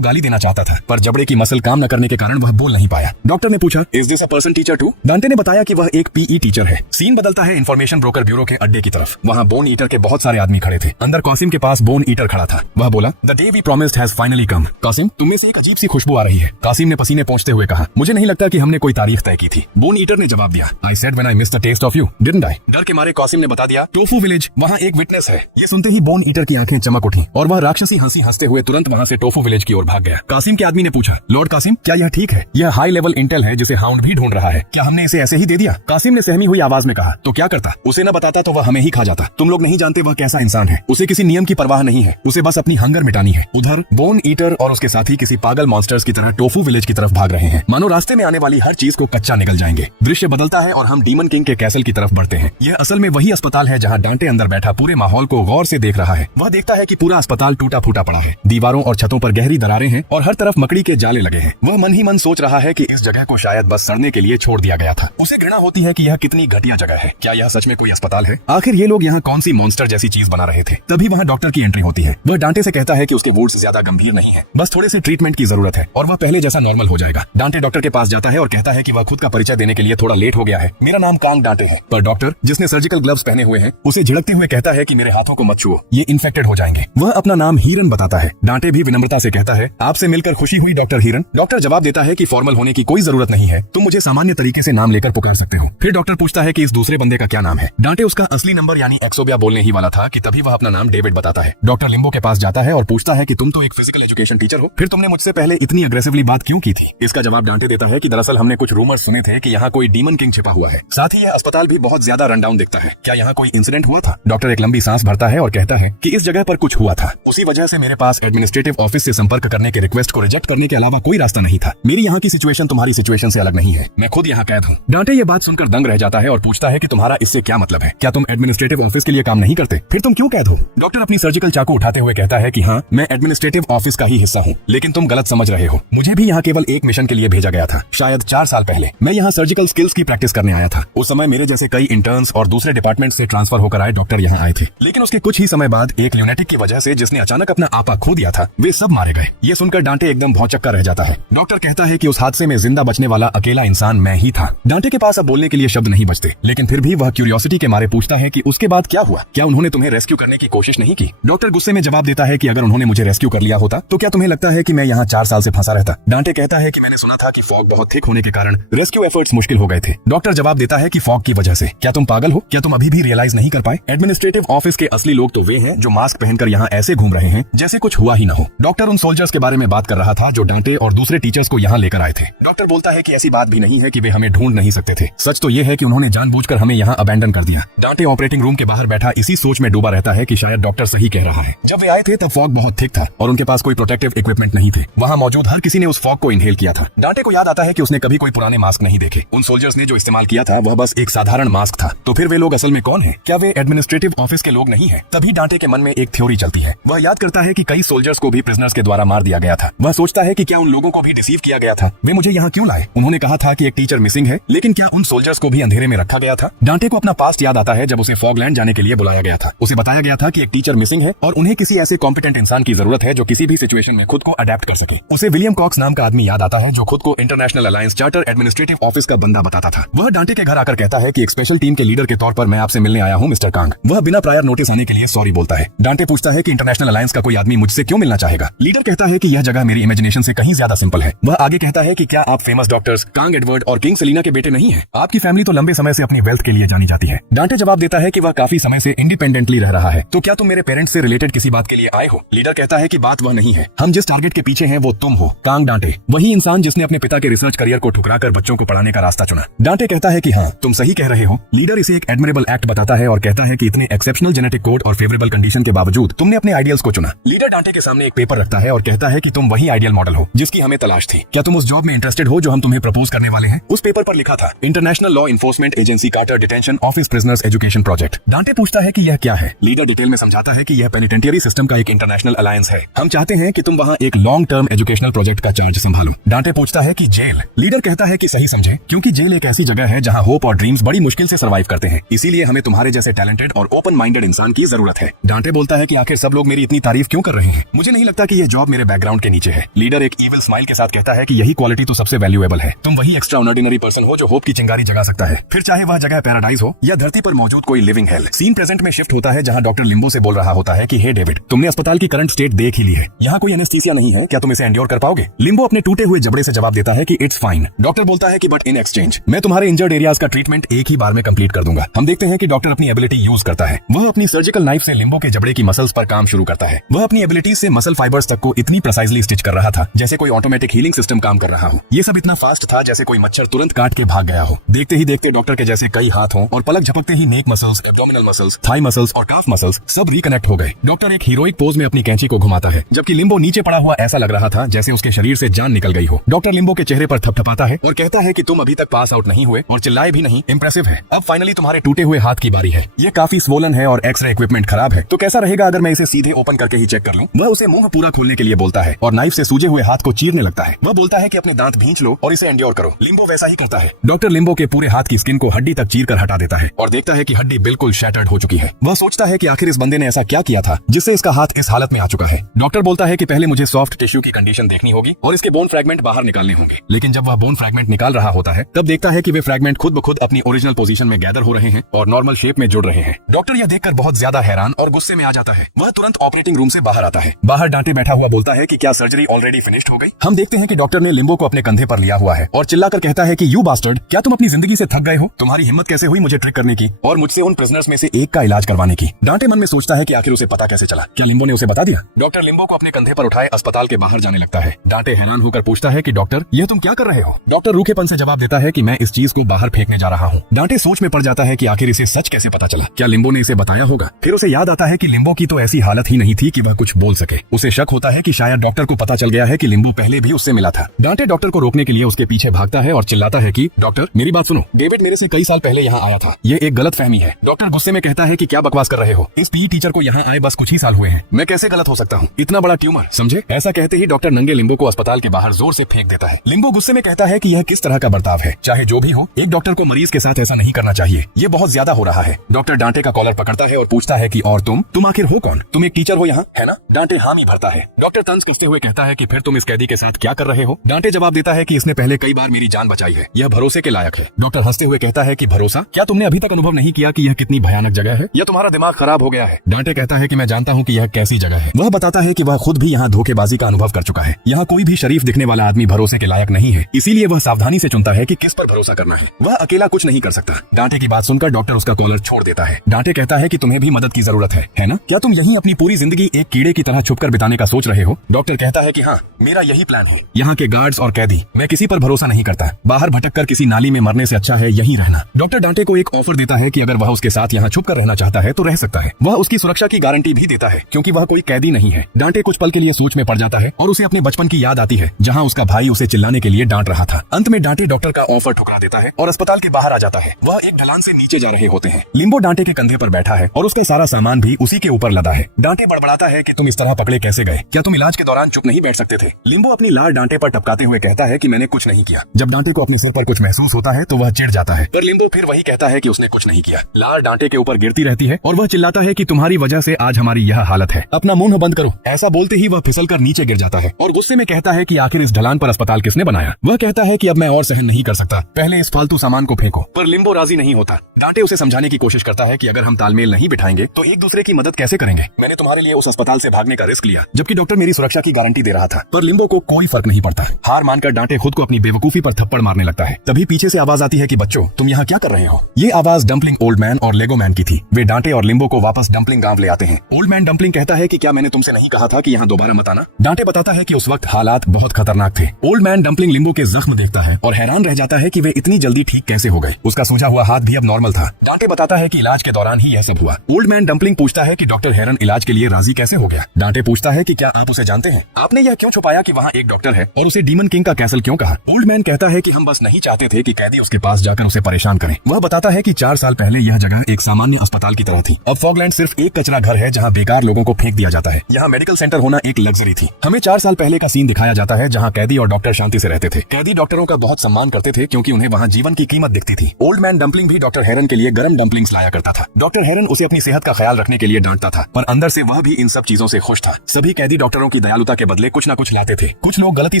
गाली देना चाहता था पर जबड़े की मसल काम न करने के कारण वह बोल नहीं पाया। डॉक्टर ने पूछा, is this a person teacher too? Dante ने बताया कि वह एक पीई टीचर है। सीन बदलता है इन्फॉर्मेशन ब्रोकर ब्यूरो के अड्डे की तरफ। वहाँ बोन ईटर के बहुत सारे आदमी खड़े थे। अंदर कासिम के पास बोन ईटर खड़ा था। वह बोला, the day we promised has finally come. Qasim, तुम में से एक अजीब सी खुशबू आ रही है। कासिम ने पसीने पोंछते हुए कहा, मुझे नहीं लगता कि हमने कोई तारीख तय की थी। बोन ईटर ने जवाब दिया, I said when I missed the test of you, didn't I? डर के मारे कासिम ने बता दिया, टोफू विलेज, वहाँ एक विटनेस है। ये सुनते ही बोन ईटर की आंखें चमक उठी और वह राक्षसी हंसी हंसते हुए तुरंत वहाँ से टोफू विलेज की ओर भाग गया। कासिम के आदमी ने पूछा, लॉर्ड कासिम, क्या यह ठीक है? यह हाई लेवल इंटेल है जिसे हाउंड भी ढूंढ रहा है। क्या हमने इसे ऐसे ही दे दिया? कासिम ने सहमी हुई आवाज में कहा, तो क्या करता? उसे न बताता तो वह हमें ही खा जाता। तुम लोग नहीं जानते वह कैसा इंसान है। उसे किसी नियम की परवाह नहीं है, उसे बस अपनी हंगर मिटानी है। उधर बोन ईटर और उसके साथी किसी पागल मॉन्स्टर्स की तरह टोफू विलेज की तरफ भाग रहे हैं। मानो रास्ते में आने वाली हर चीज को कच्चा निकल जाएंगे। दृश्य बदलता है और हम डीमन किंग के कैसल की तरफ बढ़ते हैं। यह असल में वही अस्पताल है जहाँ डांटे अंदर बैठा पूरे माहौल को गौर से देख रहा है। वह देखता है कि पूरा अस्पताल टूटा फूटा पड़ा है। दीवारों और छतों पर गहरी दरारें हैं और हर तरफ मकड़ी के जाले लगे हैं। वह मन ही मन सोच रहा है कि इस जगह को शायद बस सड़ने के लिए छोड़ दिया गया था। उसे घृणा होती है कि यह कितनी घटिया जगह है। क्या यह सच में कोई अस्पताल है? आखिर ये लोग यहाँ कौन सी मॉन्स्टर जैसी चीज बना रहे थे? तभी वहाँ डॉक्टर की एंट्री होती है। वह डांटे से कहता है कि उसके वुंड्स ज्यादा गंभीर नहीं है, बस थोड़े से ट्रीटमेंट की जरूरत है और वह पहले जैसा नॉर्मल हो जाएगा। डांटे डॉक्टर के पास जाता है और कहता है कि वह खुद का परिचय देने के लिए थोड़ा लेट हो गया है। मेरा नाम कांग डांटे है। पर डॉक्टर, जिसने सर्जिकल ग्लव्स पहने हुए हैं, उसे झिड़कते हुए कहता है कि मेरे हाथों को मत छुओ, ये इन्फेक्टेड हो जाएंगे। वह अपना नाम हीरन बताता है। डांटे भी विनम्रता से कहता है, आपसे मिलकर खुशी हुई डॉक्टर हीरन। डॉक्टर जवाब देता है कि फॉर्मल होने की कोई जरूरत नहीं है, तुम मुझे सामान्य तरीके से नाम लेकर पुकार सकते हो। फिर डॉक्टर पूछता है कि इस दूसरे बंदे का क्या नाम है। डांटे उसका असली नंबर यानी एक्सोबिया बोलने ही वाला था कि तभी वह अपना नाम डेविड बताता है। डॉक्टर लिम्बो के पास जाता है और पूछता है कि तुम तो एक फिजिकल एजुकेशन टीचर हो, फिर तुमने मुझसे पहले इतनी अग्रेसिवली बात क्यों की थी? इसका जवाब डांटे देता है कि दरअसल हमने कुछ रूमर्स सुने थे कि यहाँ कोई डीमन किंग छिपा हुआ है। साथ ही यह अस्पताल भी बहुत ज्यादा रनडाउन दिखता है। क्या यहाँ कोई इंसिडेंट हुआ था? डॉक्टर एक लंबी सांस भरता है और कहता है कि इस जगह पर कुछ हुआ था, उसी वजह से मेरे पास एडमिनिस्ट्रेटिव ऑफिस से संपर्क करने के रिक्वेस्ट को रिजेक्ट करने के अलावा कोई रास्ता नहीं था। मेरी यहाँ की सिचुएशन तुम्हारी सिचुएशन से अलग नहीं है, मैं खुद यहाँ कैद हूँ। डांटे ये बात सुनकर दंग रह जाता है और पूछता है कि तुम्हारा इससे क्या मतलब है? क्या तुम एडमिनिस्ट्रेटिव ऑफिस के लिए काम नहीं करते? फिर तुम क्यों कैद हो? डॉक्टर अपनी सर्जिकल चाकू उठाते हुए कहता है कि हाँ, मैं एडमिनिस्ट्रेटिव ऑफिस का ही हिस्सा हूँ, लेकिन तुम गलत समझ रहे हो। मुझे भी यहाँ केवल एक मिशन के लिए भेजा गया था, शायद 4 साल पहले। मैं यहाँ सर्जिकल स्किल्स की प्रैक्टिस करने आया था। उस समय मेरे जैसे कई इंटर्न्स और दूसरे डिपार्टमेंट से ट्रांसफर होकर आए डॉक्टर यहाँ आए थे, लेकिन उसके कुछ ही समय बाद एक ल्यूनेटिक की वजह से जिसने अचानक अपना आपा खो दिया था, वे सब मारे गए। ये सुनकर डांटे एकदम भौचक्का रह जाता है। डॉक्टर कहता है कि उस हादसे में जिंदा बचने वाला अकेला इंसान मैं ही था। डांटे के पास अब बोलने के लिए शब्द नहीं बचते, लेकिन फिर भी वह क्यूरियोसिटी के मारे पूछता है कि उसके बाद क्या हुआ? क्या उन्होंने तुम्हें रेस्क्यू करने की कोशिश नहीं की? डॉक्टर गुस्से में जवाब देता है कि अगर उन्होंने मुझे रेस्क्यू कर लिया होता तो क्या तुम्हें लगता है कि मैं यहाँ 4 साल से फंसा रहता? डांटे कहता है कि मैंने सुना था कि फॉग बहुत थिक होने के कारण रेस्क्यू एफर्ट्स मुश्किल हो गए थे। डॉक्टर जवाब देता है कि फॉग की वजह से। क्या तुम पागल हो? क्या तुम अभी भी रियलाइज नहीं कर पाए? एडमिनिस्ट्रेटिव ऑफिस के असली लोग तो वे हैं जो मास्क पहनकर यहाँ ऐसे घूम रहे हैं जैसे कुछ हुआ ही न हो। डॉक्टर उन सोल्जर्स के बारे में बात कर रहा था जो डांटे और दूसरे टीचर्स को यहाँ लेकर आए थे। डॉक्टर बोलता है कि ऐसी बात भी नहीं है कि वे हमें ढूंढ नहीं सकते थे। सच तो ये है कि उन्होंने जानबूझकर हमें यहाँ अबैंडन कर दिया। डांटे ऑपरेटिंग रूम के बाहर बैठा इसी सोच में डूबा रहता है कि शायद डॉक्टर सही कह रहा है। जब वे आए थे तब फॉग बहुत थिक था और उनके पास कोई प्रोटेक्टिव इक्विपमेंट नहीं थे। वहाँ मौजूद हर किसी ने उस फॉग को इनहेल किया था। डांटे को याद आता है कि उसने कभी कोई पुराने मास्क नहीं देखे। उन सोल्जर्स ने जो इस्तेमाल किया था वह बस एक साधारण मास्क था। तो फिर वे लोग असल में कौन है? क्या वे एडमिनिस्ट्रेटिव ऑफिस के लोग नहीं है। तभी डांटे के मन में एक थ्योरी चलती है। वह याद करता है कि कई सोल्जर्स को भी प्रिजनर्स के द्वारा मार दिया गया था। वह सोचता है कि क्या उन लोगों को भी डिसीव किया गया था, वे मुझे यहाँ क्यों लाए? उन्होंने कहा था कि एक टीचर मिसिंग है, लेकिन क्या उन सोल्जर्स को भी अंधेरे में रखा गया था? डांटे को अपना पास्ट याद आता है जब उसे फॉगलैंड जाने के लिए बुलाया गया था। उसे बताया गया था कि एक टीचर मिसिंग है और उन्हें किसी ऐसे कॉम्पिटेंट इंसान की जरूरत है जो किसी भी सिचुएशन में खुद को अडेप्ट कर सके। उसे विलियम कॉक्स नाम का आदमी याद आता है जो खुद को international alliance charter administrative office का बंदा बताता था। वह डांटे के घर आकर कहता है कि एक स्पेशल टीम के लीडर के तौर पर मैं आपसे मिलने आया हूँ मिस्टर कांग। वह बिना प्रायर नोटिस आने के लिए सॉरी बोलता है। डांटे पूछता है कि इंटरनेशनल अलायंस का कोई आदमी मुझसे क्यों मिलना चाहेगा? लीडर कहता है कि यह जगह मेरी इमेजिनेशन से कहीं ज्यादा सिंपल है। वह आगे कहता है कि क्या आप फेमस डॉक्टर्स कांग एडवर्ड और किंग सेलिना के बेटे नहीं हैं? आपकी फैमिली तो लंबे समय से अपनी वेल्थ के लिए जानी जाती है। डांटे जवाब देता है कि वह काफी समय से इंडिपेंडेंटली रह रहा है। तो क्या तुम मेरे पेरेंट्स से रिलेटेड किसी बात के लिए आए हो? लीडर कहता है कि बात वह नहीं है, हम जिस टारगेट के पीछे हैं वो तुम हो। कांग डांटे वही इंसान जिसने अपने पिता के रिसर्च करियर को ठुकराकर बच्चों को पढ़ाने का रास्ता चुना। डांटे कहता है कि हाँ, तुम सही कह रहे हो। लीडर इसे एक एडमिरेबल एक्ट बताता है और कहता है कि इतने एक्सेप्शनल जेनेटिक कोड और फेवरेबल कंडीशन के बावजूद तुमने अपने आइडियल्स को चुना। लीडर डांटे के सामने एक पेपर रखता है और कहता है कि तुम वही आइडियल मॉडल हो जिसकी हमें तलाश थी। क्या तुम उस जॉब में इंटरेस्टेड हो जो हम तुम्हें प्रपोज करने वाले हैं? उस पेपर पर लिखा था international law enforcement agency Carter detention office prisoners education project. Dante पूछता है कि यह क्या है? लीडर डिटेल में समझाता है कि यह पेनिटेंटियरी सिस्टम का एक इंटरनेशनल अलायंस है। हम चाहते हैं कि तुम वहाँ एक लॉन्ग टर्म एजुकेशनल प्रोजेक्ट का चार्ज संभालो। डांटे पूछता है कि जेल? लीडर कहता है कि सही समझे, क्योंकि जेल एक ऐसी जगह है जहाँ होप और ड्रीम्स बड़ी मुश्किल से सर्वाइव करते हैं, इसीलिए हमें तुम्हारे जैसे टैलेंटेड और ओपन माइंडेड इंसान की जरूरत है। डांटे बोलता है कि आखिर सब लोग मेरी इतनी तारीफ क्यों कर रहे हैं? मुझे नहीं लगता कि यह जॉब मेरे बैकग्राउंड के नीचे है। लीडर एक इविल स्माइल के साथ कहता है कि यही क्वालिटी तो सबसे वैल्यूएबल है। तुम वही एक्स्ट्रा ऑर्डिनरी पर्सन हो जो होप की चिंगारी जगा सकता है, फिर चाहे वह जगह पैराडाइज हो या धरती पर मौजूद कोई लिविंग हेल। सीन प्रेजेंट में शिफ्ट होता है जहाँ डॉक्टर लिम्बो से बोल रहा होता है कि हे डेविड, तुमने अस्पताल की करंट स्टेट देख ही ली है, यहाँ कोई एनेस्थीसिया नहीं है, क्या तुम इसे एंड्योर कर पाओगे? लिम्बो अपने टूटे हुए जबड़े से जवाब देता है कि इट्स फाइन। डॉक्टर बोलता है कि बट इन एक्सचेंज मैं तुम्हारे इंजर्ड एरियाज का ट्रीटमेंट एक ही बार में कंप्लीट कर दूंगा। हम देखते हैं कि डॉक्टर अपनी एबिलिटी यूज करता है। वह अपनी सर्जिकल नाइफ से लिम्बो के जबड़े की मसल्स पर काम शुरू करता है। वह अपनी एबिलिटीज से मसल फाइबर्स तक को इतनी प्रिसाइजली स्टिच कर रहा था जैसे कोई ऑटोमेटिक हीलिंग सिस्टम काम कर रहा हो। ये सब इतना फास्ट था जैसे कोई मच्छर तुरंत काट के भाग गया हो। देखते ही देखते डॉक्टर के जैसे कई हाथ हों और पलक झपकते ही neck muscles, abdominal muscles, thigh muscles और काफ मसल्स सब रिकनेक्ट हो गए। डॉक्टर एक हीरोइक पोज में अपनी कैंची को घुमाता है, जबकि लिम्बो नीचे पड़ा हुआ ऐसा लग रहा था जैसे उसके शरीर से जान निकल गई हो। डॉक्टर लिम्बो के चेहरे पर थपथपाता है और कहता है कि तुम अभी तक पास आउट नहीं हुए और चिल्लाए भी नहीं, इंप्रेसिव है। अब फाइनली तुम्हारे टूटे हुए हाथ की बारी है। ये काफी स्वोलन है और एक्सरे इक्विपमेंट खराब है, तो कैसा रहेगा अगर मैं इसे सीधे ओपन करके ही चेक कर लूं? वह उसे मुंह पूरा खोलने के लिए बोलता है और नाइफ से सूजे हुए हाथ को चीरने लगता है। वह बोलता है कि अपने दांत भींच लो और इसे एंड्योर करो। लिम्बो वैसा ही करता है। डॉक्टर लिम्बो के पूरे हाथ की स्किन को हड्डी तक चीर कर हटा देता है और देखता है कि हड्डी बिल्कुल शैटर्ड हो चुकी है। वह सोचता है कि आखिर इस बंदे ने ऐसा क्या किया था जिससे इसका हाथ इस हालत में आ चुका है। डॉक्टर बोलता है कि पहले मुझे सॉफ्ट टिश्यू की कंडीशन देखनी होगी और इसके बोन फ्रैगमेंट बाहर निकालने होंगे। लेकिन जब वह बोन फ्रैगमेंट निकाल रहा होता है तब देखता है कि वे फ्रैगमेंट खुद ब खुद अपनी ओरिजिनल पोजीशन में गैदर हो रहे हैं और नॉर्मल शेप में जुड़ रहे हैं। डॉक्टर यह देखकर बहुत ज्यादा हैरान और गुस्से में आ जाता है। वह तुरंत ऑपरेटिंग रूम से बाहर आता है। बाहर डांटे बैठा हुआ बोलता है कि क्या सर्जरी ऑलरेडी फिनिश्ड हो गई? हम देखते हैं कि डॉक्टर ने लिम्बो को अपने कंधे पर लिया हुआ है और चिल्लाकर कहता है कि यू बास्टर्ड, क्या तुम अपनी जिंदगी से थक गए हो? तुम्हारी हिम्मत कैसे हुई मुझे ट्रिक करने की और मुझसे उन प्रिजनर्स में से एक का इलाज करवाने की? डांटे मन में सोचता है कि आखिर उसे पता कैसे चला? क्या लिम्बो ने उसे बता दिया? डॉक्टर लिम्बो को अपने कंधे पर उठाए अस्पताल के बाहर जाने लगता है। डांटे हैरान होकर पूछता है कि डॉक्टर, यह तुम क्या कर रहे हो? डॉक्टर रूखेपन से जवाब देता है कि मैं इस चीज को बाहर फेंकने जा रहा हूँ। डांटे सोच में पड़ जाता है कि आखिर इसे सच कैसे पता चला? क्या लिम्बो ने इसे बताया होगा? फिर उसे याद आता है कि लिम्बो की तो ऐसी हालत ही नहीं थी कि वह कुछ बोल सके। उसे शक होता है कि शायद डॉक्टर को पता चल गया है कि लिम्बो पहले भी उससे मिला था। डांटे डॉक्टर को रोकने के लिए उसके पीछे भागता है और चिल्लाता है कि डॉक्टर, मेरी बात सुनो, डेविड मेरे से कई साल पहले यहाँ आया था, ये एक गलत फहमी है। डॉक्टर गुस्से में कहता है कि क्या बकवास कर रहे हो? इस पीई टीचर को यहाँ आए बस कुछ ही साल हुए हैं, मैं कैसे गलत हो सकता हूँ? इतना बड़ा ट्यूमर, समझे? ऐसा कहते ही डॉक्टर नंगे लिम्बो को अस्पताल के बाहर जोर से फेंक देता है। लिम्बो गुस्से में कहता है कि यह किस तरह का बर्ताव है? चाहे जो भी हो, एक डॉक्टर को मरीज के साथ ऐसा नहीं करना चाहिए, ये बहुत ज्यादा हो रहा है। डॉक्टर डांटे का कॉलर पकड़ता है और पूछता है कि और तुम आखिर हो कौन? तुम एक टीचर हो यहाँ, है ना? डांटे हामी भरता है। डॉक्टर तंज कसते हुए कहता है कि फिर तुम इस कैदी के साथ क्या कर रहे हो? डांटे जवाब देता है कि इसने पहले कई बार मेरी जान बचाई है, यह भरोसे के लायक है। डॉक्टर हंसते हुए कहता है कि भरोसा? क्या तुमने अभी तक अनुभव नहीं किया कि यह कितनी भयानक जगह है, या तुम्हारा दिमाग खराब हो गया है? डांटे कहता है कि मैं जानता हूँ कि यह कैसी जगह है। वह बताता है कि वह खुद भी यहाँ धोखेबाजी का अनुभव कर चुका है। यहाँ कोई भी शरीफ दिखने वाला आदमी भरोसे के लायक नहीं है, इसीलिए वह सावधानी से चुनता है कि किस पर भरोसा करना है। वह अकेला कुछ नहीं कर सकता। डांटे की बात सुनकर डॉक्टर उसका कॉलर छोड़ देता है। डांटे कहता है कि तुम्हें भी मदद की जरूरत है ना? क्या तुम यहीं अपनी पूरी जिंदगी एक कीड़े की तरह छुपकर बिताने का सोच रहे हो? डॉक्टर कहता है कि हाँ, मेरा यही प्लान है। यहाँ के गार्ड्स और कैदी, मैं किसी पर भरोसा नहीं करता। बाहर भटक कर किसी नाली में मरने से अच्छा है यहीं रहना। डॉक्टर डांटे को एक ऑफर देता है कि अगर वह उसके साथ यहाँ छुप कर रहना चाहता है तो रह सकता है। वह उसकी सुरक्षा की गारंटी भी देता है क्योंकि वह कोई कैदी नहीं है। डांटे कुछ पल के लिए सोच में पड़ जाता है और उसे अपने बचपन की याद आती है जहाँ उसका भाई उसे चिल्लाने के लिए डांट रहा था। अंत में डांटे डॉक्टर का ऑफर ठुकरा देता है और अस्पताल के बाहर आ जाता है। वह एक ढलान से नीचे जा रहे होते हैं। लिम्बो डांटे डांटे के कंधे पर बैठा है और उसका सारा सामान भी उसी के ऊपर लदा है। डांटे बड़बड़ाता है कि तुम इस तरह पकड़े कैसे गए, क्या तुम इलाज के दौरान चुप नहीं बैठ सकते थे। लिम्बो अपनी लार डांटे पर टपकाते हुए कहता है कि मैंने कुछ नहीं किया। जब डांटे को अपने सिर पर कुछ महसूस होता है तो वह चिढ़ जाता है, पर लिम्बो फिर वही कहता है कि उसने कुछ नहीं किया। लार डांटे के ऊपर गिरती रहती है और वह चिल्लाता है कि तुम्हारी वजह से आज हमारी यह हालत है, अपना मुंह बंद करो। ऐसा बोलते ही वह फिसलकर नीचे गिर जाता है और गुस्से में कहता है कि आखिर इस ढलान पर अस्पताल किसने बनाया। वह कहता है कि अब मैं और सहन नहीं कर सकता, पहले इस फालतू सामान को फेंको। पर लिम्बो राजी नहीं होता। डांटे उसे समझाने की कोशिश करता है कि अगर हम तालमेल नहीं बिठाएंगे तो एक दूसरे की मदद कैसे करेंगे। मैंने तुम्हारे लिए उस अस्पताल से भागने का रिस्क लिया जबकि डॉक्टर मेरी सुरक्षा की गारंटी दे रहा था, पर लिम्बो को कोई फर्क नहीं पड़ता। हार मानकर डांटे खुद को अपनी बेवकूफी पर थप्पड़ मारने लगता है। तभी पीछे से आवाज आती है कि बच्चों तुम यहाँ क्या कर रहे हो। ये आवाज डम्पलिंग ओल्ड मैन और लेगो मैन की थी। वे डांटे और लिम्बो को वापस डम्पलिंग गांव ले आते हैं। ओल्ड मैन डम्पलिंग कहता है कि क्या मैंने तुमसे नहीं कहा था कि यहाँ दोबारा मत आना। डांटे बताता है कि उस वक्त हालात बहुत खतरनाक थे। ओल्ड मैन डम्पलिंग लिम्बो के जख्म देखता है और हैरान रह जाता है कि वे इतनी जल्दी ठीक कैसे हो गए। उसका सूजा हुआ हाथ भी अब नॉर्मल था। डांटे बताता है कि इलाज के दौरान ही यह सब हुआ। ओल्ड मैन डम्पलिंग पूछता है कि डॉक्टर हेरन इलाज के लिए राजी कैसे हो गया। डांटे पूछता है कि क्या आप उसे जानते हैं, आपने यह क्यों छुपाया कि वहाँ एक डॉक्टर है और उसे डीमन किंग का कैसल क्यों कहा। ओल्ड मैन कहता है कि हम बस नहीं चाहते थे कि कैदी उसके पास जाकर उसे परेशान करें। वह बताता है कि 4 साल पहले यह जगह एक सामान्य अस्पताल की तरह थी। अब फॉगलैंड सिर्फ एक कचरा घर है जहाँ बेकार लोगों को फेंक दिया जाता है। यहाँ मेडिकल सेंटर होना एक लग्जरी थी। हमें 4 साल पहले का सीन दिखाया जाता है जहाँ कैदी और डॉक्टर शांति से रहते थे। कैदी डॉक्टरों का बहुत सम्मान करते थे क्योंकि उन्हें वहाँ जीवन की कीमत दिखती थी। ओल्ड मैन डम्पलिंग भी डॉक्टर हेरन के लिए गर्म डम्पलिंग्स लाया करता था। डॉक्टर हेरन उसे अपनी सेहत का ख्याल रखने के लिए डांटता था, पर अंदर से वह भी इन सब चीजों से खुश था। सभी कैदी डॉक्टरों की दयालुता के बदले कुछ न कुछ लाते थे। कुछ लोग गलती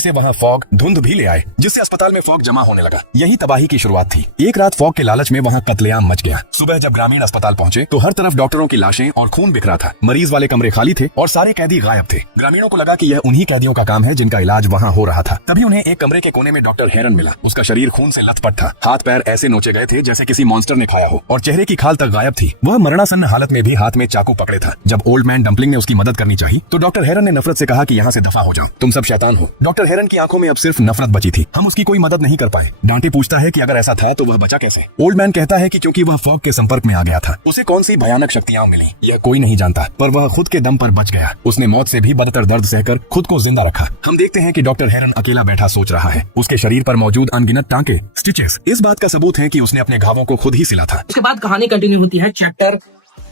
से वहाँ फॉग धुंध भी ले आए जिससे अस्पताल में फॉग जमा होने लगा। यही तबाही की शुरुआत थी। एक रात फॉग के लालच में वहाँ कत्लेआम मच गया। सुबह जब ग्रामीण अस्पताल पहुंचे तो हर तरफ डॉक्टरों की लाशें और खून बिखरा था। मरीज वाले कमरे खाली थे और सारे कैदी गायब थे। ग्रामीणों को लगा कि यह उन्हीं कैदियों का काम है जिनका इलाज वहाँ हो रहा था। तभी उन्हें एक कमरे के कोने में डॉक्टर हेरन मिला। उसका शरीर खून से लथपथ था। हाथ पैर ऐसे नोचे गए थे जैसे किसी मॉन्स्टर ने खाया हो और चेहरे की खाल तक गायब थी। वह मरणासन्न हालत में भी हाथ में चाकू पकड़े था। जब ओल्ड मैन डम्पलिंग ने उसकी मदद करनी चाहिए तो डॉक्टर हेरन ने नफरत से कहा कि यहाँ से दफा हो जाओ, तुम सब शैतान हो। डॉक्टर हेरन की आंखों में अब सिर्फ नफरत बची थी। हम उसकी कोई मदद नहीं कर पाए। डांटे पूछता है कि अगर ऐसा था तो वह बचा कैसे। ओल्ड मैन कहता है कि क्योंकि वह फॉग के संपर्क में आ गया था। उसे कौन सी भयानक शक्तियां मिली यह कोई नहीं जानता, पर वह खुद के दम पर बच गया। उसने मौत से भी बदतर दर्द सहकर खुद को जिंदा रखा। हम देखते हैं कि डॉक्टर हेरन अकेला बैठा सोच रहा है। उसके शरीर पर मौजूद अनगिनत टांके स्टिचेस इस बात का सबूत है कि उसने अपने घावों को खुद ही सिला था। इसके बाद कहानी कंटिन्यू होती है चैप्टर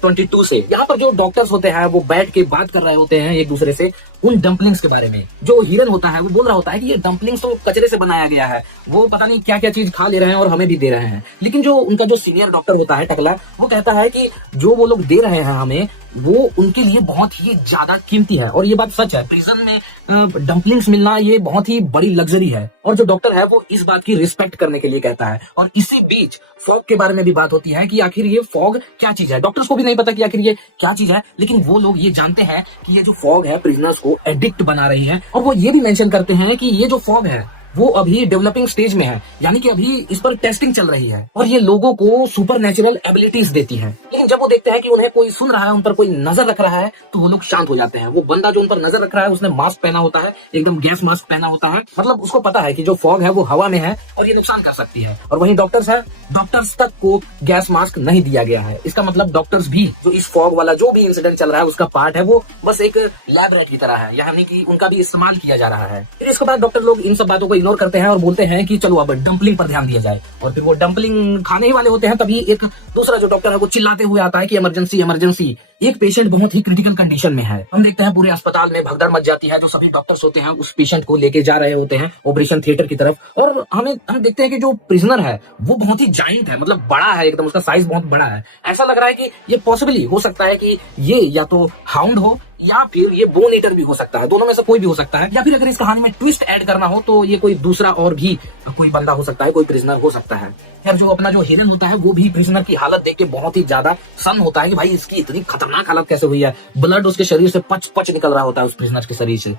22 से। यहाँ पर जो डॉक्टर्स होते हैं वो बैठ के बात कर रहे होते हैं एक दूसरे से उन डम्पलिंग्स के बारे में। जो हिरन होता है वो बोल रहा होता है कि ये डम्पलिंग्स तो कचरे से बनाया गया है, वो पता नहीं क्या क्या चीज खा ले रहे हैं और हमें भी दे रहे हैं। लेकिन जो उनका जो सीनियर डॉक्टर होता है टकला, वो कहता है कि जो वो लोग दे रहे हैं हमें वो उनके लिए बहुत ही ज्यादा कीमती है। और ये बात सच है, प्रिजन में डम्पलिंग्स मिलना ये बहुत ही बड़ी लग्जरी है। और जो डॉक्टर है वो इस बात की रिस्पेक्ट करने के लिए कहता है। और इसी बीच फॉग के बारे में भी बात होती है कि आखिर ये फॉग क्या चीज है। डॉक्टर्स को भी नहीं पता कि आखिर ये क्या चीज है, लेकिन वो लोग ये जानते हैं कि ये जो फॉग है प्रिजनर्स को एडिक्ट बना रही है। और वो ये भी मेंशन करते हैं कि ये जो फॉग है वो अभी डेवलपिंग स्टेज में है, यानी कि अभी इस पर टेस्टिंग चल रही है और ये लोगों को सुपर नेचुरल एबिलिटीज देती है। लेकिन जब वो देखते हैं कि उन्हें कोई सुन रहा है, उन पर कोई नजर रख रहा है, तो वो लोग शांत हो जाते हैं। वो बंदा जो उन पर नजर रख रहा है उसने मास्क पहना होता है, एकदम गैस मास्क पहना होता है। मतलब उसको पता है कि जो फॉग है वो हवा में है और ये नुकसान कर सकती है। और वहीं डॉक्टर्स है, डॉक्टर्स तक को गैस मास्क नहीं दिया गया है। इसका मतलब डॉक्टर्स भी जो इस फॉग वाला जो भी इंसिडेंट चल रहा है उसका पार्ट है, वो बस एक लैब रेट की तरह है, यानी कि उनका भी इस्तेमाल किया जा रहा है। फिर इसके बाद डॉक्टर लोग इन सब बातों को इग्नोर करते हैं और बोलते हैं कि चलो अब डंपलिंग पर ध्यान दिया जाए। और फिर वो डंपलिंग खाने ही वाले होते हैं, तभी एक दूसरा जो डॉक्टर है वो चिल्लाते हुए आता है कि इमरजेंसी इमरजेंसी, एक पेशेंट बहुत ही क्रिटिकल कंडीशन में है। हम देखते हैं पूरे अस्पताल में भगदड़ मच जाती है। जो सभी डॉक्टर्स होते हैं उस पेशेंट को लेके जा रहे होते हैं ऑपरेशन थिएटर की तरफ। और हम देखते हैं कि जो प्रिजनर है वो बहुत ही जाइंट है, मतलब बड़ा है एकदम, उसका साइज बहुत बड़ा है। ऐसा लग रहा है कि ये पॉसिबली हो सकता है कि ये या तो हाउंड हो या फिर ये बोन ईटर भी हो सकता है, दोनों में से कोई भी हो सकता है। या फिर अगर इस कहानी में ट्विस्ट ऐड करना हो तो ये कोई दूसरा और भी कोई बंदा हो सकता है, कोई प्रिजनर हो सकता है। यार जो अपना जो हिरन होता है वो भी प्रिजनर की हालत देख के बहुत ही ज्यादा सन होता है कि भाई इसकी इतनी खतरनाक हालत कैसे हुई है। ब्लड उसके शरीर से पच पच निकल रहा होता है उस प्रिजनर के शरीर से।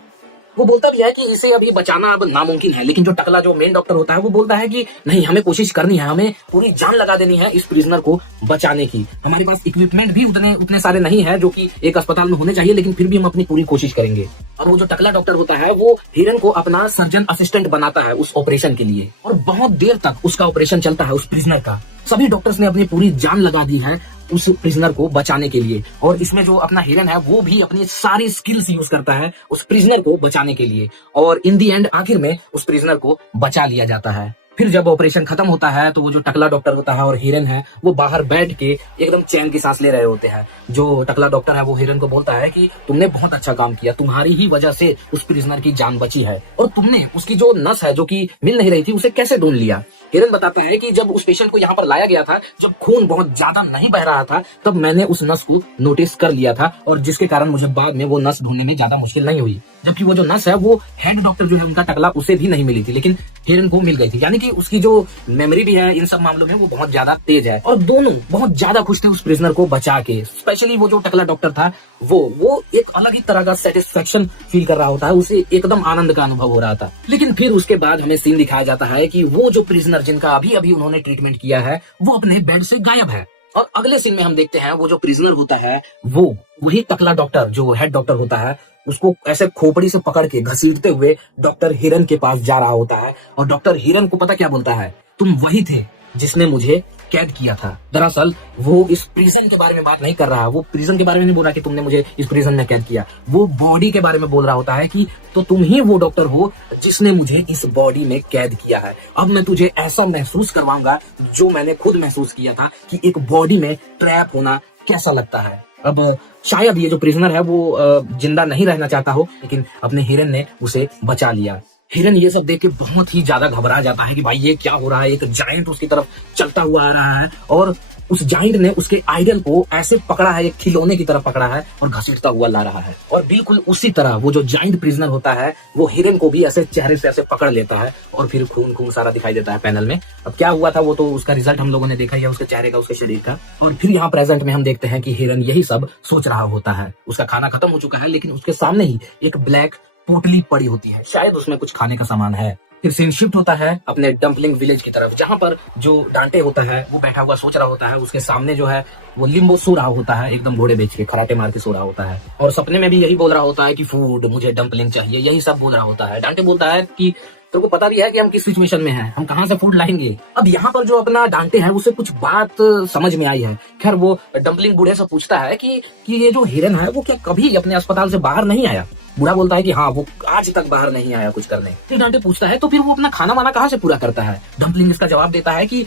वो बोलता भी है कि इसे अभी बचाना अब नामुमकिन है, लेकिन जो टकला जो मेन डॉक्टर होता है वो बोलता है कि नहीं, हमें कोशिश करनी है, हमें पूरी जान लगा देनी है इस प्रिजनर को बचाने की। हमारे पास इक्विपमेंट भी उतने सारे नहीं है जो कि एक अस्पताल में होने चाहिए, लेकिन फिर भी हम अपनी पूरी कोशिश करेंगे। और वो जो टकला डॉक्टर होता है वो हिरन को अपना सर्जन असिस्टेंट बनाता है उस ऑपरेशन के लिए, और बहुत देर तक उसका ऑपरेशन चलता है उस प्रिजनर का। सभी डॉक्टर्स ने अपनी पूरी जान लगा दी है उस प्रिजनर को बचाने के लिए, और इसमें जो अपना हिरन है वो भी अपनी सारी स्किल्स यूज करता है उस प्रिजनर को बचाने के लिए। और इन दी एंड आखिर में उस प्रिजनर को बचा लिया जाता है। फिर जब ऑपरेशन खत्म होता है तो वो जो टकला डॉक्टर होता है और हिरन है वो बाहर बैठ के एकदम चैन की सांस ले रहे होते हैं। जो टकला डॉक्टर है वो हिरन को बोलता है कि तुमने बहुत अच्छा काम किया, तुम्हारी ही वजह से उस प्रिजनर की जान बची है और तुमने उसकी जो नस है जो कि मिल नहीं रही थी उसे कैसे ढूंढ लिया। हिरन बताता है कि जब उस पेशेंट को यहाँ पर लाया गया था, जब खून बहुत ज्यादा नहीं बह रहा था, तब मैंने उस नस को नोटिस कर लिया था और जिसके कारण मुझे बाद में वो नस ढूंढने में ज्यादा मुश्किल नहीं हुई। जबकि वो जो नस है वो हेड डॉक्टर जो है उनका टकला उसे भी नहीं मिली थी, लेकिन हिरन को मिल गई थी। यानी कि उसकी जो मेमोरी भी है इन सब मामलों में वो बहुत ज्यादा तेज है और दोनों बहुत ज्यादा खुश थे उस प्रिजनर को बचा के। स्पेशली वो जो टकला डॉक्टर था वो एक अलग ही तरह का सेटिस्फेक्शन फील कर रहा होता है, उसे एकदम आनंद का अनुभव हो रहा था। लेकिन फिर उसके बाद हमें सीन दिखाया जाता है कि वो जो प्रिजनर जिनका अभी अभी उन्होंने ट्रीटमेंट किया है वो अपने बेड से गायब है। और अगले सीन में हम देखते हैं वो जो प्रिजनर होता है वो वही टकला डॉक्टर जो हेड डॉक्टर होता है उसको ऐसे खोपड़ी से पकड़ के घसीटते हुए डॉक्टर हिरन के पास जा रहा होता है और डॉक्टर हिरन को पता क्या बोलता है, तुम वही थे जिसने मुझे कैद किया था। दरअसल वो इस प्रिजन के बारे में बात नहीं कर रहा है, वो प्रिजन के बारे में नहीं बोल रहा कि तुमने मुझे इस प्रिजन में कैद किया, वो बॉडी के बारे में बोल रहा होता है कि तो तुम ही वो डॉक्टर हो जिसने मुझे इस बॉडी में कैद किया है। अब मैं तुझे ऐसा महसूस करवाऊंगा जो मैंने खुद महसूस किया था कि एक बॉडी में ट्रैप होना कैसा लगता है। अब शायद ये जो प्रिजनर है वो जिंदा नहीं रहना चाहता हो, लेकिन अपने हिरन ने उसे बचा लिया। हिरन ये सब देख के बहुत ही ज्यादा घबरा जाता है कि भाई ये क्या हो रहा है। एक जायंट उसकी तरफ चलता हुआ आ रहा है और उस जायंट ने उसके आइडल को ऐसे पकड़ा है, एक खिलौने की तरह पकड़ा है और घसीटता हुआ ला रहा है। और बिल्कुल उसी तरह वो जो जायंट प्रिजनर होता है वो हिरन को भी ऐसे चेहरे से ऐसे पकड़ लेता है और फिर खून खून सारा दिखाई देता है पैनल में। अब क्या हुआ था वो तो उसका रिजल्ट हम लोगों ने देखा ही है, उसके चेहरे का, उसके शरीर का। और फिर यहाँ प्रेजेंट में हम देखते हैं कि हिरन यही सब सोच रहा होता है। उसका खाना खत्म हो चुका है लेकिन उसके सामने ही एक ब्लैक पोटली पड़ी होती है, शायद उसमें कुछ खाने का सामान है। फिर सीन शिफ्ट होता है अपने डम्पलिंग विलेज की तरफ, जहां पर जो डांटे होता है वो बैठा हुआ सोच रहा होता है। उसके सामने जो है वो लिम्बो सो रहा होता है, एकदम घोड़े बेच के खराटे मार के सो रहा होता है और सपने में भी यही बोल रहा होता है कि फूड, मुझे डम्पलिंग चाहिए, यही सब बोल रहा होता है। डांटे बोलता है कि तेरे को पता भी है कि हम किस सिचुएशन में हैं, हम कहाँ से फूड लाएंगे। अब यहाँ पर जो अपना डांटे है उसे कुछ बात समझ में आई है। खैर वो डम्पलिंग बूढ़े से पूछता है कि ये जो हिरन है वो क्या कभी अपने अस्पताल से बाहर नहीं आया। बूढ़ा बोलता है कि हाँ वो आज तक बाहर नहीं आया कुछ करने। फिर डांटे पूछता है तो फिर वो अपना खाना वाना कहाँ से पूरा करता है। डम्पलिंग इसका जवाब देता है कि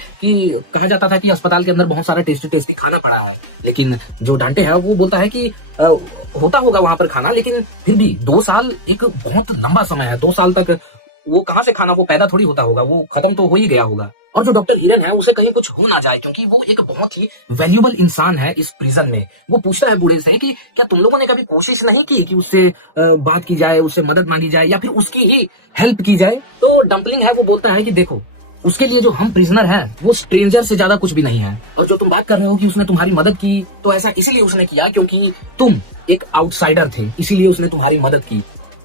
कहा जाता था कि अस्पताल के अंदर बहुत सारा टेस्टी टेस्टी खाना पड़ा है, लेकिन जो डांटे है वो बोलता है कि होता होगा वहां पर खाना, लेकिन फिर भी 2 साल एक बहुत लंबा समय है। 2 साल तक वो कहाँ से खाना, वो पैदा थोड़ी होता होगा, वो खत्म तो हो ही गया होगा। और जो डॉक्टर हिरन है उसे कहीं कुछ हो ना जाए क्योंकि वो एक बहुत ही वैल्यूएबल इंसान है इस प्रिजन में। वो पूछता है बूढ़े से कि क्या तुम लोगों ने कभी कोशिश नहीं की कि उससे बात की जाए, उससे मदद मांगी जाए या फिर उसकी ही हेल्प की जाए। तो डम्पलिंग है वो बोलता है कि देखो उसके लिए जो हम प्रिजनर हैं वो स्ट्रेंजर से ज्यादा कुछ भी नहीं है, और जो तुम बात कर रहे हो कि उसने तुम्हारी मदद की तो ऐसा इसलिए उसने किया क्योंकि तुम एक आउटसाइडर थे, इसीलिए उसने तुम्हारी मदद की,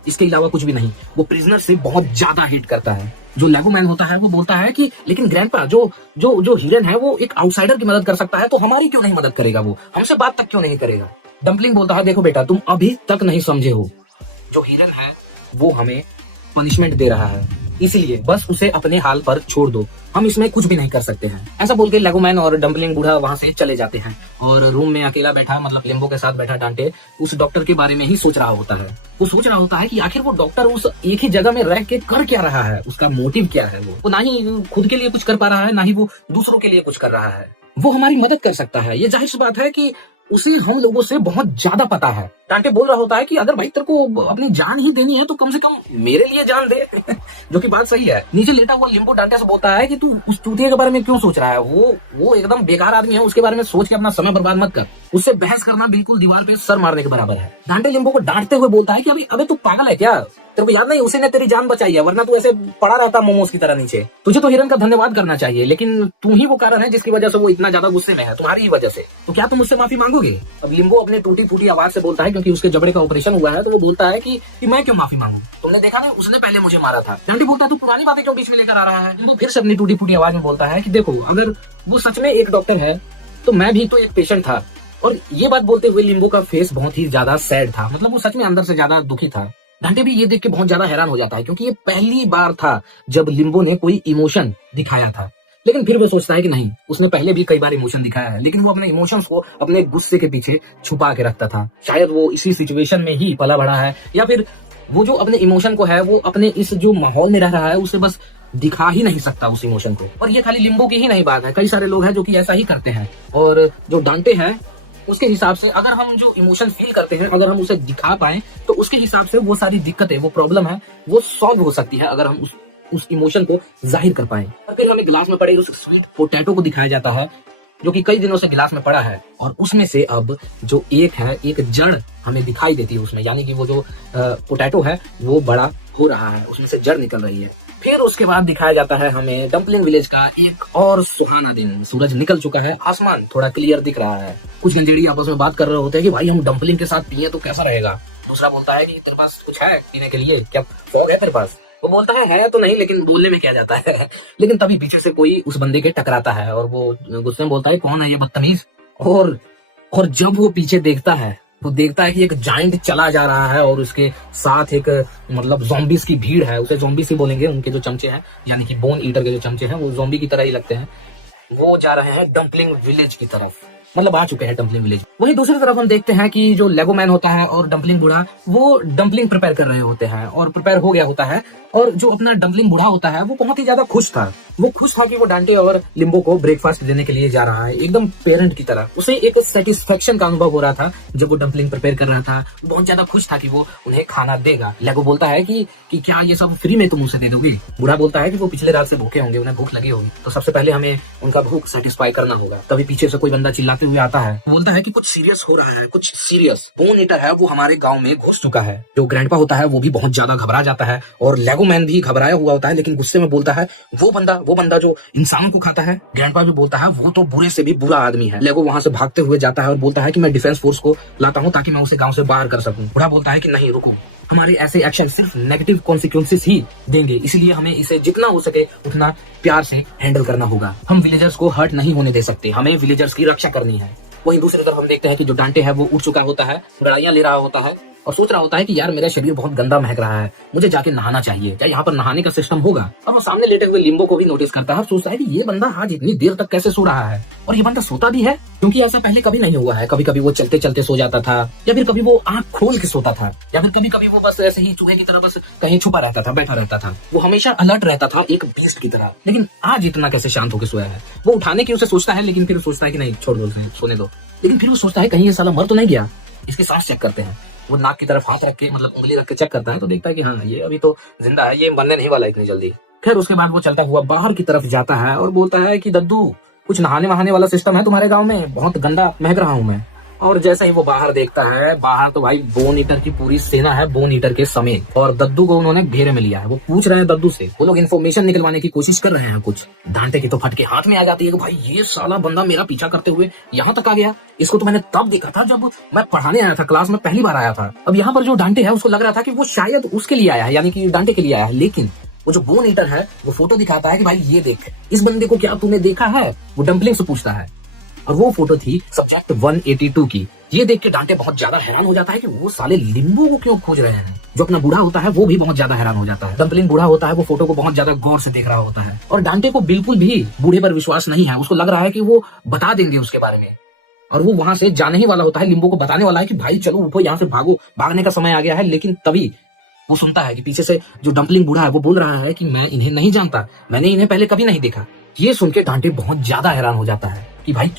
इसके अलावा कुछ भी नहीं। वो प्रिजनर से बहुत ज्यादा हिट करता है। जो लेगोमैन होता है वो बोलता है कि लेकिन ग्रैंडपा जो हिरन है वो एक आउटसाइडर की मदद कर सकता है तो हमारी क्यों नहीं मदद करेगा, वो हमसे बात तक क्यों नहीं करेगा। डम्पलिंग बोलता है देखो बेटा तुम अभी तक नहीं समझे हो, जो हिरन है वो हमें पनिशमेंट दे रहा है, इसलिए बस उसे अपने हाल पर छोड़ दो, हम इसमें कुछ भी नहीं कर सकते हैं। ऐसा बोल के लेगोमैन और डम्पलिंग बूढ़ा वहां से चले जाते हैं और रूम में अकेला बैठा, मतलब लिम्बो के साथ बैठा डांटे उस डॉक्टर के बारे में ही सोच रहा होता है। वो सोच रहा होता है कि आखिर वो डॉक्टर उस एक ही जगह में रह के कर क्या रहा है, उसका मोटिव क्या है। वो ना ही खुद के लिए कुछ कर पा रहा है, ना ही वो दूसरों के लिए कुछ कर रहा है। वो हमारी मदद कर सकता है, ये जाहिर सी बात है कि उसे हम लोगों से बहुत ज्यादा पता है। डांटे बोल रहा होता है कि अगर भाई तेरे को अपनी जान ही देनी है तो कम से कम मेरे लिए जान दे जो कि बात सही है। नीचे लेटा हुआ लिम्बो डांटे से बोलता है कि तू उस चूतिया के बारे में क्यों सोच रहा है, वो एकदम बेकार आदमी है, उसके बारे में सोच के अपना समय बर्बाद मत कर, उससे बहस करना बिल्कुल दीवार पे सर मारने के बराबर है। डांटे लिम्बो को डांटते हुए बोलता है कि अबे तू पागल है क्या, तेरे को याद नहीं उसी ने तेरी जान बचाई है, वरना तू ऐसे पड़ा रहता मोमोज की तरह नीचे। तुझे तो हिरन का धन्यवाद करना चाहिए, लेकिन तू ही वो कारण है जिसकी वजह से वो इतना ज्यादा गुस्से में है, तुम्हारी ही वजह से। तो क्या तुम मुझसे माफी मांगोगे। अब लिम्बो अपने टूटी फूटी आवाज से बोलता है, क्योंकि उसके जबड़े का ऑपरेशन हुआ है, तो वो बोलता है कि मैं क्यों माफी मांगू, तुमने देखा नहीं उसने पहले मुझे मारा था। डांटे बोलता है तू पुरानी बातें क्यों बीच में लेकर आ रहा है। लिम्बो फिर से अपनी टूटी फूटी आवाज में बोलता है कि देखो अगर वो सच में एक डॉक्टर है तो मैं भी तो एक पेशेंट था। और ये बात बोलते हुए लिम्बो का फेस बहुत ही ज्यादा सैड था, मतलब वो सच में अंदर से ज्यादा दुखी था। डांटे भी ये देख के बहुत ज्यादा हैरान हो जाता है, क्योंकि ये पहली बार था जब लिम्बो ने कोई इमोशन दिखाया था। लेकिन फिर वो सोचता है कि नहीं, उसने पहले भी कई बार इमोशन दिखाया है, लेकिन वो अपने इमोशंस को अपने गुस्से के पीछे छुपा के रखता था। शायद वो इसी सिचुएशन में ही पला बड़ा है, या फिर वो जो अपने इमोशन को है वो अपने इस जो माहौल में रह रहा है उसे बस दिखा ही नहीं सकता उस इमोशन को। और ये खाली लिम्बो की ही नहीं बात है, कई सारे लोग हैं जो कि ऐसा ही करते हैं। और जो डांटे हैं उसके हिसाब से अगर हम जो इमोशन फील करते हैं अगर हम उसे दिखा पाए तो उसके हिसाब से वो सारी दिक्कतें, वो प्रॉब्लम है, वो सॉल्व हो सकती है अगर हम उस इमोशन को जाहिर कर पाए। और फिर हमें गिलास में पड़े उस स्वीट पोटैटो को दिखाया जाता है जो कि कई दिनों से गिलास में पड़ा है, और उसमें से अब जो एक जड़ हमें दिखाई देती है उसमें, यानी कि वो जो पोटैटो है वो बड़ा हो रहा है, उसमें से जड़ निकल रही है। फिर उसके बाद दिखाया जाता है हमें डम्पलिंग विलेज का एक और सुहाना दिन। सूरज निकल चुका है, आसमान थोड़ा क्लियर दिख रहा है। कुछ गंजेड़ी आपस में बात कर रहे होते हैं कि भाई हम डम्पलिंग के साथ पिए तो कैसा रहेगा। दूसरा बोलता है कि तेरे पास कुछ है पीने के लिए, क्या फॉग है तेरे पास? वो बोलता है तो नहीं, लेकिन बोलने में क्या जाता है। लेकिन तभी पीछे से कोई उस बंदे के टकराता है और वो गुस्से में बोलता है कौन है ये बदतमीज। और जब वो पीछे देखता है तो देखता है कि एक जाइंट चला जा रहा है और उसके साथ एक मतलब ज़ॉम्बीज की भीड़ है। उसे ज़ॉम्बीज ही बोलेंगे, उनके जो चमचे हैं यानी कि बोन ईटर के जो चमचे हैं वो ज़ॉम्बी की तरह ही लगते हैं। वो जा रहे हैं डम्पलिंग विलेज की तरफ, मतलब आ चुके हैं डम्पलिंग विलेज। वहीं दूसरी तरफ हम देखते हैं कि जो लेगो मैन होता है और डम्पलिंग बूढ़ा वो डम्पलिंग प्रिपेयर कर रहे होते हैं और प्रिपेयर हो गया होता है। और जो अपना डम्पलिंग बूढ़ा होता है वो बहुत ही ज्यादा खुश था। वो खुश था कि वो डांटे और लिम्बो को ब्रेकफास्ट देने के लिए जा रहा है, एकदम पेरेंट की तरह। उसे एक सेटिस्फेक्शन का अनुभव हो रहा था जब वो डम्पलिंग प्रिपेयर कर रहा था। बहुत ज्यादा खुश था कि वो उन्हें खाना देगा। लेगो बोलता है कि क्या ये सब फ्री में तुम उसे दे दोगे? बूढ़ा बोलता है कि वो पिछले रात से भूखे होंगे, उन्हें भूख लगी होगी, तो सबसे पहले हमें उनका भूख सेटिस्फाई करना होगा। तभी पीछे से कोई बंदा चिल्लाते हुए आता है, बोलता है कि कुछ सीरियस हो रहा है, कुछ सीरियस। बोन ईटर है वो हमारे गांव में घुस चुका है। जो ग्रैंडपा होता है वो भी बहुत ज्यादा घबरा जाता है और लेगो मैन भी घबराया हुआ होता है, लेकिन गुस्से में बोलता है वो बंदा जो इंसानों को खाता है। ग्रैंडपा भी बोलता है वो तो बुरे से भी बुरा आदमी है। लेगो वहां से भागते हुए जाता है और बोलता है कि मैं डिफेंस फोर्स को लाता हूँ ताकि मैं उसे गांव से बाहर कर सकूं। बूढ़ा बोलता है कि नहीं रुको, हमारे ऐसे एक्शन सिर्फ नेगेटिव कॉन्सिक्वेंसेस ही देंगे, इसलिए हमें इसे जितना हो सके उतना प्यार से हैंडल करना होगा। हम विलेजर्स को हर्ट नहीं होने दे सकते, हमें विलेजर्स की रक्षा करनी है। वहीं दूसरी तरफ हम देखते हैं कि जो डांटे है वो उठ चुका होता है, गड़ाइयां ले रहा होता है और सोच रहा होता है कि यार मेरा शरीर बहुत गंदा महक रहा है, मुझे जाके नहाना चाहिए, क्या यहाँ पर नहाने का सिस्टम होगा? और वो सामने लेटे हुए लिम्बो को भी नोटिस करता है और सोचता है कि ये बंदा आज इतनी देर तक कैसे सो रहा है। और ये बंदा सोता भी है क्योंकि ऐसा पहले कभी नहीं हुआ है। कभी कभी वो चलते चलते सो जाता था, या फिर कभी वो आंख खोल के सोता था, या फिर कभी कभी वो बस ऐसे ही चूहे की तरह बस कहीं छुपा रहता था, बैठा रहता था। वो हमेशा अलर्ट रहता था एक बीस्ट की तरह। लेकिन आज इतना कैसे शांत होकर सोया है? वो उठाने की उसे सोचता है, लेकिन फिर सोचता है कि नहीं छोड़ दो, सोने दो। लेकिन फिर वो सोचता है कहीं ये साला मर तो नहीं गया, इसके सांस चेक करते हैं। वो नाक की तरफ हाथ रख के मतलब उंगली रख के चेक करता है तो देखता है कि हाँ ये अभी तो जिंदा है, ये मरने नहीं वाला इतनी जल्दी। खैर उसके बाद वो चलता हुआ बाहर की तरफ जाता है और बोलता है कि दद्दू कुछ नहाने वहाने वाला सिस्टम है तुम्हारे गांव में? बहुत गंदा महक रहा हूं मैं। और जैसे ही वो बाहर देखता है, बाहर तो भाई बोन ईटर की पूरी सेना है, बोन ईटर के समेत, और दद्दू को उन्होंने घेरे में लिया है। वो पूछ रहे हैं दद्दू से, वो लोग इन्फॉर्मेशन निकलवाने की कोशिश कर रहे हैं कुछ। डांटे की तो फटके हाथ में आ जाती है कि भाई ये साला बंदा मेरा पीछा करते हुए यहाँ तक आ गया। इसको तो मैंने तब देखा था जब मैं पढ़ाने आया था, क्लास में पहली बार आया था। अब यहाँ पर जो डांटे है उसको लग रहा था कि वो शायद उसके लिए आया है, यानी कि डांटे के लिए आया है। लेकिन वो जो बोन ईटर है वो फोटो दिखाता है कि भाई ये देख इस बंदे को, क्या तूने देखा है? वो डम्पलिंग से पूछता है और वो फोटो थी सब्जेक्ट 182 की। ये देख के डांटे बहुत ज्यादा हैरान हो जाता है कि वो साले लिम्बो को क्यों खोज रहे हैं। जो अपना बूढ़ा होता है वो भी बहुत ज्यादा हैरान हो जाता है। डम्पलिंग बूढ़ा होता है, वो फोटो को बहुत ज्यादा गौर से देख रहा होता है और डांटे को बिल्कुल भी बूढ़े पर विश्वास नहीं है। उसको लग रहा है कि वो बता देंगे उसके बारे में, और वो वहां से जाने ही वाला होता है। लिम्बो को बताने वाला है कि भाई चलो उठो यहाँ से, भागो, भागने का समय आ गया है। लेकिन तभी वो सुनता है कि पीछे से जो डम्पलिंग बूढ़ा है वो बोल रहा है कि मैं इन्हें नहीं जानता, मैंने इन्हें पहले कभी नहीं देखा। ये सुन के डांटे बहुत ज्यादा हैरान हो जाता है कि भाई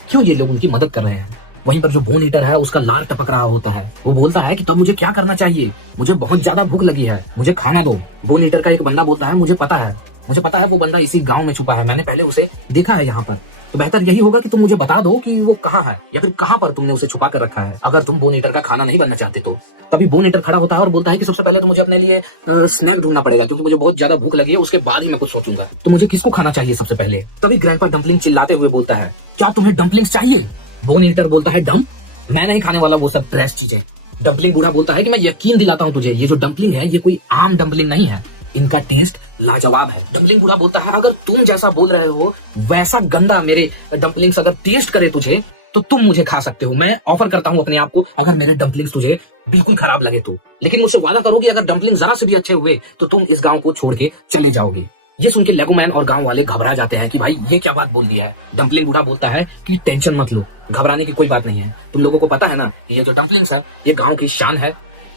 क्यों ये लोग उनकी मदद कर रहे हैं। वहीं पर जो बोन ईटर है उसका लार टपक रहा होता है। वो बोलता है कि तब मुझे क्या करना चाहिए? मुझे बहुत ज्यादा भूख लगी है, मुझे खाना दो। बोन ईटर का एक बंदा बोलता है मुझे पता है वो बंदा इसी गांव में छुपा है, मैंने पहले उसे देखा है यहाँ पर। तो बेहतर यही होगा कि तुम मुझे बता दो कि वो कहाँ है या फिर कहाँ पर तुमने उसे छुपा कर रखा है, अगर तुम बोन ईटर का खाना नहीं बनना चाहते तो। तभी बोन ईटर खड़ा होता है और बोलता है कि सबसे पहले तो मुझे अपने लिए स्नैक ढूंढना पड़ेगा, क्योंकि मुझे बहुत ज्यादा भूख लगी है, उसके बाद ही मैं कुछ सोचूंगा। तो मुझे किसको खाना चाहिए सबसे पहले? तभी ग्रैंडपा डम्पलिंग चिल्लाते हुए बोलता है क्या तुम्हें डम्पलिंग्स चाहिए? बोन ईटर बोलता है डम्प, मैं नहीं खाने वाला वो सब ट्रैश चीजें। डम्पलिंग बूढ़ा बोलता है कि मैं यकीन दिलाता हूँ तुझे, ये जो डम्पलिंग है ये कोई आम डम्पलिंग नहीं है, इनका टेस्ट लाजवाब है। डम्पलिंग बूढ़ा बोलता है अगर तुम जैसा बोल रहे हो वैसा गंदा मेरे डम्पलिंग्स अगर टेस्ट करे तुझे तो तुम मुझे खा सकते हो। मैं ऑफर करता हूँ अपने आप को, अगर मेरे डम्पलिंग्स तुझे बिल्कुल खराब लगे तो, लेकिन मुझसे वादा करो कि अगर डम्पलिंग जरा से भी अच्छे हुए तो तुम इस गांव को छोड़ के चले जाओगे। ये सुन के लेगो मैन और गांव वाले घबरा जाते हैं कि भाई ये क्या बात बोल दिया है। डम्पलिंग बूढ़ा बोलता है कि टेंशन मत लो, घबराने की कोई बात नहीं है, तुम लोगों को पता है ना कि ये जो डम्पलिंग्स है ये गांव की शान है,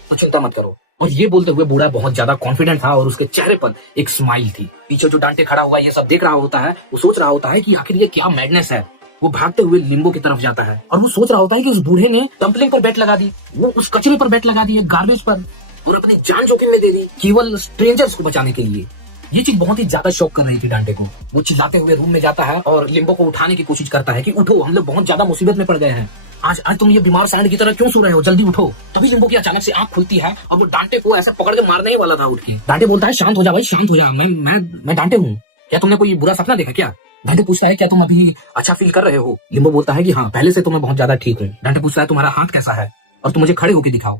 तो चिंता मत करो। और ये बोलते हुए बूढ़ा बहुत ज्यादा कॉन्फिडेंट था और उसके चेहरे पर एक स्माइल थी। पीछे जो डांटे खड़ा हुआ ये सब देख रहा होता है, वो सोच रहा होता है कि आखिर ये क्या मैडनेस है। वो भागते हुए लिम्बो की तरफ जाता है और वो सोच रहा होता है कि उस बूढ़े ने डंपलिंग पर बेट लगा दी, वो उस कचरे पर बेट लगा दी, गार्बेज पर, और अपनी जान जोखिम में दे दी केवल स्ट्रेंजर्स को बचाने के लिए। ये चीज बहुत ही ज्यादा शॉक कर रही थी डांटे को। वो चिल्लाते हुए रूम में जाता है और लिम्बो को उठाने की कोशिश करता है कि उठो, हम लोग बहुत ज्यादा मुसीबत में पड़ गए हैं। आज आज तुम ये बीमार सांड की तरह क्यों सो रहे हो, जल्दी उठो। तभी लिम्बो की अचानक से आंख खुलती है और वो डांटे को ऐसे पकड़ के मारने ही वाला था उठ के। डांटे बोलता है शांत हो जा भाई, शांत हो जा, मैं डांटे हूँ, क्या तुमने कोई बुरा सपना देखा क्या? डांटे पूछता है क्या तुम अभी अच्छा फील कर रहे हो? लिम्बो बोलता है कि हाँ, पहले से तो मैं बहुत ज्यादा ठीक हूँ। डांटे पूछता है तुम्हारा हाथ कैसा है और तुम मुझे खड़े होकर दिखाओ।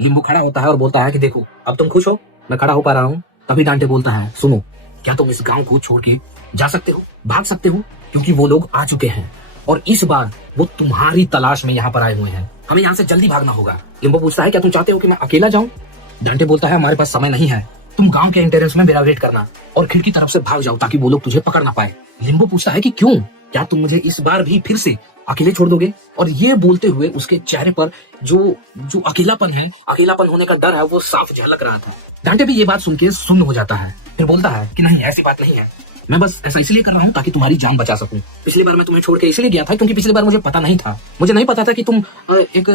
लिम्बो खड़ा होता है और बोलता है कि देखो अब तुम खुश हो, मैं खड़ा हो पा रहा हूँ। तभी डांटे बोलता है सुनो, क्या तुम इस गांव को छोड़ के जा सकते हो, भाग सकते हो, क्योंकि वो लोग आ चुके हैं और इस बार वो तुम्हारी तलाश में यहाँ पर आए हुए हैं, हमें यहाँ से जल्दी भागना होगा। लिम्बो पूछता है क्या तुम चाहते हो कि मैं अकेला जाऊं? डांटे बोलता है हमारे पास समय नहीं है, तुम गांव के एंट्रेंस में मेरा वेट करना और खिड़की तरफ से भाग जाओ ताकि वो लोग तुझे पकड़ ना पाए। लिम्बो पूछता है कि क्यों, क्या तुम मुझे इस बार भी फिर से अकेले छोड़ दोगे? और ये बोलते हुए उसके चेहरे पर जो अकेलापन है, अकेलापन होने का डर है, वो साफ झलक रहा था। डांटे भी ये बात सुन के सुन्न हो जाता है, फिर बोलता है कि नहीं, ऐसी बात नहीं है, मैं बस ऐसा इसलिए कर रहा हूँ ताकि तुम्हारी जान बचा सकूं। पिछली बार मैं तुम्हें छोड़ के इसलिए गया था क्योंकि पिछली बार मुझे पता नहीं था, मुझे नहीं पता था कि तुम एक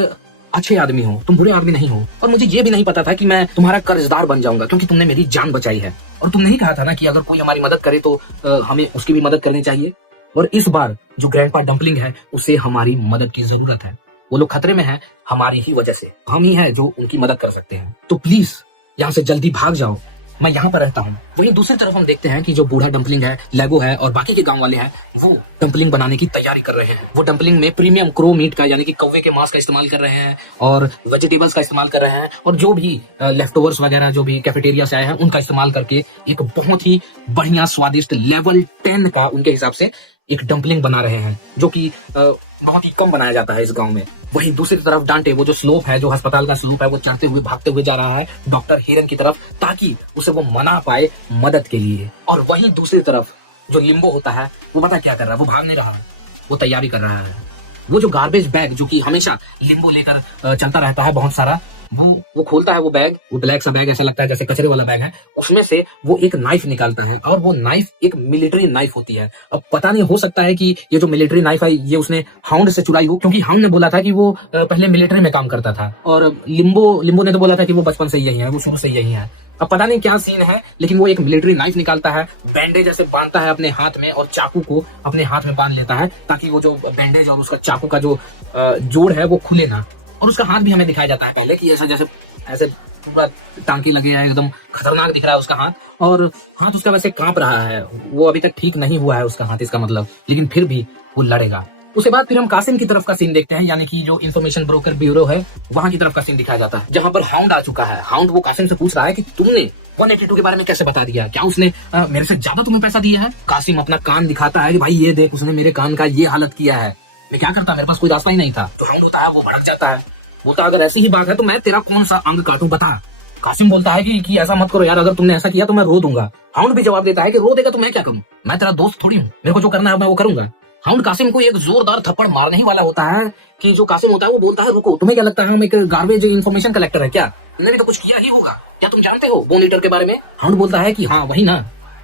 अच्छे आदमी हो, तुम बुरे आदमी नहीं हो, और मुझे ये भी नहीं पता था कि मैं तुम्हारा कर्जदार बन जाऊंगा क्योंकि तुमने मेरी जान बचाई है। और तुमने ही कहा था ना कि अगर कोई हमारी मदद करे तो हमें उसकी भी मदद करनी चाहिए। और इस बार जो ग्रैंडपा डंपलिंग है उसे हमारी मदद की जरूरत है, वो लोग खतरे में हैं हमारी ही वजह से, हम ही हैं जो उनकी मदद कर सकते हैं, तो प्लीज यहाँ से जल्दी भाग जाओ, मैं यहाँ पर रहता हूँ। वहीं दूसरी तरफ हम देखते हैं कि जो बूढ़ा डंपलिंग है, लेगो है और बाकी के गांव वाले हैं, वो डंपलिंग बनाने की तैयारी कर रहे हैं। वो डंपलिंग में प्रीमियम क्रो मीट का यानी कि कौवे के मांस का इस्तेमाल कर रहे हैं और वेजिटेबल्स का इस्तेमाल कर रहे हैं और जो भी लेफ्टओवर्स वगैरह जो भी कैफेटेरिया से आए हैं उनका इस्तेमाल करके एक बहुत ही बढ़िया स्वादिष्ट लेवल 10 का उनके हिसाब से एक डंपलिंग बना रहे हैं, जो कि बहुत ही कम बनाया जाता है इस गांव में। वहीं दूसरी तरफ डांटे वो जो स्लोप है, जो अस्पताल का स्लोप है, वो चढ़ते हुए भागते हुए जा रहा है डॉक्टर हिरन की तरफ ताकि उसे वो मना पाए मदद के लिए। और वहीं दूसरी तरफ जो लिम्बो होता है वो पता क्या कर रहा है, वो भाग नहीं रहा है, वो तैयारी कर रहा है। वो जो गार्बेज बैग जो कि हमेशा लिम्बो लेकर चलता रहता है बहुत सारा, वो खोलता है वो बैग, वो ब्लैक सा बैग ऐसा लगता है जैसे कचरे वाला बैग है, उसमें से वो एक नाइफ निकालता है और वो नाइफ एक मिलिट्री नाइफ होती है। अब पता नहीं, हो सकता है कि ये जो मिलिट्री नाइफ है ये उसने हाउंड से चुराई हो, क्योंकि हाउंड ने बोला था कि वो पहले मिलिट्री में काम करता था और लिम्बो ने तो बोला था कि वो बचपन से यही है, वो शुरू से यही है। अब पता नहीं क्या सीन है, लेकिन वो एक मिलिट्री नाइफ निकालता है, बैंडेज ऐसे बांधता है अपने हाथ में और चाकू को अपने हाथ में बांध लेता है ताकि वो जो बैंडेज और उसका चाकू का जो जोड़ है वो खुले ना। और उसका हाथ भी हमें दिखाया जाता है पहले कि ऐसा जैसे ऐसे पूरा टांकी लगे हैं, एकदम खतरनाक दिख रहा है उसका हाथ, और हाथ उसका वैसे कांप रहा है, वो अभी तक ठीक नहीं हुआ है उसका हाथ, इसका मतलब, लेकिन फिर भी वो लड़ेगा। उसके बाद फिर हम कासिम की तरफ का सीन देखते हैं, यानी कि जो इंफॉर्मेशन ब्रोकर ब्यूरो है वहां की तरफ का सीन दिखाया जाता है, जहां पर हाउंड आ चुका है। हाउंड वो कासिम से पूछ रहा है कि तुमने 182 के बारे में कैसे बता दिया, क्या उसने मेरे से ज्यादा तुम्हें पैसा दिया है? कासिम अपना कान दिखाता है कि भाई ये देख, उसने मेरे कान का ये हालत किया है, मैं क्या करता, मेरे पास कोई रास्ता ही नहीं था। तो हाउंड होता है वो भड़क जाता है, बोलता अगर ऐसी ही बात है तो मैं तेरा कौन सा अंग काटूं, बता। कासिम बोलता है कि ऐसा मत करो यार, अगर तुमने ऐसा किया तो मैं रो दूंगा। हाउंड भी जवाब देता है कि रो देगा तो मैं क्या करूं, मैं तेरा दोस्त थोड़ी हूं, मेरे को जो करना है मैं वो करूंगा। हाउंड कासिम को एक जोरदार थप्पड़ मारने ही वाला होता है कि जो कासिम होता है वो बोलता है रुको, तुम्हें क्या लगता है हम एक गार्बेज इन्फॉर्मेशन कलेक्टर है क्या, हमने भी तो कुछ किया ही होगा, क्या तुम जानते हो बोन ईटर के बारे में? हाउंड बोलता है कि हाँ वही ना,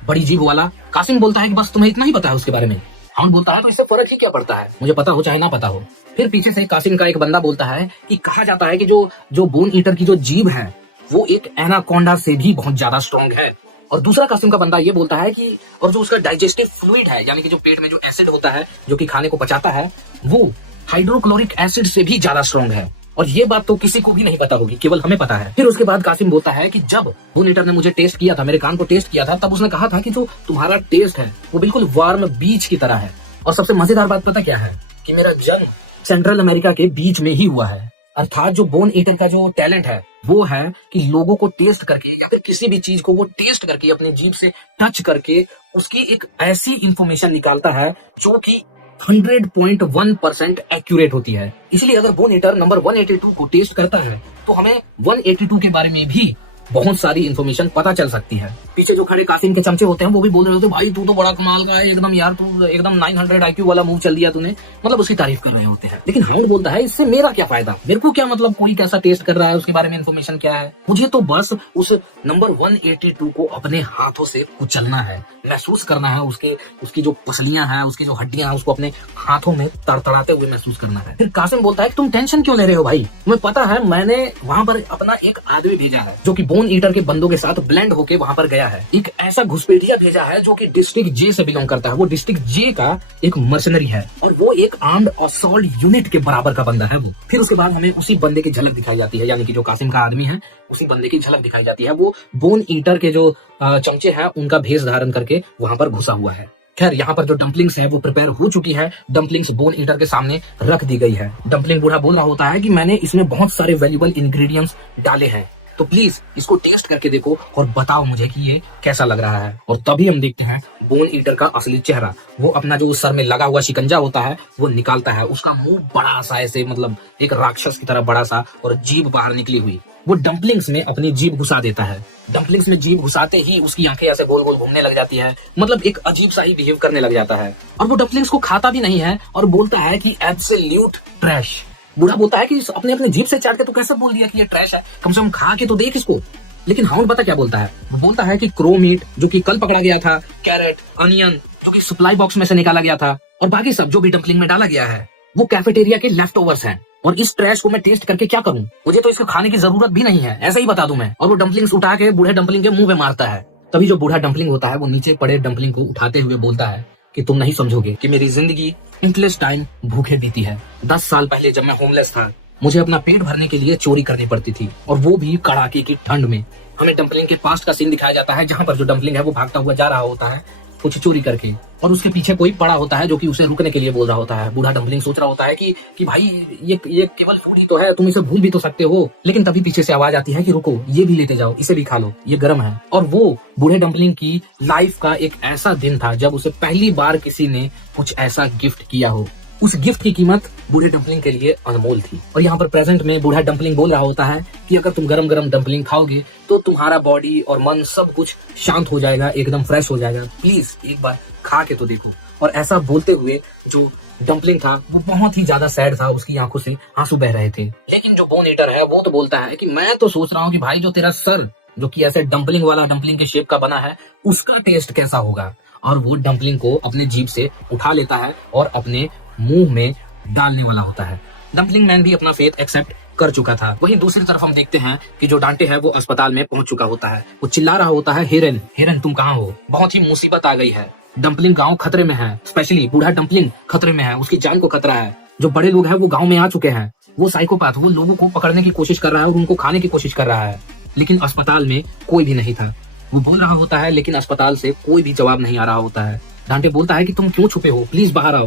बड़ी जीभ वाला। कासिम बोलता है कि बस तुम्हें इतना ही पता है उसके बारे में। हाउंड बोलता है तो इससे फर्क ही क्या पड़ता है, मुझे पता हो चाहे ना पता हो। फिर पीछे से कासिम का एक बंदा बोलता है कि कहा जाता है कि जो बोन ईटर की जो जीभ है वो एक एनाकोंडा से भी बहुत ज्यादा स्ट्रॉन्ग है। और दूसरा कासिम का बंदा ये बोलता है कि और जो उसका डाइजेस्टिव फ्लूइड है, यानी कि जो पेट में जो एसिड होता है जो कि खाने को पचाता है, वो हाइड्रोक्लोरिक एसिड से भी ज्यादा स्ट्रॉन्ग है। और ये बात तो किसी को भी नहीं पता होगी, केवल हमें पता है। फिर उसके बाद कासिम बोलता है कि जब बोन ईटर ने मुझे टेस्ट किया था, मेरे कान को टेस्ट किया था, तब उसने कहा था कि जो तुम्हारा टेस्ट है वो बिल्कुल वार्म बीच की तरह है। और सबसे मजेदार बात पता क्या है, कि मेरा जन्म सेंट्रल अमेरिका के बीच में ही हुआ है। अर्थात जो बोन ईटर का जो टैलेंट है वो है कि लोगों को टेस्ट करके या फिर किसी भी चीज को वो टेस्ट करके अपनी जीभ से टच करके उसकी एक ऐसी इंफॉर्मेशन निकालता है जो कि 100.1% एक्यूरेट होती है। इसलिए अगर बोन ईटर नंबर 182 को टेस्ट करता है तो हमें 182 के बारे में भी बहुत सारी इन्फॉर्मेशन पता चल सकती है। पीछे जो खड़े कासिम के चमचे होते हैं वो भी बोल रहे होते हैं, भाई तू तो बड़ा कमाल का है एकदम यार, तू एकदम 900 IQ वाला मूव चल दिया तूने, मतलब उसकी तारीफ कर रहे होते हैं। लेकिन हाउंड बोलता है इससे मेरा क्या फायदा, मेरे को क्या मतलब कोई कैसा टेस्ट कर रहा है उसके बारे में इन्फॉर्मेशन क्या है, मुझे तो बस उस नंबर 182 को अपने हाथों से कुचलना है, महसूस करना है, उसकी जो पसलियां हैं, उसकी जो हड्डियां हैं, उसको अपने हाथों में तड़तड़ाते हुए महसूस करना है। फिर कासिम बोलता है कि तुम टेंशन क्यों ले रहे हो भाई, तुम्हें पता है मैंने वहां पर अपना एक आदमी भेजा है जो कि बोन ईटर के बंदों के साथ ब्लेंड होके वहां पर गया है, एक ऐसा घुसपैठिया भेजा है जो कि डिस्ट्रिक्ट जे से बिलोंग करता है, वो डिस्ट्रिक्ट जे का एक मर्सनरी है और वो एक आर्म्ड असॉल्ट यूनिट के बराबर का बंदा है वो। फिर उसके बाद हमें उसी बंदे की झलक दिखाई जाती है, यानी कि जो कासिम का आदमी है उसी बंदे की झलक दिखाई जाती है, वो बोन ईटर के जो चमचे हैं उनका भेष धारण करके वहां पर घुसा हुआ है। खैर यहाँ पर जो डम्पलिंग्स है वो प्रिपेयर हो चुकी है, डम्पलिंग्स बोन ईटर के सामने रख दी गई है। डम्पलिंग बूढ़ा बोल रहा होता है कि मैंने इसमें बहुत सारे वैल्यूबल इंग्रेडिएंट्स डाले हैं, तो प्लीज इसको टेस्ट करके देखो और बताओ मुझे कि ये कैसा लग रहा है। और तभी हम देखते हैं बोन ईटर का असली चेहरा, वो अपना जो सर में लगा हुआ शिकंजा होता है वो निकालता है, उसका मुंह बड़ा सा ऐसे मतलब एक राक्षस की तरह बड़ा सा और जीभ बाहर निकली हुई, वो डम्पलिंग्स में अपनी जीभ घुसा देता है। डम्पलिंग्स में जीभ घुसाते ही उसकी आंखें ऐसे गोल गोल घूमने लग जाती है, मतलब एक अजीब सा ही बिहेव करने लग जाता है और वो डम्पलिंग्स को खाता भी नहीं है और बोलता है कि एब्सोल्यूट ट्रैश। बूढ़ा बोलता है कि अपने अपने जीभ से चाट के तो कैसे बोल दिया कि ये ट्रैश है, कम से कम खा के तो देख इसको। लेकिन हाउंड पता क्या बोलता है, वो बोलता है कि क्रो मीट जो कि कल पकड़ा गया था, कैरेट, अनियन जो कि सप्लाई बॉक्स में से निकाला गया था और बाकी सब जो भी डम्पलिंग में डाला गया है वो कैफेटेरिया के लेफ्ट ओवर्स हैं और इस ट्रैश को मैं टेस्ट करके क्या करूं, मुझे तो इसको खाने की जरूरत भी नहीं है, ऐसा ही बता दूं मैं। और वो डम्पलिंग्स उठा के बूढ़े डम्पलिंग के मुंह में मारता है। तभी जो बूढ़ा डम्पलिंग होता है वो नीचे पड़े डम्पलिंग को उठाते हुए बोलता है कि तुम नहीं समझोगे कि मेरी जिंदगी इंटलेस टाइम भूखे बीती है। 10 साल पहले जब मैं होमलेस था मुझे अपना पेट भरने के लिए चोरी करनी पड़ती थी और वो भी कड़ाके की ठंड में। हमें डम्पलिंग के पास्ट का सीन दिखाया जाता है जहाँ पर जो डम्पलिंग है वो भागता हुआ जा रहा होता है कुछ चोरी करके और उसके पीछे कोई पड़ा होता है जो कि उसे रुकने के लिए बोल रहा होता है। बूढ़ा डम्पलिंग सोच रहा होता है कि भाई ये केवल फूड ही तो है, तुम इसे भूल भी तो सकते हो। लेकिन तभी पीछे से आवाज आती है कि रुको, ये भी लेते जाओ, इसे भी खा लो, ये गर्म है। और वो बूढ़े डम्पलिंग की लाइफ का एक ऐसा दिन था जब उसे पहली बार किसी ने कुछ ऐसा गिफ्ट किया हो। उस गिफ्ट की कीमत बूढ़े डम्पलिंग के लिए अनमोल थी। और यहाँ पर प्रेजेंट में बूढ़ा डम्पलिंग बोल रहा होता है कि अगर तुम गरम गरम डम्पलिंग खाओगे तो तुम्हारा बॉडी और मन सब कुछ शांत हो जाएगा, एकदम फ्रेश हो जाएगा, प्लीज एक बार खा के तो देखो। और ऐसा बोलते हुए जो डम्पलिंग था वो बहुत ही ज्यादा सैड था, उसकी आंखों से आंसू बह रहे थे। लेकिन जो बोन ईटर है वो तो बोलता है कि मैं तो सोच रहा हूँ कि भाई जो तेरा सर जो कि ऐसे डम्पलिंग वाला डम्पलिंग के शेप का बना है उसका टेस्ट कैसा होगा। और वो डम्पलिंग को अपने जीभ से उठा लेता है और अपने मुंह में डालने वाला होता है। डम्पलिंग मैन भी अपना फेथ एक्सेप्ट कर चुका था। वहीं दूसरी तरफ हम देखते हैं कि जो डांटे है वो अस्पताल में पहुंच चुका होता है। वो चिल्ला रहा होता है, हिरन हिरन तुम कहाँ हो, बहुत ही मुसीबत आ गई है, डम्पलिंग गांव खतरे में है, स्पेशली बूढ़ा डम्पलिंग खतरे में है, उसकी जान को खतरा है। जो बड़े लोग हैं वो गांव में आ चुके हैं, वो साइकोपैथ वो लोगों को पकड़ने की कोशिश कर रहा है और उनको खाने की कोशिश कर रहा है। लेकिन अस्पताल में कोई भी नहीं था। वो बोल रहा होता है लेकिन अस्पताल से कोई भी जवाब नहीं आ रहा होता है। डांटे बोलता है कि तुम क्यों छुपे हो, प्लीज बाहर आओ,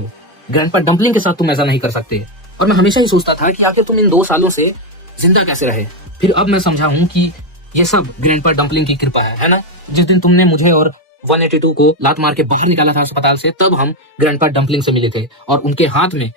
ग्रैंडपा डम्पलिंग के साथ तुम ऐसा नहीं कर सकते। और मैं हमेशा ही सोचता था कि आखिर तुम इन 2 सालों से जिंदा कैसे रहे। फिर अब मैं समझा हूँ कि ये सब ग्रैंडपा डम्पलिंग की कृपा है ना। जिस दिन तुमने मुझे और 182 को लात मार के बाहर निकाला था अस्पताल से, तब हम ग्रैंडपा डम्पलिंग से मिले थे और उनके हाथ में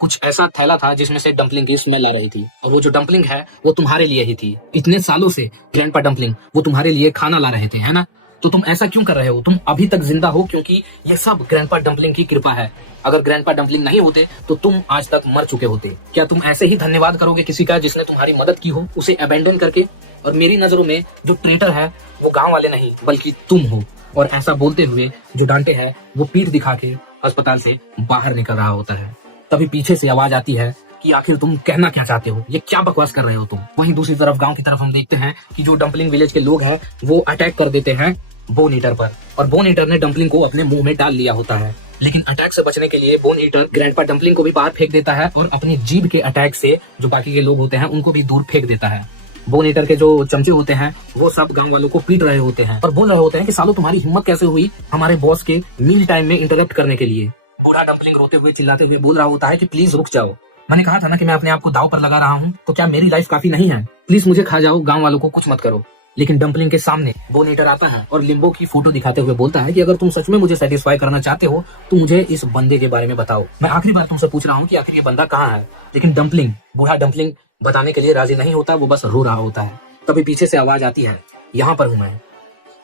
कुछ ऐसा थैला था जिसमें से डम्पलिंग की स्मेल आ रही थी। और वो जो डम्पलिंग है वो तुम्हारे लिए ही थी। इतने सालों से ग्रैंडपा डम्पलिंग वो तुम्हारे लिए खाना ला रहे थे, है ना। तो तुम ऐसा क्यों कर रहे हो, तुम अभी तक जिंदा हो क्योंकि ये सब ग्रैंडपा डम्पलिंग की कृपा है। अगर ग्रैंडपा डम्पलिंग नहीं होते तो तुम आज तक मर चुके होते। क्या तुम ऐसे ही धन्यवाद करोगे किसी का जिसने तुम्हारी मदद की हो, उसे अबेंडन करके। और मेरी नजरों में जो ट्रेटर है वो गांव वाले नहीं बल्कि तुम हो। और ऐसा बोलते हुए जो डांटे है वो पीठ दिखा के अस्पताल से बाहर निकल रहा होता है। तभी पीछे से आवाज आती है कि आखिर तुम कहना क्या चाहते हो, ये क्या बकवास कर रहे हो तुम। वहीं दूसरी तरफ गांव की तरफ हम देखते हैं कि जो डम्पलिंग विलेज के लोग हैं वो अटैक कर देते हैं बोन ईटर पर। और बोन ईटर ने डम्पलिंग को अपने मुंह में डाल लिया होता है। लेकिन अटैक से बचने के लिए बोन ईटर ग्रैंडपा डम्पलिंग को भी बाहर फेंक देता है और अपनी जीभ के अटैक से जो बाकी के लोग होते हैं उनको भी दूर फेंक देता है। बोन ईटर के जो चमचे होते हैं वो सब गांव वालों को पीट रहे होते हैं और बोल रहे होते हैं कि सालों तुम्हारी हिम्मत कैसे हुई हमारे बॉस के मील टाइम में इंटरप्ट करने के लिए। बूढ़ा डम्पलिंग रोते हुए चिल्लाते हुए बोल रहा होता है कि प्लीज रुक जाओ, मैंने कहा था ना कि मैं अपने आप को दांव पर लगा रहा हूँ, तो क्या मेरी लाइफ काफी नहीं है, प्लीज मुझे खा जाओ, गांव वालों को कुछ मत करो। लेकिन डम्पलिंग के सामने बोन ईटर आता है और लिम्बो की फोटो दिखाते हुए बोलता है कि अगर तुम सच में मुझे सेटिस्फाई करना चाहते हो तो मुझे इस बंदे के बारे में बताओ। मैं आखिरी बार तुमसे पूछ रहा हूँ कि आखिर ये बंदा कहाँ है। लेकिन डम्पलिंग बूढ़ा डम्पलिंग बताने के लिए राजी नहीं होता, वो बस रो रहा होता है। तभी पीछे से आवाज आती है, यहाँ पर हूं मैं।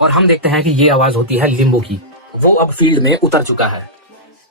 और हम देखते हैं कि ये आवाज होती है लिम्बो की। वो अब फील्ड में उतर चुका है।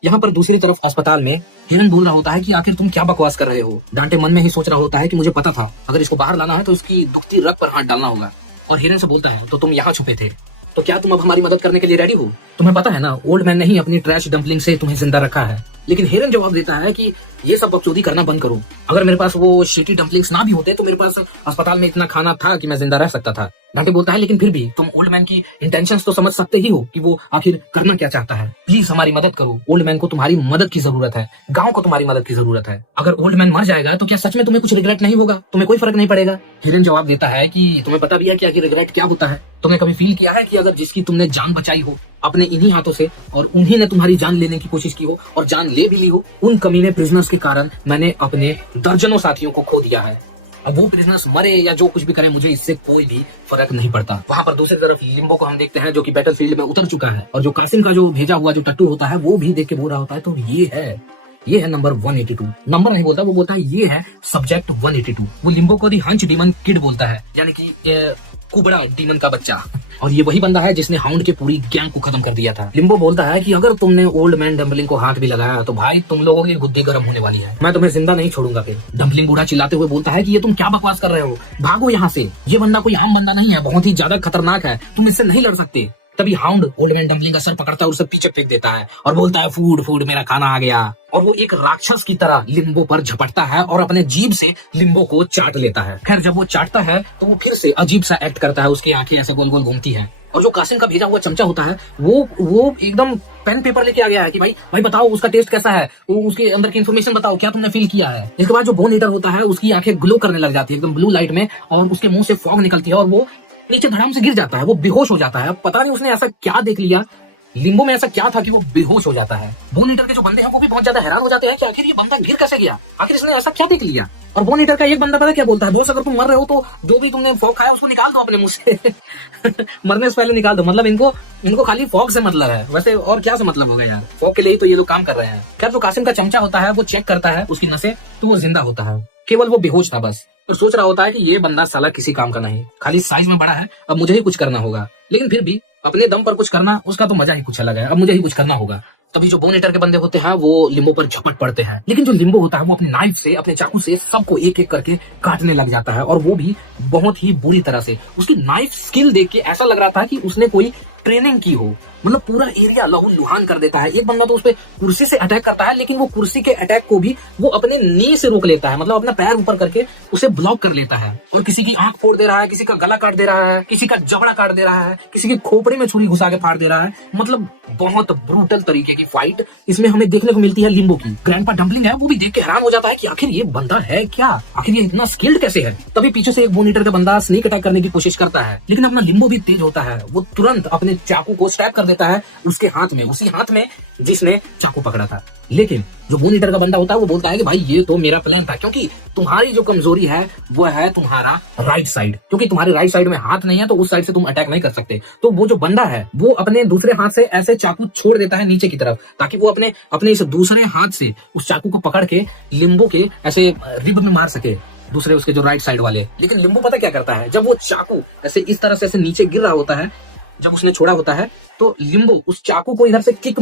यहाँ पर दूसरी तरफ अस्पताल में हिरन बोल रहा होता है कि आखिर तुम क्या बकवास कर रहे हो। डांटे मन में ही सोच रहा होता है कि मुझे पता था अगर इसको बाहर लाना है तो इसकी दुखती रग पर हाथ डालना होगा। और हिरन से बोलता है, तो तुम यहाँ छुपे थे, तो क्या तुम अब हमारी मदद करने के लिए रेडी हो? तुम्हें पता है ना, ओल्ड मैन ने ही अपनी ट्रैश डंपलिंग से तुम्हें जिंदा रखा है। लेकिन हिरन जवाब देता है कि ये सब बकचोदी करना बंद करो। अगर मेरे पास वो शिटी डंपलिंग्स ना भी होते तो मेरे पास अस्पताल में इतना खाना था कि मैं जिंदा रह सकता था। डांटे बोलता है, लेकिन फिर भी तुम ओल्ड मैन की इंटेंशंस तो समझ सकते ही हो कि वो आखिर करना क्या चाहता है। प्लीज हमारी मदद करो। ओल्ड मैन को तुम्हारी मदद की जरूरत है, गांव को तुम्हारी मदद की जरूरत है। अगर ओल्ड मैन मर जाएगा तो क्या सच में तुम्हें कुछ रिग्रेट नहीं होगा? तुम्हें कोई फर्क नहीं पड़ेगा? हिरन जवाब देता है कि तुम्हें पता भी है क्या कि रिग्रेट क्या होता है? तुमने कभी फील किया है कि अगर जिसकी तुमने जान बचाई हो अपने इन्हीं हाथों से और उन्हीं ने तुम्हारी जान लेने की कोशिश की हो और जान ले भी ली हो, उन कमीने प्रिजनर्स के कारण मैंने अपने दर्जनों साथियों को खो दिया है। अब वो प्रिजनर्स मरे या जो कुछ भी करें, मुझे इससे कोई भी फर्क नहीं पड़ता। वहां पर दूसरी तरफ लिम्बो को हम देखते हैं जो कि बैटलफील्ड में उतर चुका है और जो कासिम का जो भेजा हुआ जो टट्टू होता है वो भी देख के बोल रहा होता है, तो ये है नंबर 182। नंबर नहीं बोलता, वो बोलता है ये है सब्जेक्ट 182। वो लिम्बो को दी हंच डीमन किड बोलता है, यानी कि कुबड़ा डीमन का बच्चा। और ये वही बंदा है जिसने हाउंड के पूरी गैंग को खत्म कर दिया था। लिम्बो बोलता है कि अगर तुमने ओल्ड मैन डम्पलिंग को हाथ भी लगाया तो भाई तुम लोगों की गुद्दी गर्म होने वाली है, मैं तुम्हें जिंदा नहीं छोड़ूंगा। फिर डम्पलिंग बूढ़ा चिल्लाते हुए बोलता है कि ये तुम क्या बकवास कर रहे हो, भागो यहाँ से, ये बंदा कोई आम बंदा नहीं है, बहुत ही ज्यादा खतरनाक है, तुम इससे नहीं लड़ सकते। तभी हाउंड ओल्ड मैन डम्पलिंग का सर पकड़ता है और उसे पीछे फेंक देता है और बोलता है, फूड फूड मेरा खाना आ गया। और वो एक राक्षस की तरह लिम्बो पर झपटता है और अपने जीभ से लिम्बो को चाट लेता है। खैर जब वो चाटता है तो वो फिर से अजीब सा एक्ट करता है, उसकी आंखें ऐसे गोल गोल घूमती हैं। और जो कासिम का भेजा हुआ चमचा होता है वो एकदम पेन पेपर लेके आ गया है कि भाई बताओ उसका टेस्ट कैसा है, उसके अंदर की इन्फॉर्मेशन बताओ, क्या तुमने फील किया है। इसके बाद जो बोन ईटर होता है उसकी आंखें ग्लो करने लग जाती है एकदम ब्लू लाइट में और उसके मुंह से फॉग निकलती है और वो नीचे धड़ाम से गिर जाता है, वो बेहोश हो जाता है। अब पता नहीं उसने ऐसा क्या देख लिया, लिम्बो में ऐसा क्या था कि वो बेहोश हो जाता है। बोन ईटर के जो बंदे हैं वो भी बहुत ज्यादा हैरान हो जाते हैं कि आखिर ये बंदा गिर कैसे गया, आखिर इसने ऐसा क्या देख लिया। और बोन ईटर का एक बंदा पता क्या बोलता है, बॉस अगर तुम मर रहे हो तो जो भी तुमने फॉग खाया उसको निकाल दो अपने मुंह से मरने से पहले निकाल दो। मतलब इनको खाली फॉग से मतलब है, वैसे और क्या से मतलब होगा यार, फॉग के लिए ही तो ये लोग काम कर रहे हैं। खैर जो कासिम का चमचा होता है वो चेक करता है उसकी नसें, तो वो जिंदा होता है, केवल वो बेहोश था बस। और सोच रहा होता है कि ये बंदा साला किसी काम का नहीं, खाली साइज में बड़ा है, अब मुझे ही कुछ करना होगा। लेकिन फिर भी अपने दम पर कुछ करना उसका तो मजा ही कुछ अलग है, अब मुझे ही कुछ करना होगा। तभी जो बोन ईटर के बंदे होते हैं वो लिम्बो पर झपट पड़ते हैं, लेकिन जो लिम्बो होता है वो अपने नाइफ से, अपने चाकू से सबको एक एक करके काटने लग जाता है और वो भी बहुत ही बुरी तरह से। उसकी नाइफ स्किल देख के ऐसा लग रहा था कि उसने कोई ट्रेनिंग की हो, मतलब पूरा एरिया लहू लुहान कर देता है। एक बंदा तो उस पे कुर्सी से अटैक करता है, लेकिन वो कुर्सी के अटैक को भी वो अपने नी से रोक लेता है, मतलब अपना पैर ऊपर करके उसे ब्लॉक कर लेता है। और किसी की आंख फोड़ दे रहा है, किसी का गला काट दे रहा है, किसी का जबड़ा काट दे रहा है, किसी की खोपड़ी में छुरी घुसा के फाड़ दे रहा है। मतलब बहुत ब्रूटल तरीके की फाइट इसमें हमें देखने को मिलती है लिम्बो की। ग्रैंडपा डम्पलिंग है वो भी देख के हैरान हो जाता है कि आखिर ये बंदा है क्या, आखिर ये इतना स्किल्ड कैसे है। तभी पीछे से एक बोन ईटर का बंदा स्नीक अटैक करने की कोशिश करता है, लेकिन अपना लिम्बो भी तेज होता है, वो तुरंत अपने चाकू को स्टैब कर देता है उसके हाथ में, उसी हाथ में जिसने चाकू पकड़ा था। लेकिन जो बोन ईटर का बंदा होता है वो बोलता है कि भाई ये तो मेरा प्लान था, क्योंकि तुम्हारी जो कमजोरी है वो है तुम्हारा राइट साइड, क्योंकि तुम्हारे राइट साइड में हाथ नहीं है तो उस साइड से तुम अटैक नहीं कर सकते। तो वो जो बंदा है वो अपने दूसरे हाथ से ऐसे चाकू छोड़ देता है नीचे की तरफ, ताकि वो अपने इस दूसरे हाथ से उस चाकू को पकड़ के लिम्बो के ऐसे रिब में मार सके, दूसरे उसके जो राइट साइड वाले। लेकिन लिम्बो पता क्या करता है, जब वो चाकू ऐसे इस तरह से ऐसे नीचे गिर रहा होता है, जब उसने छोड़ा होता है तो लिम्बो उस चाकू को इधर से किक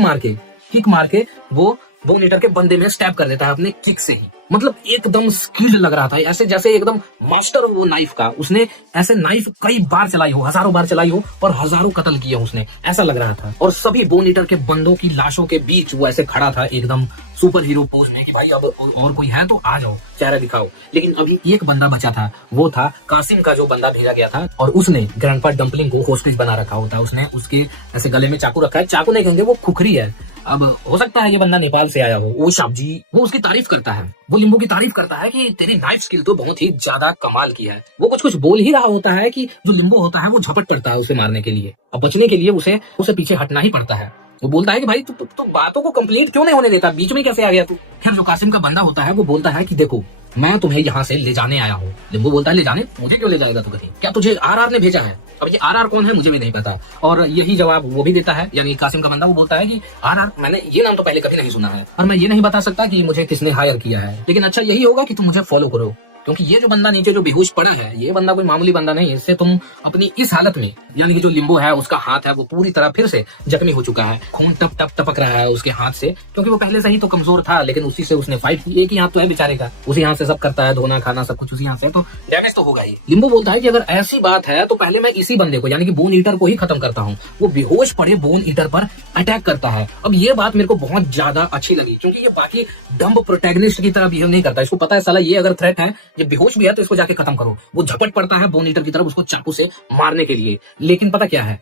मार के वो बोन ईटर के बंदे में स्टैब कर देता है अपने किक से ही। मतलब एकदम स्किल्ड लग रहा था, ऐसे जैसे एकदम मास्टर हो वो नाइफ का। उसने ऐसे नाइफ कई बार चलाई हो, हजारों बार चलाई हो और हजारों कत्ल किए उसने, ऐसा लग रहा था। और सभी बोन ईटर के बंदों की लाशों के बीच वो ऐसे खड़ा था एकदम सुपर हीरो पोज में कि भाई अब और कोई है तो आ जाओ, चेहरा दिखाओ। लेकिन अभी एक बंदा बचा था, वो था कासिम का जो बंदा भेजा गया था, और उसने ग्रैंडपा डम्पलिंग को होस्टेज बना रखा होता है। उसने उसके ऐसे गले में चाकू रखा है, चाकू नहीं कहेंगे वो खुखरी है। अब हो सकता है ये बंदा नेपाल से आया हो। वो शाबजी वो उसकी तारीफ करता है, वो लिम्बो की तारीफ करता है कि तेरी नाइफ स्किल तो बहुत ही ज्यादा कमाल की है। वो कुछ बोल ही रहा होता है कि जो लिम्बो होता है वो झपट पड़ता है उसे मारने के लिए, अब बचने के लिए उसे पीछे हटना ही पड़ता है। वो बोलता है कि भाई तू बातों को कंप्लीट क्यों नहीं होने देता, बीच में कैसे आ गया तू। फिर जो कासिम का बंदा होता है वो बोलता है कि देखो मैं तुम्हें यहाँ से ले जाने आया हूँ। लिम्बो बोलता है ले जाने, मुझे क्यों ले जाएगा तू कहीं, क्या तुझे आरआर ने भेजा है? अब ये आरआर कौन है मुझे भी नहीं पता। और यही जवाब वो भी देता है, यानी कासिम का बंदा वो बोलता है कि आरआर मैंने ये नाम तो पहले कभी नहीं सुना है और मैं ये नहीं बता सकता कि मुझे किसने हायर किया है, लेकिन अच्छा यही होगा कि तुम मुझे फॉलो करो। क्योंकि ये जो बंदा नीचे जो बेहोश पड़ा है, ये बंदा कोई मामूली बंदा नहीं है। इससे तुम अपनी इस हालत में, यानी कि जो लिम्बो है उसका हाथ है वो पूरी तरह फिर से जख्मी हो चुका है, खून टप टप टपक रहा है उसके हाथ से, क्योंकि वो पहले से ही तो कमजोर था, लेकिन उसी से उसने फाइट की। एक ही हाथ तो है बेचारे का, उसी हाथ से सब करता है, धोना खाना सब कुछ उसी हाथ से, तो डैमेज तो होगा ही। लिम्बो बोलता है कि अगर ऐसी बात है तो पहले मैं इसी बंदे को, यानी कि बोन ईटर को ही खत्म करता हूँ। वो बेहोश पड़े बोन ईटर पर अटैक करता है। अब ये बात मेरे को बहुत ज्यादा अच्छी लगी, क्योंकि ये बाकी डम्ब प्रोटैगनिस्ट की तरह बिहेव नहीं करता। इसको पता है साला ये अगर थ्रेट है, ये बेहोश भी है तो इसको जाके खत्म करो। वो झपट पड़ता है बोन ईटर की तरफ उसको चाकू से मारने के लिए, लेकिन पता क्या है,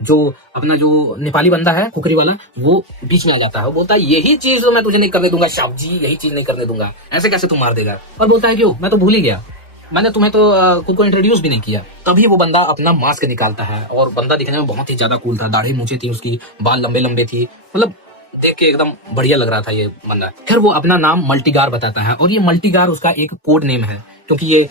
जो अपना जो नेपाली बंदा है खुकरी वाला, वो बीच में आ जाता है। वो बोलता है यही चीज मैं तुझे नहीं करने दूंगा साहब जी, यही चीज नहीं करने दूंगा, ऐसे कैसे तुम मार देगा। और बोलता है क्यों, मैं तो भूल ही गया, मैंने तुम्हें तो खुद को इंट्रोड्यूस भी नहीं किया। तभी वो बंदा अपना मास्क निकालता है, और बंदा दिखने में बहुत ही ज्यादा कूल था, दाढ़ी मूंछें थी उसकी, बाल लंबे लंबे थी, मतलब देख के एकदम बढ़िया लग रहा था ये बंदा। फिर वो अपना नाम मल्टीगार बताता है, और ये मल्टीगार उसका एक कोड नेम है, क्योंकि ये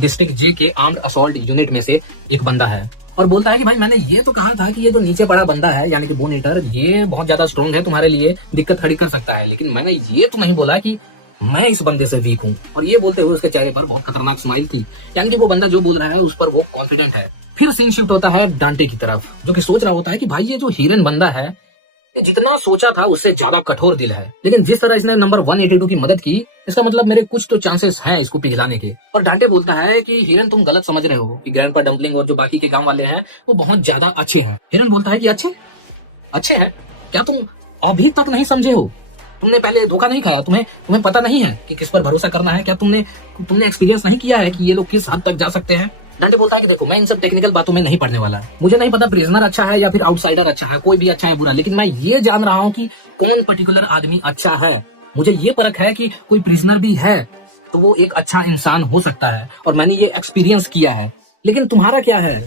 डिस्ट्रिक्ट जे के आर्म्ड असॉल्ट यूनिट में से एक बंदा है। और बोलता है कि भाई मैंने ये तो कहा था कि ये जो नीचे पड़ा बंदा है, यानी कि बोन ईटर, ये बहुत ज्यादा स्ट्रॉन्ग है, तुम्हारे लिए दिक्कत खड़ी कर सकता है, लेकिन मैंने ये तो नहीं बोला कि मैं इस बंदे से वीक हूँ। और ये बोलते हुए उसके चेहरे पर बहुत खतरनाक स्माइल थी, यानी कि वो बंदा जो बोल रहा है उस पर वो कॉन्फिडेंट है। फिर सीन शिफ्ट होता है डांटे की तरफ, जो कि सोच रहा होता है कि भाई ये जो हीरन बंदा है, ये जितना सोचा था उससे ज्यादा कठोर दिल है, लेकिन जिस तरह इसने नंबर 182 की मदद की, इसका मतलब मेरे कुछ तो चांसेस हैं इसको पिघलाने के। और डांटे बोलता है कि हिरन तुम गलत समझ रहे हो कि ग्रैंडपा डम्पलिंग और जो बाकी के गांव वाले हैं वो बहुत ज्यादा अच्छे हैं। हिरन बोलता है कि अच्छे हैं क्या, तुम अभी तक नहीं समझे हो? तुमने पहले धोखा नहीं खाया, तुम्हें पता नहीं है कि किस पर भरोसा करना है क्या? तुमने एक्सपीरियंस नहीं किया है कि ये लोग किस हद तक जा सकते हैं? डांटे बोलता है कि देखो, मैं इन सब टेक्निकल बातों में नहीं पढ़ने वाला, मुझे नहीं पता प्रिजनर अच्छा है या फिर आउटसाइडर अच्छा है, कोई भी अच्छा है बुरा, लेकिन मैं ये जान रहा हूँ कि कौन पर्टिकुलर आदमी अच्छा है। मुझे ये परख है कि कोई प्रिजनर भी है तो वो एक अच्छा इंसान हो सकता है, और मैंने ये एक्सपीरियंस किया है। लेकिन तुम्हारा क्या है,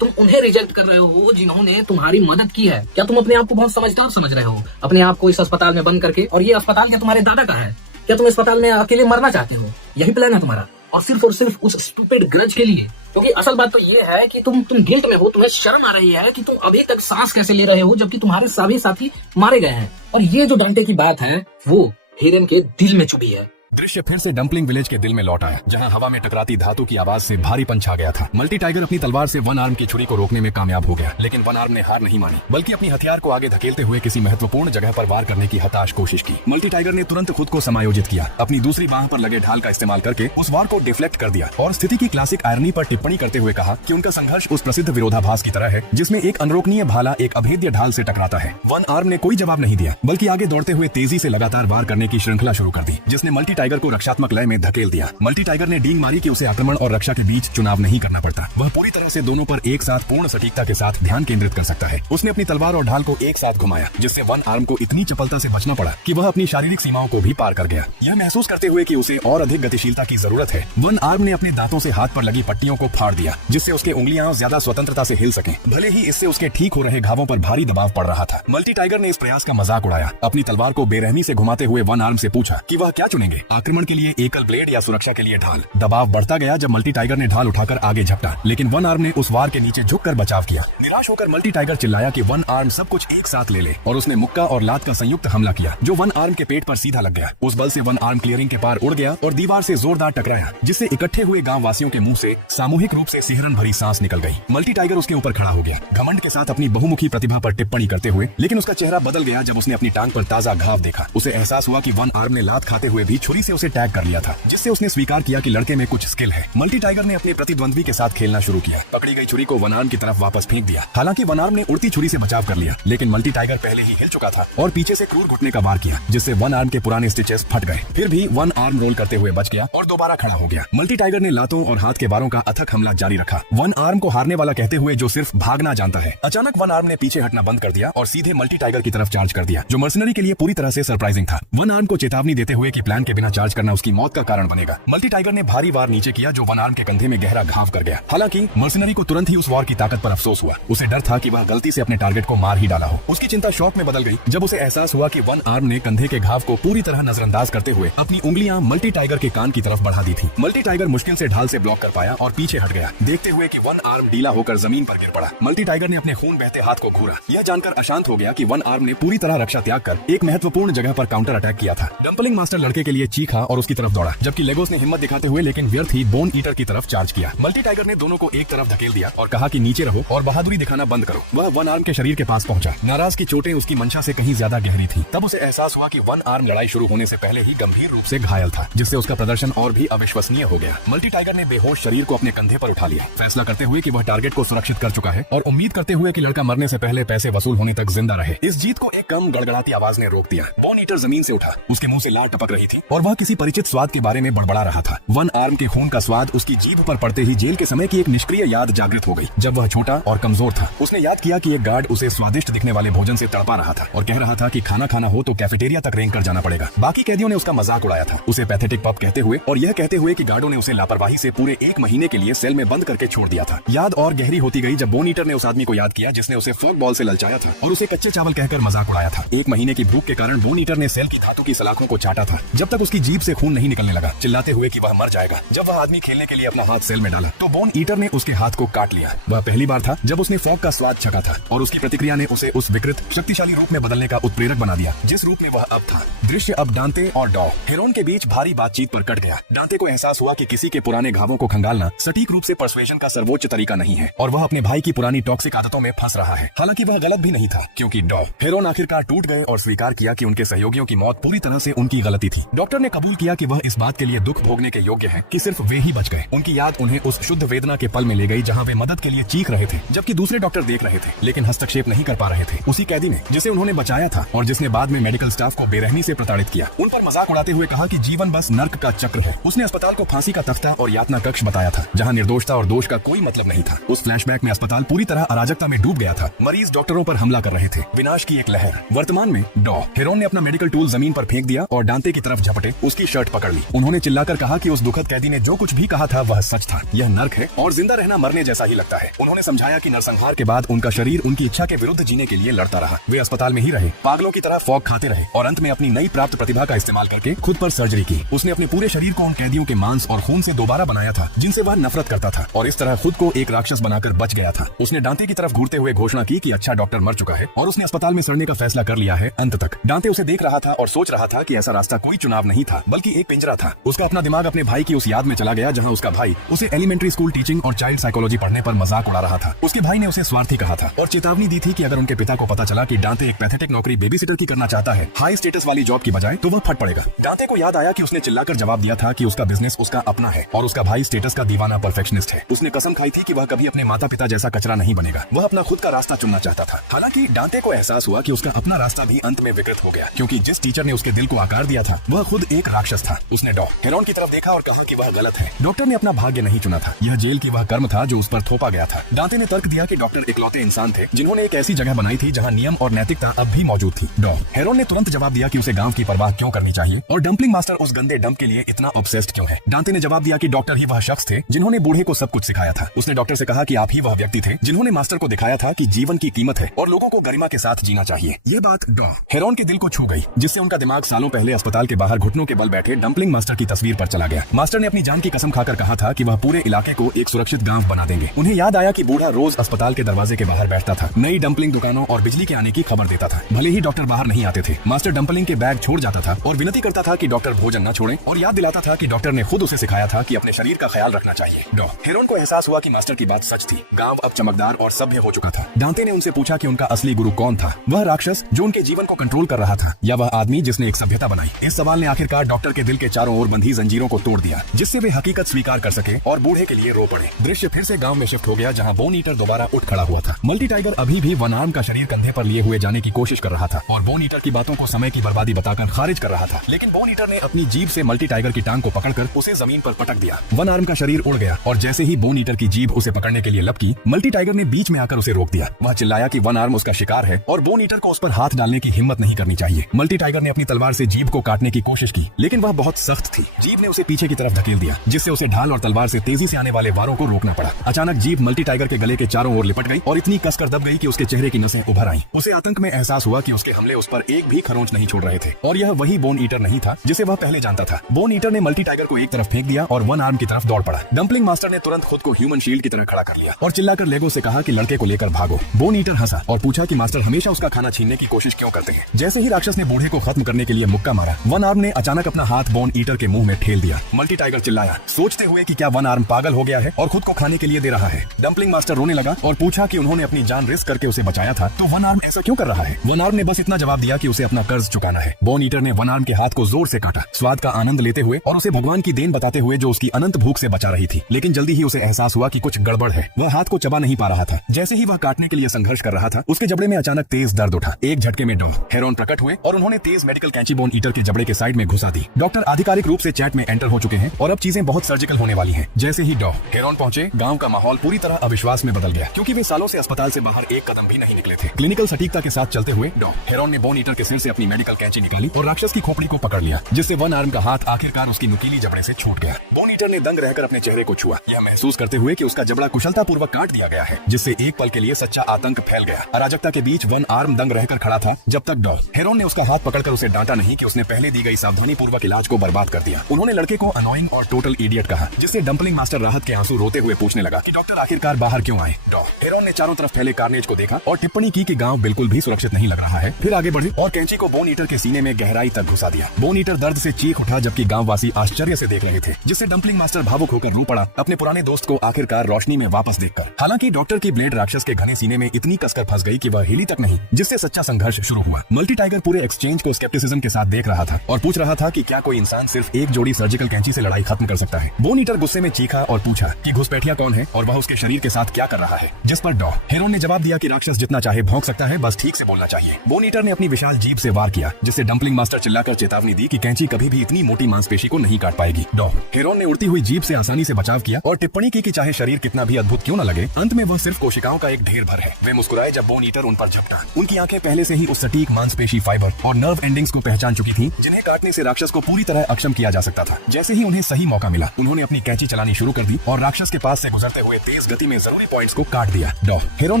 तुम उन्हें रिजेक्ट कर रहे हो जिन्होंने तुम्हारी मदद की है। क्या तुम अपने आप को बहुत समझदार समझ रहे हो, अपने आप को इस अस्पताल में बंद करके? और ये अस्पताल क्या तुम्हारे दादा का है? क्या तुम अस्पताल में अकेले मरना चाहते हो? यही प्लान है तुम्हारा, और सिर्फ उस स्टूपिड ग्रज के लिए? क्योंकि असल बात तो ये है कि तुम गिल्ट में हो, तुम्हें शर्म आ रही है कि तुम अभी तक सांस कैसे ले रहे हो जबकि तुम्हारे सभी साथी मारे गए हैं। और ये जो डांटे की बात है वो हिरन के दिल में चुभी है। दृश्य फिर से डम्पलिंग विलेज के दिल में लौट आया, जहां हवा में टकराती धातु की आवाज से भारीपन छा गया था। मल्टी टाइगर अपनी तलवार से वन आर्म की छुरी को रोकने में कामयाब हो गया, लेकिन वन आर्म ने हार नहीं मानी, बल्कि अपनी हथियार को आगे धकेलते हुए किसी महत्वपूर्ण जगह पर वार करने की हताश कोशिश की। मल्टी टाइगर ने तुरंत खुद को समायोजित किया, अपनी दूसरी बाह पर लगे ढाल का इस्तेमाल करके उस वार को डिफ्लेक्ट कर दिया, और स्थिति की क्लासिक आयरनी पर टिप्पणी करते हुए कहा कि उनका संघर्ष उस प्रसिद्ध विरोधाभास की तरह है जिसमें एक अनरोकनीय भाला एक अभेद्य ढाल से टकराता है। वन आर्म ने कोई जवाब नहीं दिया, बल्कि आगे दौड़ते हुए तेजी से लगातार वार करने की श्रृंखला शुरू कर दी, जिसने मल्टी टाइगर को रक्षात्मक में धकेल दिया। मल्टी टाइगर ने डींग मारी कि उसे आक्रमण और रक्षा के बीच चुनाव नहीं करना पड़ता, वह पूरी तरह से दोनों पर एक साथ पूर्ण सटीकता के साथ ध्यान केंद्रित कर सकता है। उसने अपनी तलवार और ढाल को एक साथ घुमाया, जिससे वन आर्म को इतनी चपलता से बचना पड़ा कि वह अपनी शारीरिक सीमाओं को भी पार कर गया। यह महसूस करते हुए कि उसे और अधिक गतिशीलता की जरूरत है, वन आर्म ने अपने दांतों से हाथ पर लगी पट्टियों को फाड़ दिया, जिससे उसके उंगलियां ज्यादा स्वतंत्रता से हिल सकें, भले ही इससे उसके ठीक हो रहे घावों पर भारी दबाव पड़ रहा था। मल्टी टाइगर ने इस प्रयास का मजाक उड़ाया, अपनी तलवार को बेरहमी से घुमाते हुए वन आर्म से पूछा कि वह क्या चुनेंगे, आक्रमण के लिए एकल ब्लेड या सुरक्षा के लिए ढाल। दबाव बढ़ता गया जब मल्टी टाइगर ने ढाल उठाकर आगे झपटा, लेकिन वन आर्म ने उस वार के नीचे झुककर बचाव किया। निराश होकर मल्टी टाइगर चिल्लाया कि वन आर्म सब कुछ एक साथ ले ले, और उसने मुक्का और लात का संयुक्त हमला किया, जो वन आर्म के पेट पर सीधा लग गया। उस बल से वन आर्म क्लियरिंग के पार उड़ गया और दीवार से जोरदार टकराया, जिससे इकट्ठे हुए गांव वासियों के मुंह से सामूहिक रूप से सिहरन भरी सांस निकल गई। मल्टी टाइगर उसके ऊपर खड़ा हो गया, घमंड के साथ अपनी बहुमुखी प्रतिभा पर टिप्पणी करते हुए, लेकिन उसका चेहरा बदल गया जब उसने अपनी टांग पर ताजा घाव देखा। उसे एहसास हुआ कि वन आर्म ने लात खाते हुए भी छुरी से उसे टैग कर लिया था, जिससे उसने स्वीकार किया कि लड़के में कुछ स्किल है। मल्टी टाइगर ने अपने प्रतिद्वंद्वी के साथ खेलना शुरू किया, पकड़ी गई छुरी को वन आर्म की तरफ वापस फेंक दिया। हालांकि वन आर्म ने उड़ती छुरी से बचाव कर लिया, लेकिन मल्टी टाइगर पहले ही हिल चुका था और पीछे से क्रूर घुटने का वार किया, जिससे वन आर्म के पुराने स्टिचेस फट गए। फिर भी वन आर्म रोल करते हुए बच गया और दोबारा खड़ा हो गया। मल्टी टाइगर ने लातों और हाथ के वारों का अथक हमला जारी रखा, वन आर्म को हारने वाला कहते हुए जो सिर्फ भागना जानता है। अचानक वन आर्म ने पीछे हटना बंद कर दिया और सीधे मल्टी टाइगर की तरफ चार्ज कर दिया, जो मर्सनरी के लिए पूरी तरह से सरप्राइजिंग था। वन आर्म को चेतावनी देते हुए कि प्लान के बिना चार्ज करना उसकी मौत का कारण बनेगा। मल्टी टाइगर ने भारी वार नीचे किया, जो वन आर्म के कंधे में गहरा घाव कर गया। हालांकि मर्सनरी को तुरंत ही उस वार की ताकत पर अफसोस हुआ, उसे डर था कि वह गलती से अपने टारगेट को मार ही डाला हो। उसकी चिंता शौक में बदल गई जब उसे एहसास हुआ कि वन आर्म ने कंधे के घाव को पूरी तरह नजरअंदाज करते हुए अपनी उंगलियां मल्टी टाइगर के कान की तरफ बढ़ा दी थी। मल्टी टाइगर मुश्किल से ढाल से ब्लॉक कर पाया और पीछे हट गया, देखते हुए कि वन आर्म ढीला होकर जमीन पर गिर पड़ा। मल्टी टाइगर ने अपने खून बहते हाथ को घूरा, यह जानकर अशांत हो गया कि वन आर्म ने पूरी तरह रक्षा त्याग कर एक महत्वपूर्ण जगह पर काउंटर अटैक किया था। डम्पलिंग मास्टर लड़के के लिए चीखा और उसकी तरफ दौड़ा, जबकि लेगोस ने हिम्मत दिखाते हुए लेकिन व्यर्थ ही बोन ईटर की तरफ चार्ज किया। मल्टी टाइगर ने दोनों को एक तरफ धकेल दिया और कहा कि नीचे रहो और बहादुरी दिखाना बंद करो। वह वन आर्म के शरीर के पास पहुंचा। नाराज की चोटें उसकी मंशा से कहीं ज्यादा गहरी थी। तब उसे एहसास हुआ कि वन आर्म लड़ाई शुरू होने से पहले ही गंभीर रूप से घायल था, जिससे उसका प्रदर्शन और भी अविश्वसनीय हो गया। मल्टी टाइगर ने बेहोश शरीर को अपने कंधे पर उठा लिया, फैसला करते हुए कि वह टारगेट को सुरक्षित कर चुका है और उम्मीद करते हुए कि लड़का मरने से पहले पैसे वसूल होने तक जिंदा रहे। इस जीत को एक कम गड़गड़ाती आवाज ने रोक दिया। बोन ईटर जमीन से उठा, उसके मुंह से लार टपक रही थी और वह किसी परिचित स्वाद के बारे में बड़बड़ा रहा था। वन आर्म के खून का स्वाद उसकी जीभ पर पड़ते ही जेल के समय की एक निष्क्रिय याद जागृत हो गई। जब वह छोटा और कमजोर था, उसने याद किया कि एक गार्ड उसे स्वादिष्ट दिखने वाले भोजन से तड़पा रहा था और कह रहा था कि खाना खाना हो तो कैफेटेरिया तक रेंग कर जाना पड़ेगा। बाकी कैदियों ने उसका मजाक उड़ाया था, उसे पैथेटिक पप कहते हुए और यह कहते हुए कि गार्डों ने उसे लापरवाही से पूरे 1 महीने के लिए सेल में बंद करके छोड़ दिया था। याद और गहरी होती गई जब बोन ईटर ने उस आदमी को याद किया जिसने उसे फोक बॉल से ललचाया था और उसे कच्चे चावल कहकर मजाक उड़ाया था। 1 महीने की भूख के कारण बोन ईटर ने सेल की धातु की सलाखों को चाटा था जब तक उसकी जीभ से खून नहीं निकलने लगा, चिल्लाते हुए कि वह मर जाएगा। जब वह आदमी खेलने के लिए अपना हाथ सेल में डाला तो बोन ईटर ने उसके हाथ को काट लिया। वह पहली बार था जब उसने फोक का स्वाद चखा था और उसकी प्रतिक्रिया ने उसे उस विकृत शक्तिशाली रूप में बदलने का उत्प्रेरक बना दिया जिस रूप में वह अब था। दृश्य अब डांते और डॉ हेरोन के बीच भारी बातचीत पर कट गया। डांते को एहसास हुआ कि किसी के पुराने घावों को खंगालना सटीक रूप से पर्सुएशन का सर्वोच्च तरीका नहीं है और वह अपने भाई की पुरानी टॉक्सिक आदतों में फंस रहा है। हालांकि वह गलत भी नहीं था, क्योंकि डॉ हेरोन आखिरकार टूट गए और स्वीकार किया कि उनके सहयोगियों की मौत पूरी तरह से उनकी गलती थी। डॉक्टर ने कबूल किया कि वह इस बात के लिए दुख भोगने के योग्य है कि सिर्फ वे ही बच गए। उनकी याद उन्हें उस शुद्ध वेदना के पल में ले गई जहां वे मदद के लिए चीख रहे थे, जबकि दूसरे डॉक्टर देख रहे थे लेकिन हस्तक्षेप नहीं कर पा रहे थे। उसी कैदी ने जिसे उन्होंने बचाया था और जिसने बाद में मेडिकल स्टाफ को बेरहमी से प्रताड़ित किया, उन पर मजाक उड़ाते हुए कहा कि जीवन बस नर्क का चक्र है। उसने अस्पताल को फांसी का तख्ता और यातना कक्ष बताया था जहां निर्दोषता और दोष का कोई मतलब नहीं था। उस फ्लैशबैक में अस्पताल पूरी तरह अराजकता में डूब गया था। मरीज डॉक्टरों पर हमला कर रहे थे, विनाश की एक लहर। वर्तमान में डॉ हेरोन ने अपना मेडिकल टूल जमीन पर फेंक दिया और डांते की तरफ झपटे उसकी शर्ट पकड़ ली। उन्होंने चिल्लाकर कहा कि उस दुखद कैदी ने जो कुछ भी कहा था वह सच था। यह नर्क है और जिंदा रहना मरने जैसा ही लगता है। उन्होंने समझाया कि नरसंहार के बाद उनका शरीर उनकी इच्छा के विरुद्ध जीने के लिए लड़ता रहा। वे अस्पताल में ही रहे, पागलों की तरह फॉग खाते रहे और अंत में अपनी नई प्राप्त प्रतिभा का इस्तेमाल करके खुद पर सर्जरी की। उसने अपने पूरे शरीर को उन कैदियों के मांस और खून से दोबारा बनाया था जिनसे वह नफरत करता था और इस तरह खुद को एक राक्षस बनाकर बच गया था। उसने डांते की तरफ घूरते हुए घोषणा की कि अच्छा डॉक्टर मर चुका है और उसने अस्पताल में सड़ने का फैसला कर लिया है। अंत तक डांते उसे देख रहा था और सोच रहा था कि ऐसा रास्ता कोई चुनाव नहीं था बल्कि एक पिंजरा था। उसका अपना दिमाग अपने भाई की उस याद में चला गया जहां उसका भाई उसे एलिमेंट्री स्कूल टीचिंग और चाइल्ड साइकोलॉजी पढ़ने पर मजाक उड़ा रहा था। उसके भाई ने उसे स्वार्थी कहा था और चेतावनी दी थी कि अगर उनके पिता को पता चला कि डांते एक पैथेटिक नौकरी बेबी सिटर की करना चाहता है, हाई स्टेटस वाली जॉब की बजाय, तो वह फट पड़ेगा। डांते को याद आया कि उसने चिल्लाकर जवाब दिया था कि उसका बिजनेस उसका अपना है और उसका भाई स्टेटस का दीवाना परफेक्शनिस्ट है। उसने कसम खाई थी कि वह कभी अपने माता पिता जैसा कचरा नहीं बनेगा। वह अपना खुद का रास्ता चुनना चाहता था। हालांकि डांते को एहसास हुआ कि उसका अपना रास्ता भी अंत में विकृत हो गया, क्योंकि जिस टीचर ने उसके दिल को आकार दिया था वह खुद एक राक्षस था। उसने डॉ हेरोन की तरफ देखा और कहा कि वह गलत है। डॉक्टर ने अपना भाग्य नहीं चुना था, यह जेल की वह कर्म था जो उस पर थोपा गया था। डांते ने तर्क दिया कि डॉक्टर इकलौते इंसान थे जिन्होंने एक ऐसी जगह बनाई थी जहां नियम और नैतिकता अब भी मौजूद थी। डॉ हेरोन ने तुरंत जवाब दिया कि उसे गांव की परवाह क्यों करनी चाहिए और डंपलिंग मास्टर उस गंदे डंप के लिए इतना ऑब्सेस्ड क्यों है। डांते ने जवाब दिया कि डॉक्टर ही वह शख्स थे जिन्होंने बूढ़े को सब कुछ सिखाया था। उसने डॉक्टर से कहा कि आप ही वह व्यक्ति थे जिन्होंने मास्टर को दिखाया था कि जीवन की कीमत है और लोगों को गरिमा के साथ जीना चाहिए। ये बात डॉ हेरोन के दिल को छू गई, जिससे उनका दिमाग सालों पहले अस्पताल के बाहर घुटनों के बल बैठे डंपलिंग मास्टर की तस्वीर पर चला गया। मास्टर ने अपनी जान की कसम खाकर कहा था कि वह पूरे इलाके को एक सुरक्षित गांव बना देंगे। उन्हें याद आया कि बूढ़ा रोज अस्पताल के दरवाजे के बाहर बैठता था, नई डंपलिंग दुकानों और बिजली के आने की खबर देता था। भले ही डॉक्टर बाहर नहीं आते थे, मास्टर डंपलिंग के बैग छोड़ जाता था और विनती करता था कि डॉक्टर भोजन न छोड़ें और याद दिलाता था कि डॉक्टर ने खुद उसे सिखाया था कि अपने शरीर का ख्याल रखना चाहिए। डॉ हेरोन को एहसास हुआ कि मास्टर की बात सच थी। गांव अब चमकदार और सभ्य हो चुका था। डांते ने उनसे पूछा कि उनका असली गुरु कौन था, वह राक्षस जो उनके जीवन को कंट्रोल कर रहा था या वह आदमी जिसने एक सभ्यता बनाई। इस सवाल ने आखिरकार डॉक्टर के दिल के चारों ओर बंधी जंजीरों को तोड़ दिया, जिससे वे हकीकत स्वीकार कर सके और बूढ़े के लिए रो पड़े। दृश्य फिर से गांव में शिफ्ट हो गया जहां बोन ईटर दोबारा उठ खड़ा हुआ था। मल्टी टाइगर अभी भी वन आर्म का शरीर कंधे पर लिए हुए जाने की कोशिश कर रहा था और बोन ईटर की बातों को समय की बर्बादी बताकर खारिज कर रहा था। लेकिन बोन ईटर ने अपनी जीभ से मल्टी टाइगर की टांग को पकड़कर उसे जमीन पर पटक दिया। वन आर्म का शरीर उड़ गया और जैसे ही बोन ईटर की जीभ उसे पकड़ने के लिए लपकी, मल्टी टाइगर ने बीच में आकर उसे रोक दिया। वह चिल्लाया कि वन आर्म उसका शिकार है और बोन ईटर को उस पर हाथ डालने की हिम्मत नहीं करनी चाहिए। मल्टी टाइगर ने अपनी तलवार से जीभ को काटने की कोशिश की, लेकिन वह बहुत सख्त थी। जीभ ने उसे पीछे की तरफ धकेल दिया, जिससे उसे ढाल और तलवार से तेजी से आने वाले वारों को रोकना पड़ा। अचानक जीभ मल्टी टाइगर के गले के चारों ओर लिपट गई और इतनी कसकर दब गई कि उसके चेहरे की नसें उभर आईं। उसे आतंक में एहसास हुआ कि उसके हमले उस पर एक भी खरोंच नहीं छोड़ रहे थे और यह वही बोन ईटर नहीं था जिसे वह पहले जानता था। बोन ईटर ने मल्टी टाइगर को एक तरफ फेंक दिया और वन आर्म की तरफ दौड़ पड़ा। डंपलिंग मास्टर ने तुरंत खुद को ह्यूमन शील्ड की तरह खड़ा कर लिया और चिल्लाकर लेगो से कहा कि लड़के को लेकर भागो। बोन ईटर हंसा और पूछा कि मास्टर हमेशा उसका खाना छीनने की कोशिश क्यों करते हैं। जैसे ही राक्षस ने बूढ़े को खत्म करने के लिए मुक्का मारा, वन आर्म ने अचानक अपना हाथ बोन ईटर के मुंह में ठेल दिया। मल्टी टाइगर चिल्लाया, सोचते हुए कि क्या वन आर्म पागल हो गया है और खुद को खाने के लिए दे रहा है। डम्पलिंग मास्टर रोने लगा और पूछा कि उन्होंने अपनी जान रिस्क करके उसे बचाया था, तो वन आर्म ऐसा क्यों कर रहा है। वन आर्म ने बस इतना जवाब दिया कि उसे अपना कर्ज चुकाना है। बोन ईटर ने वन आर्म के हाथ को जोर से काटा, स्वाद का आनंद लेते हुए और उसे भगवान की देन बताते हुए जो उसकी अनंत भूख से बचा रही थी। लेकिन जल्दी ही उसे एहसास हुआ कि कुछ गड़बड़ है। वह हाथ को चबा नहीं पा रहा था। जैसे ही वह काटने के लिए संघर्ष कर रहा था, उसके जबड़े में अचानक तेज दर्द उठा। एक झटके में डॉ हेरोन प्रकट हुए और उन्होंने तेज मेडिकल कैंची बोन ईटर के जबड़े के साइड में घुसा दी। डॉक्टर आधिकारिक रूप से चैट में एंटर हो चुके हैं और अब चीजें बहुत सर्जिकल होने वाली हैं। जैसे ही डॉ हेरोन पहुंचे, गांव का माहौल पूरी तरह अविश्वास में बदल गया, क्योंकि वे सालों से अस्पताल से बाहर एक कदम भी नहीं निकले थे। क्लिनिकल सटीकता के साथ चलते हुए डॉ हेरोन ने बोन ईटर के सिर से अपनी मेडिकल कैंची निकाली और राक्षस की खोपड़ी को पकड़ लिया, जिससे वन आर्म का हाथ आखिरकार उसकी नुकीली जबड़े से छूट गया। बोन ईटर ने दंग रहकर अपने चेहरे को छुआ, यह महसूस करते हुए कि उसका जबड़ा कुशलता पूर्वक काट दिया गया है, जिससे एक पल के लिए सच्चा आतंक फैल गया। अराजकता के बीच वन आर्म दंग रहकर खड़ा था, जब तक डॉ हेरोन ने उसका हाथ पकड़कर उसे डांटा नहीं कि उसने पहले दी गई सावधानी पूर्वक इलाज को बर्बाद कर दिया। उन्होंने लड़के को अनोइंग और टोटल इडियट कहा, जिससे डम्पलिंग मास्टर राहत के आंसू रोते हुए पूछने लगा कि डॉक्टर आखिरकार बाहर क्यों आए। डॉ हेरोन ने चारों तरफ फैले कार्नेज को देखा और टिप्पणी की कि गांव बिल्कुल भी सुरक्षित नहीं लग रहा है। फिर आगे बढ़े और कैंची को बोन ईटर के सीने में गहराई तक घुसा दिया। बोन ईटर दर्द से चीख उठा, जबकि गांववासी आश्चर्य से देख रहे थे, जिससे डम्पलिंग मास्टर भावुक होकर रो पड़ा अपने पुराने दोस्त को आखिरकार रोशनी में वापस देखकर। हालांकि डॉक्टर की ब्लेड राक्षस के घने सीने में इतनी कसकर फंस गई कि वह हिली तक नहीं, जिससे सच्चा संघर्ष शुरू हुआ। मल्टी टाइगर पूरे एक्सचेंज को स्केप्टिसिज्म के साथ देख रहा था और पूछ रहा था कि क्या कोई इंसान सिर्फ एक जोड़ी सर्जिकल कैंची से लड़ाई खत्म कर सकता है। बोन ईटर गुस्से में चीखा और पूछा कि घुसपैठिया कौन है और वह उसके शरीर के साथ क्या कर रहा है, जिस पर डॉ हेरोन ने जवाब दिया कि राक्षस जितना चाहे भौंक सकता है, बस ठीक से बोलना चाहिए। बोन ईटर ने अपनी विशाल जीभ से वार किया, जिससे डम्पलिंग मास्टर चिल्लाकर चेतावनी दी कि कैंची कभी भी इतनी मोटी मांसपेशी को नहीं काट पाएगी। डॉ हेरोन ने उड़ती हुई जीभ से आसानी से बचाव किया और टिप्पणी की कि चाहे शरीर कितना भी अद्भुत क्यों न लगे, अंत में वह सिर्फ कोशिकाओं का एक ढेर भर है। वे मुस्कुराए जब बोन ईटर उन पर झपटा। उनकी आंखें पहले से ही उस सटीक मांसपेशी फाइबर और नर्व एंडिंग्स को पहचान चुकी थी, जिन्हें काटने से राक्षस को पूरी तरह अक्षम किया जा सकता था। जैसे ही उन्हें सही मौका मिला, उन्होंने अपनी कैंची चलानी शुरू कर दी और राक्षस के पास से गुजरते हुए तेज गति में जरूरी पॉइंट्स को काट दिया। डॉ हेरोन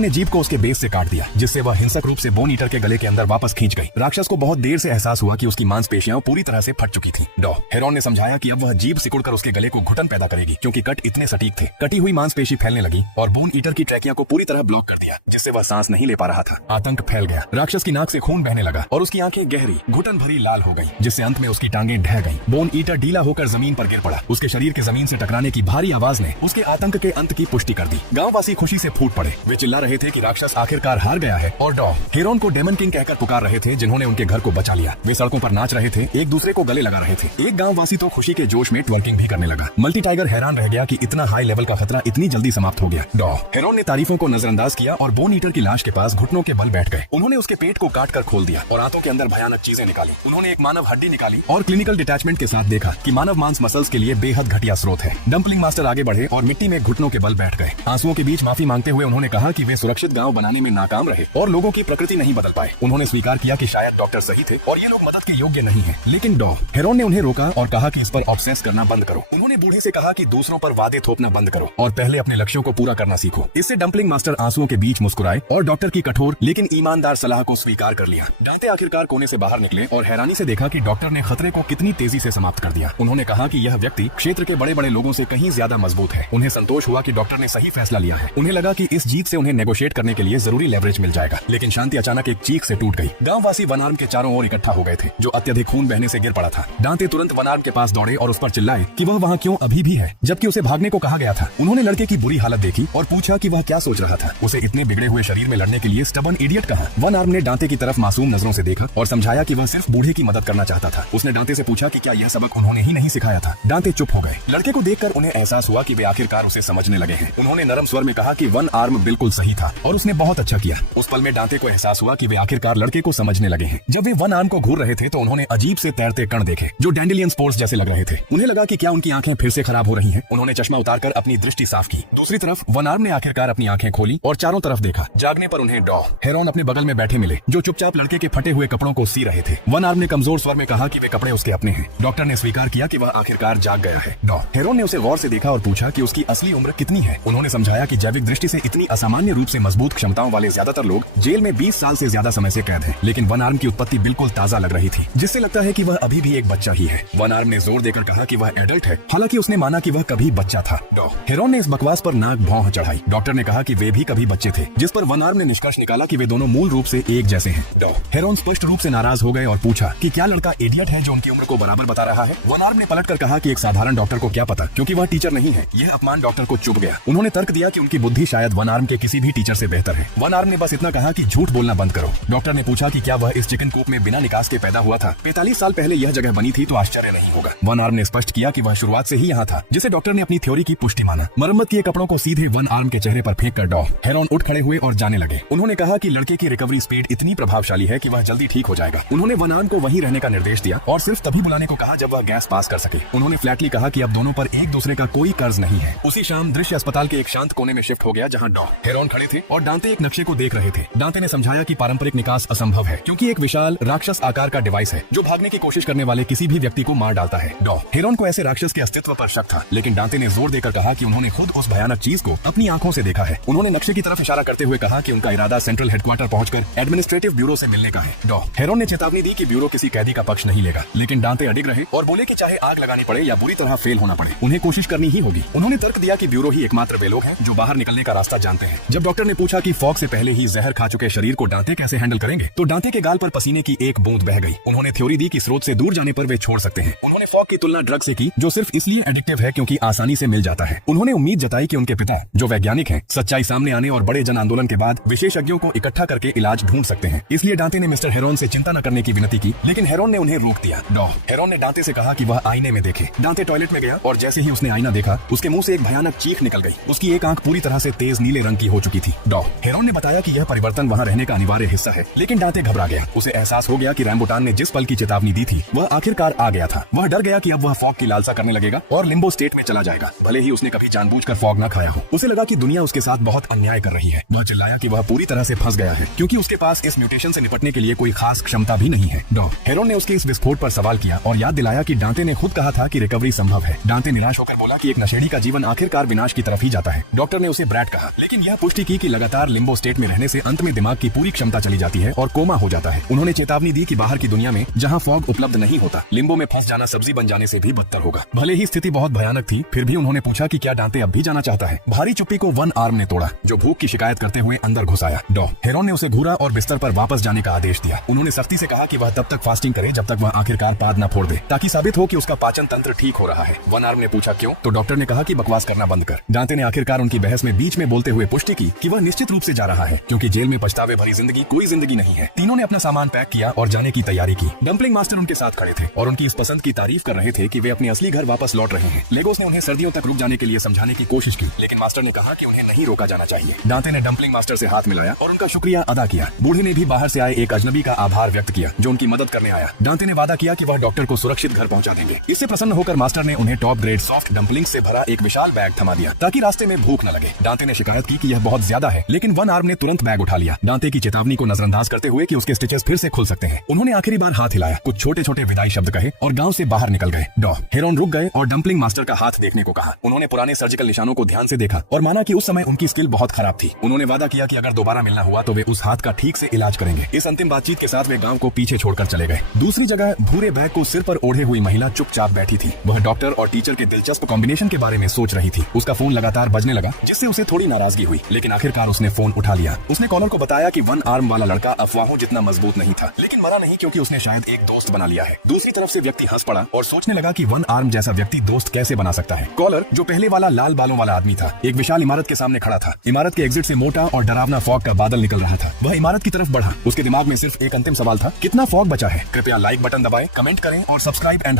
ने जीभ को उसके बेस से काट दिया, जिससे वह हिंसक रूप से बोन ईटर के गले के अंदर वापस खींच गई। राक्षस को बहुत देर से एहसास हुआ कि उसकी मांसपेशियां पूरी तरह से फट चुकी थीं। डॉ हेरोन ने समझाया कि अब वह जीभ सिकुड़कर उसके गले को घुटन पैदा करेगी, क्योंकि कट इतने सटीक थे। कटी हुई मांसपेशी फैलने लगी और बोन ईटर की ट्रैकिया को पूरी तरह ब्लॉक कर दिया, जिससे वह सांस नहीं ले पा रहा था। आतंक फैल गया। राक्षस की नाक से खून बहने लगा और उसकी आंखें गहरी घुटन भरी लाल हो गई, जिससे अंत में उसकी टांगें ढह गईं। बोन ईटर ढीला होकर जमीन पर गिर पड़ा। उसके शरीर के जमीन से टकराने की भारी आवाज ने उसके आतंक के अंत की पुष्टि कर दी। गांववासी खुशी से फूट पड़े। वे चिल्ला रहे थे कि राक्षस आखिरकार हार गया है और डॉ हेरोन को डेमन किंग कहकर पुकार रहे थे, जिन्होंने उनके घर को बचा लिया। वे सड़कों पर नाच रहे थे, एक दूसरे को गले लगा रहे थे। एक गांववासी तो खुशी के जोश में ट्वर्किंग भी करने लगा। मल्टी टाइगर हैरान रह गया कि इतना हाई लेवल का खतरा इतनी जल्दी समाप्त हो गया। डॉ हेरोन ने तारीफों को नजरअंदाज किया और बोन ईटर की लाश के पास घुटनों के बल बैठ गए। उन्होंने उसके पेट को काट कर खोल दिया और आंतों के अंदर भयानक चीजें निकाली। उन्होंने एक मानव हड्डी निकाली और क्लिनिकल डिटैचमेंट के साथ देखा कि मानव मांस मसल्स के लिए बेहद घटिया स्रोत है। डम्पलिंग मास्टर आगे बढ़े और मिट्टी में घुटनों के बल बैठ गए। आंसुओं के बीच माफी मांगते हुए उन्होंने कहा कि वे सुरक्षित गांव बनाने में नाकाम रहे और लोगों की प्रकृति नहीं बदल पाए। उन्होंने स्वीकार किया कि शायद डॉक्टर सही थे और ये लोग मदद के योग्य नहीं है। लेकिन डॉ हेरोन ने उन्हें रोका और कहा कि इस पर ऑब्सेस करना बंद करो। उन्होंने बूढ़े से कहा कि दूसरों पर वादे थोपना बंद करो और पहले अपने लक्ष्यों को पूरा करना सीखो। इससे डम्पलिंग मास्टर आंसुओं के बीच मुस्कुराए और डॉक्टर की कठोर लेकिन ईमानदार सलाह को स्वीकार कर लिया। डांटे आखिरकार कोने से बाहर निकले और हैरानी से देखा कि डॉक्टर ने खतरे को कितनी तेजी से समाप्त कर दिया। उन्होंने कहा कि यह व्यक्ति क्षेत्र के बड़े बड़े लोगों से कहीं ज्यादा मजबूत है। उन्हें संतोष हुआ कि डॉक्टर ने सही फैसला लिया है। उन्हें लगा कि इस जीत से उन्हें नेगोशिएट करने के लिए जरूरी लेवरेज मिल जाएगा। लेकिन शांति अचानक एक चीख से टूट गई। गांववासी वन आर्म के चारों ओर इकट्ठा हो गए थे, जो अत्यधिक खून बहने से गिर पड़ा था। डांटे तुरंत वन आर्म के पास दौड़े और उस पर चिल्लाए कि वह वहाँ क्यों अभी भी है, जबकि उसे भागने को कहा गया था। उन्होंने लड़के की बुरी हालत देखी और पूछा कि वह क्या सोच रहा था। उसे इतने बिगड़े हुए शरीर में लड़ने के लिए स्टबर्न इडियट कहा। वन आर्म ने डांटे की तरफ मासूम नजरों से देखा और समझाया कि वह सिर्फ बूढ़े की मदद करना चाहता था। उसने डांटे से पूछा कि क्या यह सबक उन्होंने ही नहीं सिखाया था। डांटे चुप हो गए। लड़के को देखकर उन्हें एहसास हुआ कि वे आखिरकार उसे समझने लगे हैं। उन्होंने नरम स्वर में कहा कि वन आर्म बिल्कुल सही था और उसने बहुत अच्छा किया। उस पल में डांटे को एहसास हुआ कि वे आखिरकार लड़के को समझने लगे हैं। जब वे वन आर्म को घूर रहे थे तो उन्होंने अजीब से तैरते कण देखे, जो डैंडेलियन स्पोर्स जैसे लग रहे थे। उन्हें लगा कि क्या उनकी आंखें फिर से खराब हो रही हैं। उन्होंने चश्मा उतारकर अपनी दृष्टि साफ की। दूसरी तरफ वन आर्म ने आखिरकार अपनी आंखें खोली और चारों तरफ देखा। जागने पर उन्हें डॉ हेरोन अपने बगल में बैठे मिले, जो चुपचाप लड़के के फटे हुए कपड़ों को सी रहे थे। वन आर्म ने कमजोर स्वर में कहा कि वे कपड़े उसके अपने हैं। डॉक्टर ने स्वीकार किया कि वह आखिरकार जाग गया है। डॉ हेरोन ने उसे गौर से देखा और पूछा कि उसकी असली उम्र कितनी है। उन्होंने समझाया कि जैविक दृष्टि से इतनी असामान्य रूप से मजबूत क्षमताओं वाले ज्यादातर लोग जेल में 20 साल से ज्यादा समय से कैद हैं। लेकिन वन आर्म की उत्पत्ति बिल्कुल ताजा लग रही थी, जिससे लगता है कि वह अभी भी एक बच्चा ही है। वन आर्म ने जोर देकर कहा कि वह एडल्ट है, हालांकि उसने माना कि वह कभी बच्चा था। डॉ हेरोन ने इस बकवास पर नाक भौं चढ़ाई। डॉक्टर ने कहा कि वे भी कभी बच्चे थे, जिस पर वन आर्म ने निष्कर्ष निकाला कि वे दोनों मूल रूप से एक जैसे हैं। डॉ हेरोन स्पष्ट रूप से नाराज हो गए और पूछा कि क्या लड़का इडियट है जो उनकी उम्र को बराबर बता रहा है? वन आर्म ने पलटकर कहा कि एक साधारण डॉक्टर को क्या पता, क्योंकि वह टीचर नहीं है। यह अपमान डॉक्टर को चुभ गया। उन्होंने तर्क दिया कि उनकी बुद्धि शायद वन आर्म के किसी भी टीचर से बेहतर है। वन आर्म ने बस इतना कहा कि झूठ बोलना बंद करो। डॉक्टर ने पूछा कि क्या वह इस चिकन कूप में बिना निकास के पैदा हुआ था? 45 साल पहले यह जगह बनी थी तो आश्चर्य नहीं होगा। वन आर्म ने स्पष्ट किया कि वह शुरुआत से ही यहाँ था, जिसे डॉक्टर ने अपनी थ्योरी की पुष्टि माना। मरम्मत किए कपड़ों को सीधे वन आर्म के चेहरे पर फेंक कर डॉ हेरोन उठ खड़े हुए और जाने लगे। उन्होंने कहा कि लड़के की रिकवरी स्पीड इतनी प्रभावशाली है कि वह जल्दी ठीक हो जाएगा। उन्होंने वन आर्म को वहीं रहने का निर्देश दिया और सिर्फ तभी बुलाने को कहा जब वह गैस पास कर सके। उन्होंने फ्लैटली कहा कि अब दोनों पर एक दूसरे का कोई कर्ज नहीं है। उसी शाम दृश्य अस्पताल के एक शांत कोने में शिफ्ट हो गया, जहां डॉ हेरोन खड़े थे और डांते एक नक्शे को देख रहे थे। डांते ने समझाया कि पारंपरिक निकास असंभव है, क्योंकि एक विशाल राक्षस आकार का डिवाइस है जो भागने की कोशिश करने वाले किसी भी व्यक्ति को मार डालता है। डॉ हेरोन को ऐसे राक्षस के अस्तित्व पर शक था, लेकिन डांते ने जोर देकर कहा कि उन्होंने खुद उस भयानक चीज को अपनी आंखों से देखा है। उन्होंने नक्शे की तरफ इशारा करते हुए कहा कि उनका इरादा सेंट्रल हेडक्वार्टर पहुंचकर एडमिनिस्ट्रेटिव ब्यूरो से मिलने का है। डॉ हेरोन ने चेतावनी दी कि ब्यूरो किसी कैदी का पक्ष नहीं लेगा, लेकिन डांते अडिग रहे और बोले कि चाहे आग लगानी पड़े या बुरी तरह फेल होना पड़े, उन्हें कोशिश करनी ही होगी। उन्होंने तर्क दिया कि ब्यूरो ही एकमात्र वे लोग हैं जो बाहर निकलने का रास्ता जानते हैं। जब डॉक्टर ने पूछा कि फॉग से पहले ही जहर खा चुके शरीर को डांते कैसे हैंडल करेंगे, तो डांते के गाल पर पसीने की एक बूंद बह गई। उन्होंने थ्योरी दी कि स्रोत से दूर जाने पर वे छोड़ सकते हैं। उन्होंने फॉग की तुलना ड्रग से की, जो सिर्फ इसलिए एडिक्टिव है क्योंकि आसानी से मिल जाता है। उन्होंने उम्मीद जताई कि उनके पिता, जो वैज्ञानिक हैं, सच्चाई सामने आने और बड़े जन आंदोलन के बाद विशेषज्ञों को इकट्ठा करके इलाज ढूंढ सकते हैं। इसलिए डांते ने मिस्टर हेरोन से चिंता न करने की विनती की, लेकिन हेरोन ने उन्हें रोक दिया। डॉ हेरोन ने डांते से कहा कि वह आईने में देखे। डांते टॉयलेट में गया और जैसे ही उसने आईना देखा, उसके मुंह से एक भयानक चीख निकल गई। उसकी एक आंख पूरी तरह से तेज नीले रंग की हो चुकी थी। डॉ हेरोन ने बताया कि यह परिवर्तन वहां रहने का अनिवार्य हिस्सा है, लेकिन डांते घबरा गया। उसे एहसास हो गया कि रैम्बुटान ने जिस पल की चेतावनी दी थी वह आखिरकार आ गया था। वह डर गया कि अब वह फॉग की लालसा करने लगेगा और लिम्बो स्टेट में चला जाएगा, भले ही उसने कभी जानबूझकर फॉग न खाया हो। उसे लगा कि दुनिया उसके साथ बहुत अन्याय कर रही है। वह चिल्लाया कि वह पूरी तरह से फंस गया है, क्योंकि उसके पास इस म्यूटेशन से निपटने के लिए कोई खास क्षमता भी नहीं है। डॉ हेरोन ने उसके इस विस्फोट पर सवाल किया और याद दिलाया कि डांते ने खुद कहा था कि रिकवरी संभव है। डांते निराश होकर बोला कि एक नशेड़ी का जीवन आखिरकार विनाश की तरफ ही जाता है। डॉक्टर ने उसे ब्रैट कहा, लेकिन यह पुष्टि की कि लगातार लिम्बो स्टेट में रहने से अंत में दिमाग की पूरी क्षमता चली जाती है और कोमा हो जाता है। उन्होंने चेतावनी दी कि बाहर की दुनिया में जहां फॉग उपलब्ध नहीं होता, लिम्बो में फंस जाना सब्जी बन जाने से भी बदतर होगा। भले ही स्थिति बहुत भयानक थी, फिर भी उन्होंने पूछा कि क्या डांते अब भी जाना चाहता है। भारी चुप्पी को वन आर्म ने तोड़ा, जो भूख की शिकायत करते हुए अंदर घुस आया। डॉ हेरोन ने उसे घूरा और बिस्तर पर वापस जाने का आदेश दिया। उन्होंने सख्ती से कहा कि वह तब तक फास्टिंग करे जब तक वह आखिरकार पाद न फोड़ दे, ताकि साबित हो कि उसका पाचन तंत्र ठीक हो रहा है। वन आर्म ने पूछा क्यों, तो डॉक्टर ने कहा कि बकवास करना बंद कर। डांते ने आखिरकार उनकी बहस में बीच में बोलते हुए पुष्टि की कि वह निश्चित रूप से जा रहा है, क्योंकि जेल में पछतावे भरी जिंदगी कोई जिंदगी नहीं है। तीनों ने अपना सामान पैक किया और जाने की तैयारी की। डम्पलिंग मास्टर उनके साथ खड़े थे और उनकी इस पसंद की तारीफ कर रहे थे कि वे अपने असली घर वापस लौट रहे हैं। लेगोस ने उन्हें सर्दियों तक रुक जाने के लिए समझाने की कोशिश की, लेकिन मास्टर ने कहा कि उन्हें नहीं रोका जाना चाहिए। डांते ने डम्पलिंग मास्टर से हाथ मिलाया और उनका शुक्रिया अदा किया। बूढ़े ने भी बाहर से आए एक अजनबी का आभार व्यक्त किया जो उनकी मदद करने आया। डांते ने वादा किया कि वह डॉक्टर को सुरक्षित घर पहुंचा देंगे। इससे प्रसन्न होकर मास्टर ने उन्हें टॉप ग्रेड सॉफ्ट डम्पलिंग से भरा एक विशाल बैग थमा दिया, ताकि रास्ते में भूख न लगे। डांते ने शिकायत की कि यह बहुत ज्यादा है, लेकिन वन आर्म ने तुरंत बैग उठा लिया, डांते की चेतावनी को नजरअंदाज करते हुए कि उसके स्टिचेस फिर से खुल सकते हैं। उन्होंने आखिरी बार हाथ हिलाया, कुछ छोटे छोटे विदाई शब्द कहे और गांव से बाहर निकल गए। डॉ हेरोन रुक गए और डम्पलिंग मास्टर का हाथ देखने को कहा। उन्होंने पुराने सर्जिकल निशानों को ध्यान से देखा और माना कि उस समय उनकी स्किल बहुत खराब थी। उन्होंने वादा किया कि अगर दोबारा मिलना हुआ तो वे उस हाथ का ठीक से इलाज करेंगे। इस अंतिम बातचीत के साथ वे गांव को पीछे छोड़कर चले गए। दूसरी जगह भूरे बैग को सिर पर ओढ़े हुई महिला चुपचाप बैठी थी। वह डॉक्टर और टीचर के दिलचस्प कॉम्बिनेशन के बारे में सोच रही थी। उसका फोन लगातार बजने लगा, जिससे उसे थोड़ी नाराजगी हुई, लेकिन आखिरकार उसने फोन उठा लिया। उसने कॉलर को बताया कि वन आर्म वाला लड़का अफवाहों जितना मजबूत नहीं था, लेकिन मरा नहीं, क्योंकि उसने शायद एक दोस्त बना लिया है। दूसरी तरफ से व्यक्ति हंस पड़ा और सोचने लगा कि वन आर्म जैसा व्यक्ति दोस्त कैसे बना सकता है। कॉलर, जो पहले वाला लाल बालों वाला आदमी था, एक विशाल इमारत के सामने खड़ा था। इमारत के एग्जिट से मोटा और डरावना फॉग का बादल निकल रहा था। वह इमारत की तरफ बढ़ा। उसके दिमाग में सिर्फ एक अंतिम सवाल था, कितना फॉग बचा है। कृपया लाइक बटन दबाएं, कमेंट करें और सब्सक्राइब एंड